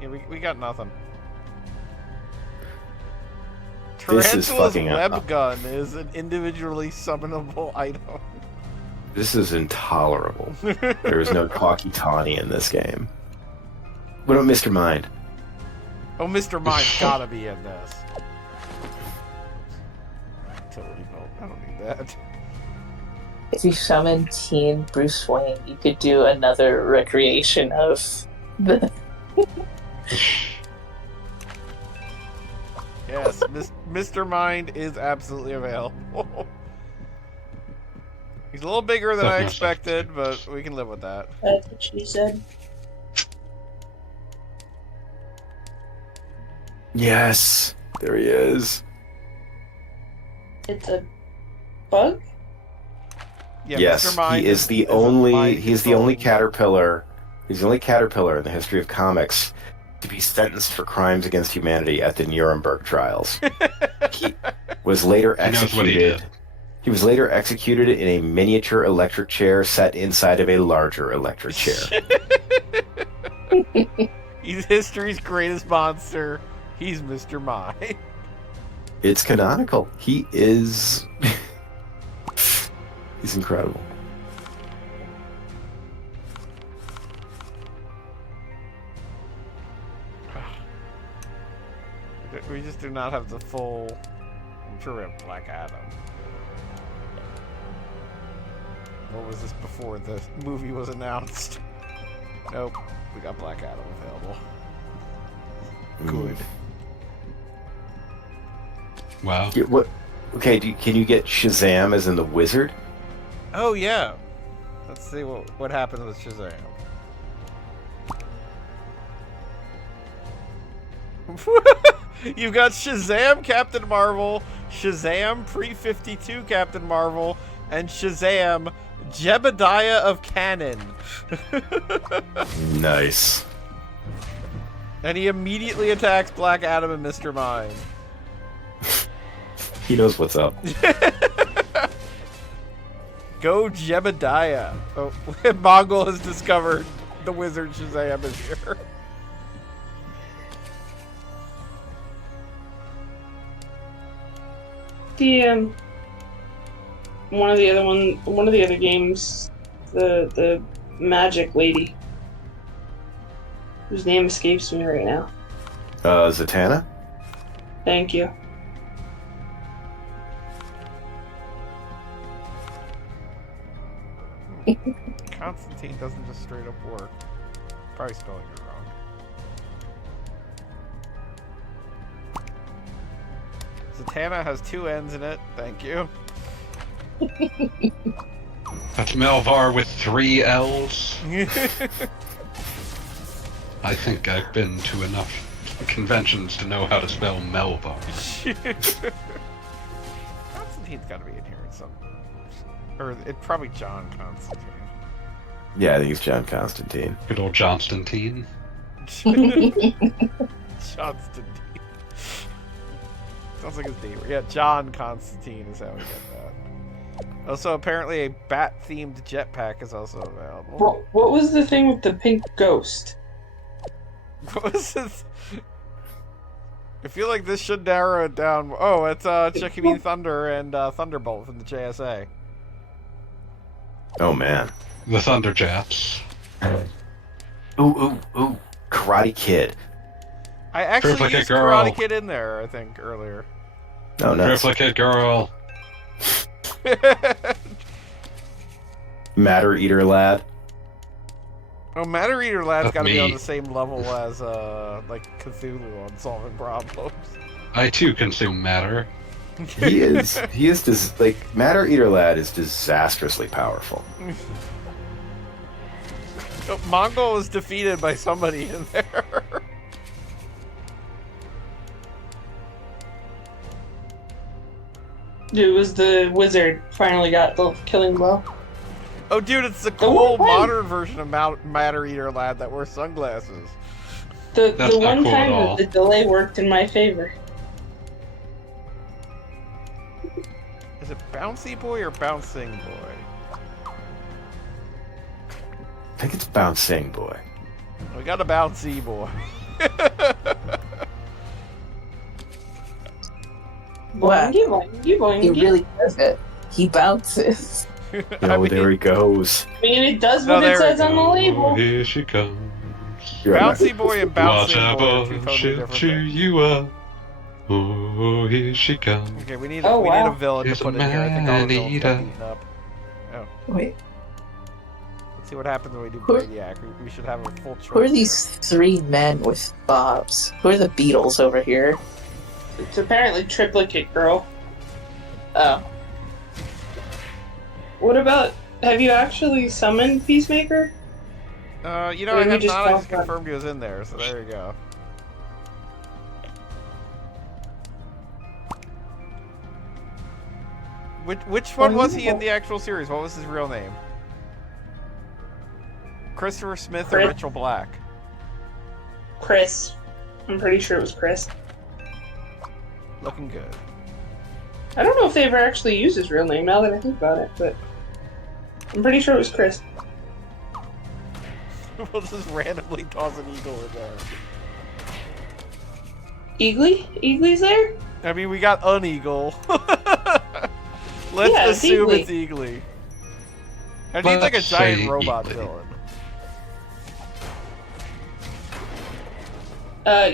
Yeah, we got nothing. This is Tarantula's fucking web up. gun is an individually summonable item. This is intolerable. There is no Talkie Tawny in this game. What about Mr. Mind? Oh, Mr. Mind's gotta be in this. utility belt. I don't need that. If you summon Teen Bruce Wayne, you could do another recreation of the. Yes, Mr. Mind is absolutely available. He's a little bigger than I expected, but we can live with that. That's what she said. Yes, there he is. It's a bug? Yeah, Yes, Mr. Mind he is the a only. mind He's the only controlling- caterpillar. He's the only caterpillar in the history of comics to be sentenced for crimes against humanity at the Nuremberg trials. He was later He knows what he executed. did. He was later executed in a miniature electric chair set inside of a larger electric chair. He's history's greatest monster. He's Mr. Mind. It's canonical. He is. He's incredible. We just do not have the full. I'm sure we have Black Adam. What was this before the movie was announced? Nope, we got Black Adam available. Good. Wow. What? Okay, can you get Shazam as in the wizard? Oh yeah. Let's see what happens with Shazam. You've got Shazam Captain Marvel, Shazam Pre-52 Captain Marvel, and Shazam Jebediah of Canon. Nice. And he immediately attacks Black Adam and Mr. Mind. He knows what's up. Go Jebediah. Oh, Mongol has discovered the wizard Shazam is here. The one of the other games, the magic lady, whose name escapes me right now. Zatanna? Thank you. Constantine doesn't just straight up work. Probably spelling it wrong. Zatanna has 2 N's in it. Thank you. That's Melvar with 3 L's. I think I've been to enough conventions to know how to spell Melvar. Constantine's got to be in here in some. Or it's probably John Constantine. Yeah, I think it's John Constantine. Good old Johnstantine. Constantine. Sounds like his name. Yeah, John Constantine is how we get that. Also, apparently a bat-themed jetpack is also available. What was the thing with the pink ghost? What was this? I feel like this should narrow it down. Oh, it's Chickabee Thunder and Thunderbolt from the JSA. Oh man. The Thunderjets. Ooh. Karate Kid. I actually Triplicate used Girl. Karate Kid in there, I think, earlier. Oh no. Triplicate Girl. Matter Eater Lad. Oh, Matter Eater Lad's That's got to be on me. the same level as like Cthulhu on solving problems. I too consume matter. He is like Matter Eater Lad is disastrously powerful. Oh, Mongol was defeated by somebody in there. It was the wizard finally got the killing blow. Oh, dude, it's the one cool time- modern version of Matter Eater Lad that wears sunglasses. The That's not one cool at time all. that the delay worked in my favor. Is it Bouncy Boy or Bouncing Boy? I think it's Bouncing Boy. We got a Bouncy Boy. Wow. Boingy, He boingy. really does it. He bounces. Oh, there he goes. I mean, it does No, what there it says we on the Oh, label. here she comes. You're right. Bouncy Boy and Watch Bouncing out, Boy are two totally she'll different chew things. you up. Oh, here she comes. Okay, we need Oh, we need a wow. villain Here's to put a in here. I think all the villains got man-eater. beaten up. Oh, Wait, let's see what happens when we do Who- Brainiac. We should have a full choice. who are these three men with bobs? Who are the Beatles over here? It's apparently Triplicate Girl. Oh, What about... Have you actually summoned Peacemaker? You know, Or I we have just not. I talk just about- confirmed he was in there, so there you go. Which one was he in the actual series? What was his real name? Christopher Smith or Chris. Mitchell Black? Chris. I'm pretty sure it was Chris. Looking good. I don't know if they ever actually used his real name now that I think about it, but I'm pretty sure it was Chris. We'll just randomly toss an eagle in there. Eagly? Eagly's there? I mean, we got an eagle. Let's Yeah, it's assume Eagly. it's Eagly. I need like a Let's giant say robot Eagly. villain.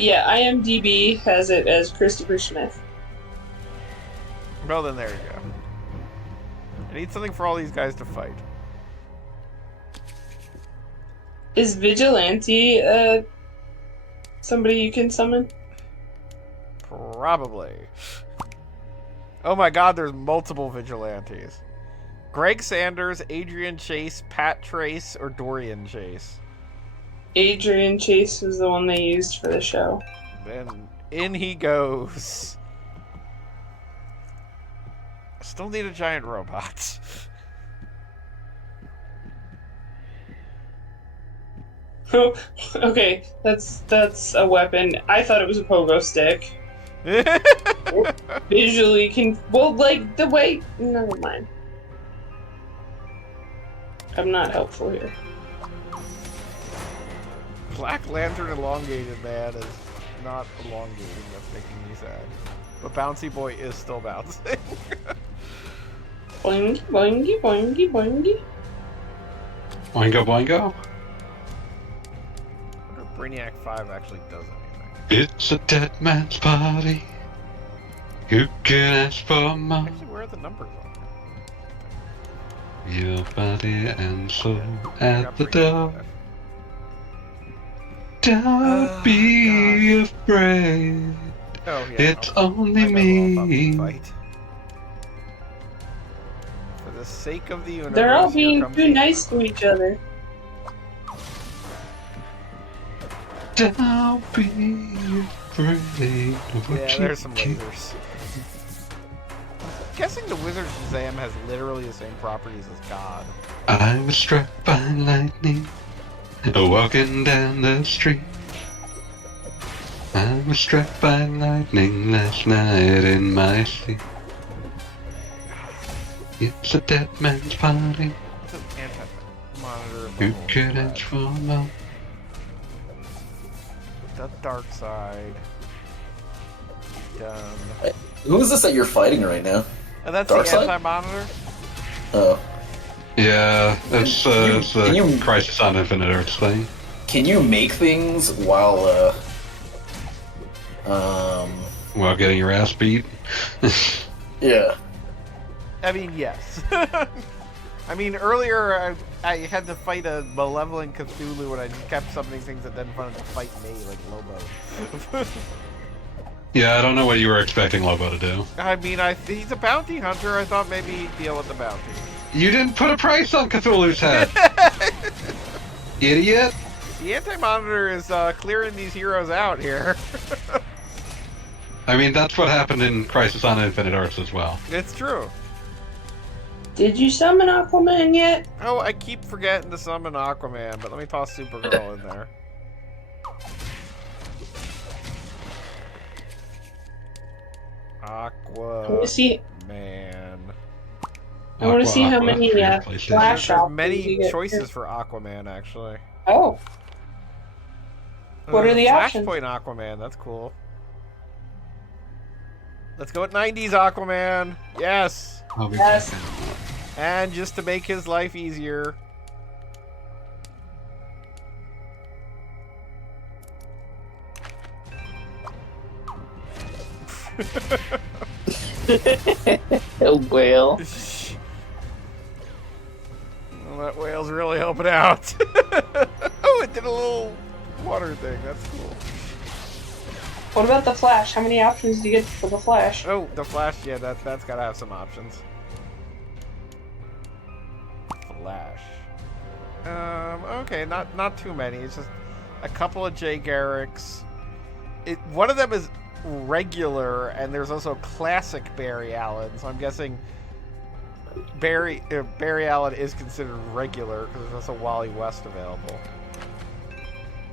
Yeah, IMDb has it as Christopher Smith. Well, then there you go. I need something for all these guys to fight. Is Vigilante, somebody you can summon? Probably. Oh my god, there's multiple vigilantes. Greg Sanders, Adrian Chase, Pat Trace, or Dorian Chase. Adrian Chase was the one they used for the show. Then in he goes. Still need a giant robot. Okay, that's a weapon. I thought it was a pogo stick. Visually well, like the way. Never mind. I'm not helpful here. Black Lantern elongated man is not elongating. That's making me sad. But Bouncy Boy is still bouncing. Boingy, boingy, boingy, boingy. Boingo, boingo. I wonder if Brainiac 5 actually does anything. It's a dead man's party. Who can ask for more? Actually, where are the numbers on Your body and soul there? at the door. Oh, Don't be afraid. yeah. It's I'll only find out all about the me. fight. For the sake of the universe, They're all here being comes too the- nice to each other. Don't be afraid of what Yeah, you there's some can. lasers. I'm guessing the Wizard Shazam has literally the same properties as God. I was struck by lightning, walking down the street. I was struck by lightning last night in my sleep. It's a dead man's party. It's an anti-monitor. Who level. could ask for more? The dark side. Done. Who is this that you're fighting right now? And that's Dark the side? anti-monitor? Oh. Yeah, it's Can a you- Crisis on Infinite Earths thing. Can you make things while While getting your ass beat. yeah. I mean, yes. I mean, earlier I had to fight a malevolent Cthulhu and I just kept summoning things that then wanted to fight me, like Lobo. Yeah, I don't know what you were expecting Lobo to do. I mean, he's a bounty hunter. I thought maybe he'd deal with the bounty. You didn't put a price on Cthulhu's head, idiot. The anti-monitor is clearing these heroes out here. I mean, that's what happened in Crisis on Infinite Earths as well. It's true. Did you summon Aquaman yet? Oh, I keep forgetting to summon Aquaman, but let me toss Supergirl in there. I want Aqua to see. Man. I want to see how Aqua, many for your flash There's options you many get. choices for Aquaman, actually. Oh, What are the options? Flashpoint Aquaman, that's cool. Let's go with 90s Aquaman. Yes. I'll be Yes. back. And just to make his life easier. A whale. Well, that whale's really helping out. Oh, it did a little water thing. That's cool. What about the Flash? How many options do you get for the Flash? Oh, the Flash. Yeah, that's gotta have some options. Flash. Okay, not too many. It's just a couple of Jay Garricks. One of them is regular, and there's also classic Barry Allen. So I'm guessing Barry Allen is considered regular because there's also Wally West available.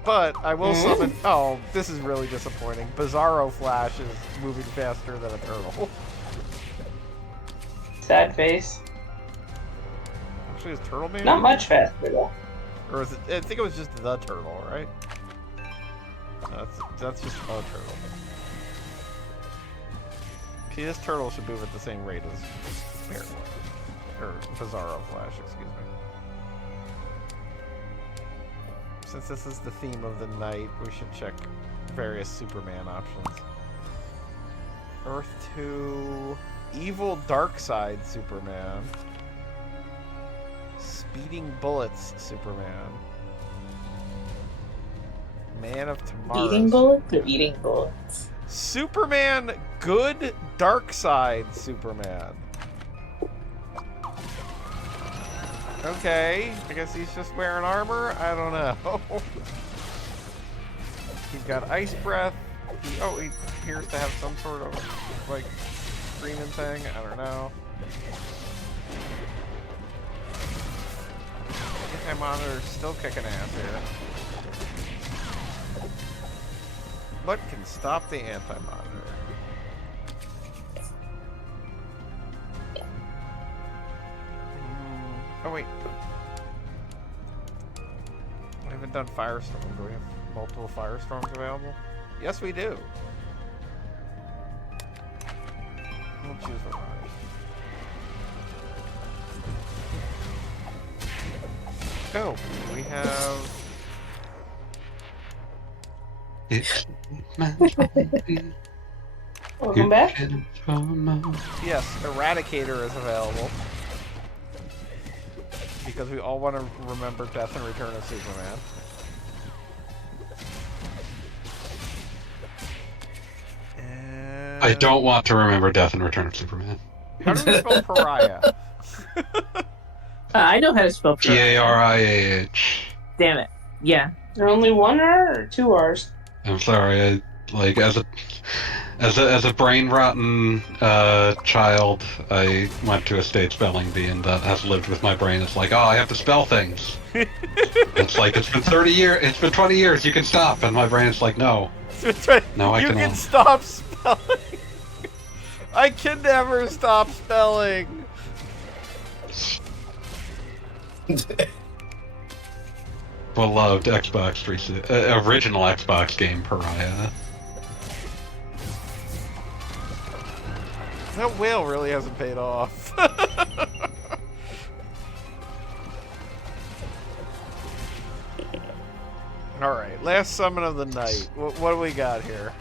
But I will summon. Oh, this is really disappointing. Bizarro Flash is moving faster than a turtle. Sad face. Actually, is Turtle Man? Not much faster though. Or is it? I think it was just the turtle, right? That's just a turtle. See, this turtle should move at the same rate as Bear, or Bizarro Flash, excuse me. Since this is the theme of the night, we should check various Superman options. Earth 2, Evil Darkseid Superman, Speeding Bullets Superman, Man of Tomorrow. Eating bullets or eating bullets? Superman Good Darkseid Superman. Okay, I guess he's just wearing armor? I don't know. He's got ice breath. He appears to have some sort of, like, screaming thing. I don't know. Anti-monitor's still kicking ass here. What can stop the anti-monitor? Oh wait. We haven't done Firestorm. Do we have multiple Firestorms available? Yes, we do. We'll choose one. Oh, we have... Welcome back. Yes, Eradicator is available. Because we all want to remember Death and Return of Superman. And... I don't want to remember Death and Return of Superman. How do we spell pariah? I know how to spell pariah. P-A-R-I-A-H. Damn it. Yeah. There only one R or two R's? I'm sorry. As a brain rotten child, I went to a state spelling bee, and that has lived with my brain. It's like, oh, I have to spell things. It's like, it's been 30 years, it's been 20 years, you can stop. And my brain's like, no. No, I you can can stop spelling. I can never stop spelling. Beloved Xbox 360, original Xbox game, Pariah. That whale really hasn't paid off. Alright, last summon of the night. What do we got here?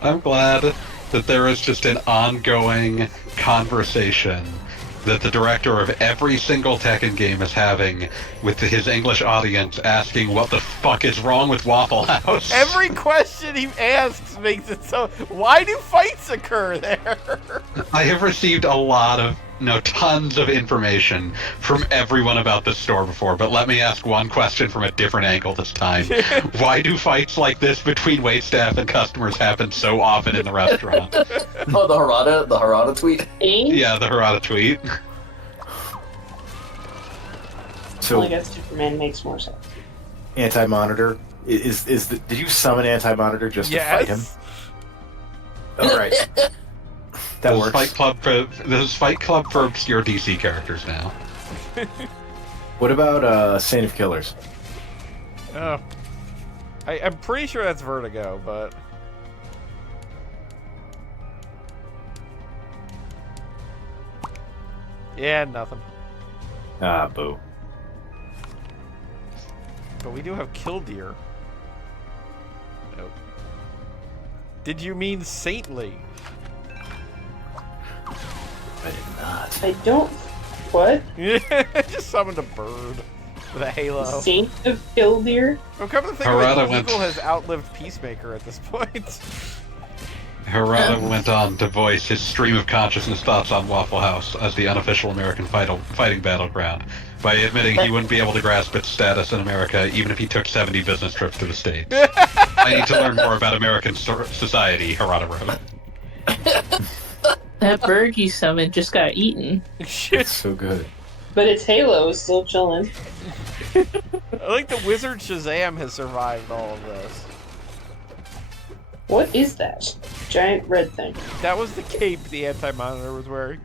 I'm glad that there is just an ongoing conversation that the director of every single Tekken game is having with his English audience, asking what the fuck is wrong with Waffle House. Every question he asks makes it so... Why do fights occur there? I have received a lot of, tons of information from everyone about this store before, but let me ask one question from a different angle this time. Why do fights like this between waitstaff and customers happen so often in the restaurant? Oh, the Harada tweet? Yeah, the Harada tweet. So I guess Superman makes more sense. Anti-monitor did you summon Anti-monitor just to fight him? All right. That works. This is Fight Club for obscure DC characters now. What about Saint of Killers? Oh. I'm pretty sure that's Vertigo, but... Yeah, nothing. Ah, boo. But we do have Killdeer. Nope. Did you mean saintly? I did not. I don't. What? Just summoned a bird with a halo. Saint of Killdeer? Well, come to think Harada of it, went- Eagle has outlived Peacemaker at this point. Harada went on to voice his stream of consciousness thoughts on Waffle House as the unofficial American fighting battleground by admitting he wouldn't be able to grasp its status in America even if he took 70 business trips to the States. I need to learn more about American society, Harada wrote. That bird you summoned just got eaten. It's so good. But its halo is still chilling. I think the wizard Shazam has survived all of this. What is that? Giant red thing. That was the cape the Anti-Monitor was wearing.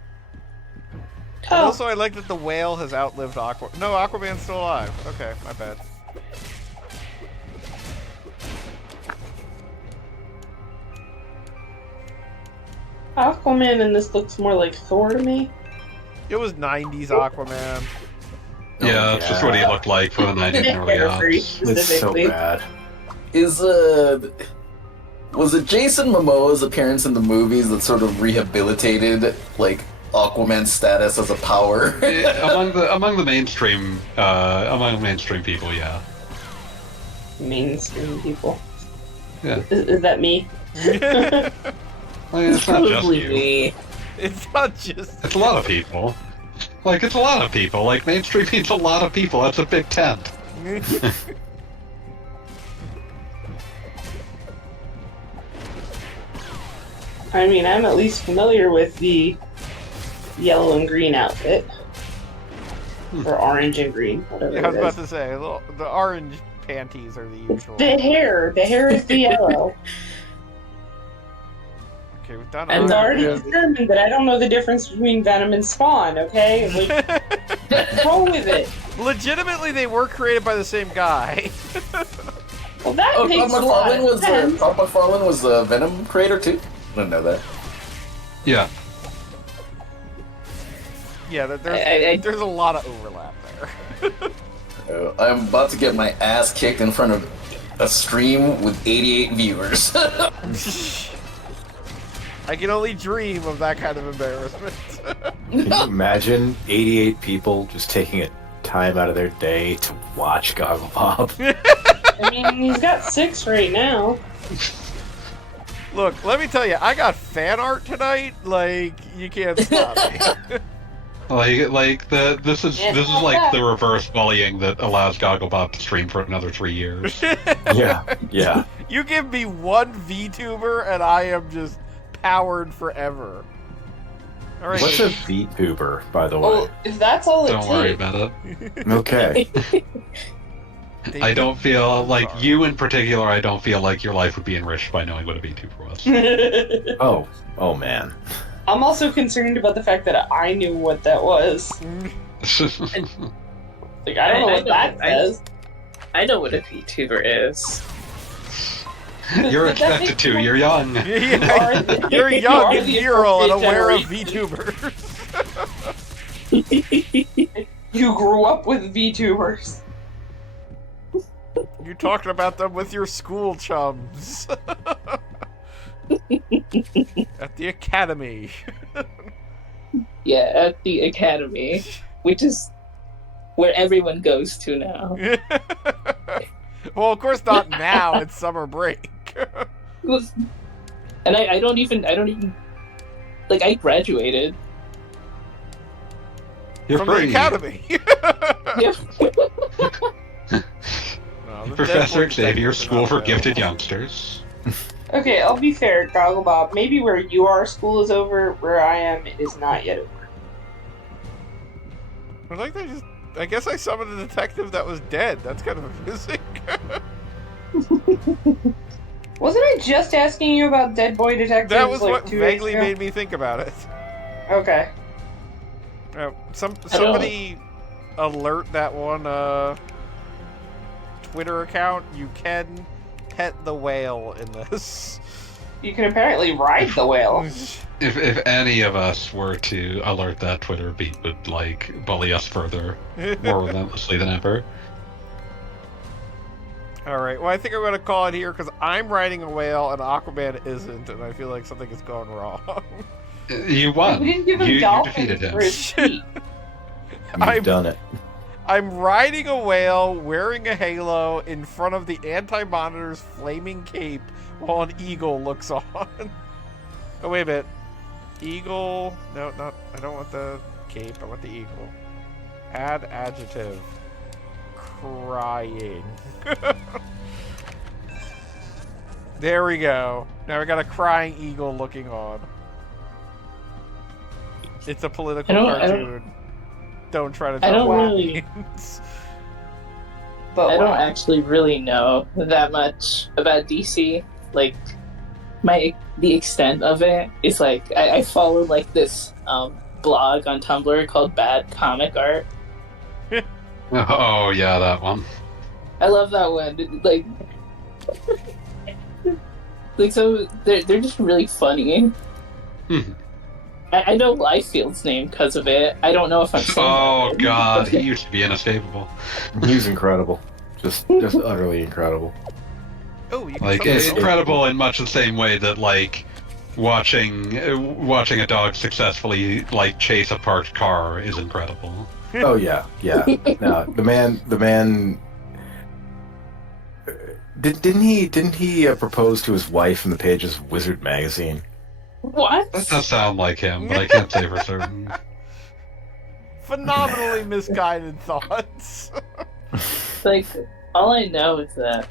And Oh, also, I like that the whale has outlived Aquaman. No, Aquaman's still alive. Okay, my bad. Aquaman in this looks more like Thor to me. It was 90s Aquaman. Yeah, that's just what he looked like for the 90s and early Very aughts. It's so specifically. bad. Was it Jason Momoa's appearance in the movies that sort of rehabilitated like Aquaman's status as a power? among the mainstream people, yeah. Mainstream people. Yeah. Is that me? Well, it's not just Probably you. me. It's not just... It's a lot of people. Like, it's a lot of people. Like, mainstream means a lot of people. That's a big tent. I mean, I'm at least familiar with the yellow and green outfit. Or orange and green, whatever Yeah, I was it about is. to say, the orange panties are the usual. The hair is the yellow. Okay, we've done And it's all already right. determined that I don't know the difference between Venom and Spawn, okay? Like, roll with it. Legitimately, they were created by the same guy. Well, that Oh, makes a lot of sense. Todd McFarlane was the Venom creator too? I didn't know that. Yeah. Yeah, there's a lot of overlap there. I'm about to get my ass kicked in front of a stream with 88 viewers. I can only dream of that kind of embarrassment. Can you imagine 88 people just taking a time out of their day to watch Gogglebob? I mean, he's got 6 right now. Look, let me tell you, I got fan art tonight. Like, you can't stop me. This is like the reverse bullying that allows Gogglebob to stream for another 3 years. Yeah. You give me one VTuber and I am just powered forever. All right. What's a VTuber, by the way? Well, if that's all it Don't worry takes. about it. Okay. I don't feel like you in particular. I don't feel like your life would be enriched by knowing what a VTuber was. Oh man. I'm also concerned about the fact that I knew what that was. Like, I don't know what that says. I know what a VTuber is. You're expected to. You're young. Yeah, you're You young are and the virile and appropriate aware of generation. VTubers. You grew up with VTubers. You're talking about them with your school chums. At the academy. Yeah, at the academy, which is where everyone goes to now. Well, of course not now. It's summer break. And I don't even like I graduated. You're From free. the academy. Yeah. No, the Professor Deadpool Xavier thing School is for not Gifted available. Youngsters. Okay, I'll be fair, Gogglebob. Maybe where you are, school is over. Where I am, it is not yet over. I guess I summoned a detective that was dead. That's kind of amusing. Wasn't I just asking you about Dead Boy Detectives? That was like what 2 vaguely days ago? made me think about it. Okay. Somebody alert that one Twitter account. You can pet the whale in this. You can apparently ride the whale. If any of us were to alert that Twitter beat would like bully us further more relentlessly than ever. All right. Well, I think I'm going to call it here because I'm riding a whale and Aquaman isn't, and I feel like something is going wrong. You won. We didn't give him You dolphins defeated him. for his feet. You've done it. I'm riding a whale, wearing a halo in front of the Anti-Monitor's flaming cape while an eagle looks on. Oh, wait a minute. Eagle. No, not. I don't want the cape. I want the eagle. Add adjective. Crying. There we go. Now we got a crying eagle looking on. It's a political cartoon. Don't try to tell me. But I don't actually really know that much about DC. Like, the extent of it is like I follow like this blog on Tumblr called Bad Comic Art. Oh yeah, that one. I love that one. Like so they're just really funny. I know Liefeld's name because of it. I don't know if I'm saying Oh that. god, he used to be inescapable. He's incredible. Just utterly incredible. Oh, you can Like summon it's it. incredible in much the same way that like watching a dog successfully like chase a parked car is incredible. Oh yeah. No, the man. Didn't he propose to his wife in the pages of Wizard magazine? What? That does sound like him, but I can't say for certain. Phenomenally misguided thoughts. Like, all I know is that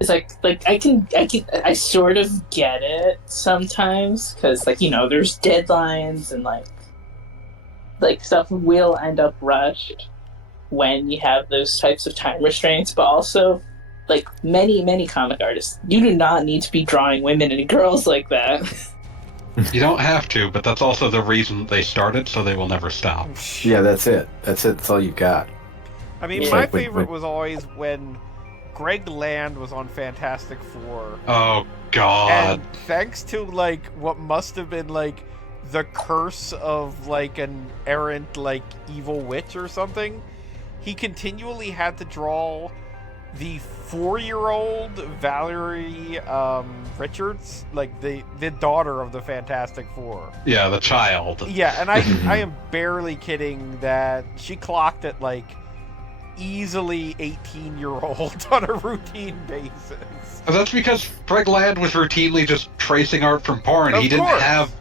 it's like I sort of get it sometimes because there's deadlines and like stuff will end up rushed when you have those types of time restraints, but also like many comic artists, you do not need to be drawing women and girls like that. You don't have to, but that's also the reason they started, so they will never stop. Yeah, that's it. That's all you got. I mean, Yeah. my Like when- favorite was always when Greg Land was on Fantastic Four. Oh god. And thanks to like what must have been like the curse of like an errant like evil witch or something, he continually had to draw the 4-year-old Valerie Richards, like the daughter of the Fantastic Four. Yeah, the child. Yeah, and I am barely kidding that she clocked at like easily 18-year-old on a routine basis. That's because Greg Land was routinely just tracing art from porn. Of He didn't course. have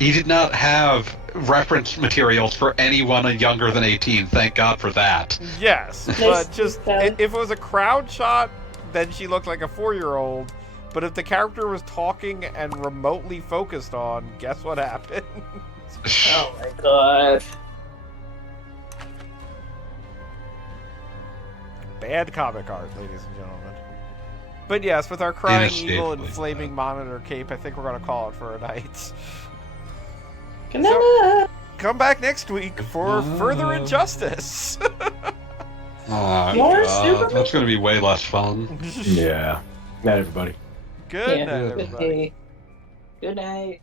he did not have reference materials for anyone younger than 18. Thank God for that. Yes, but just if it was a crowd shot, then she looked like a 4-year-old. But if the character was talking and remotely focused on, guess what happened? Oh my god. Bad comic art, ladies and gentlemen. But yes, with our crying eagle and Inescapably flaming monitor cape, I think we're going to call it for a night. Good night. Come back next week for further injustice. Oh, More God, Superman? that's going to be way less fun. Yeah. Not everybody. Good Yeah. night, everybody. Good night.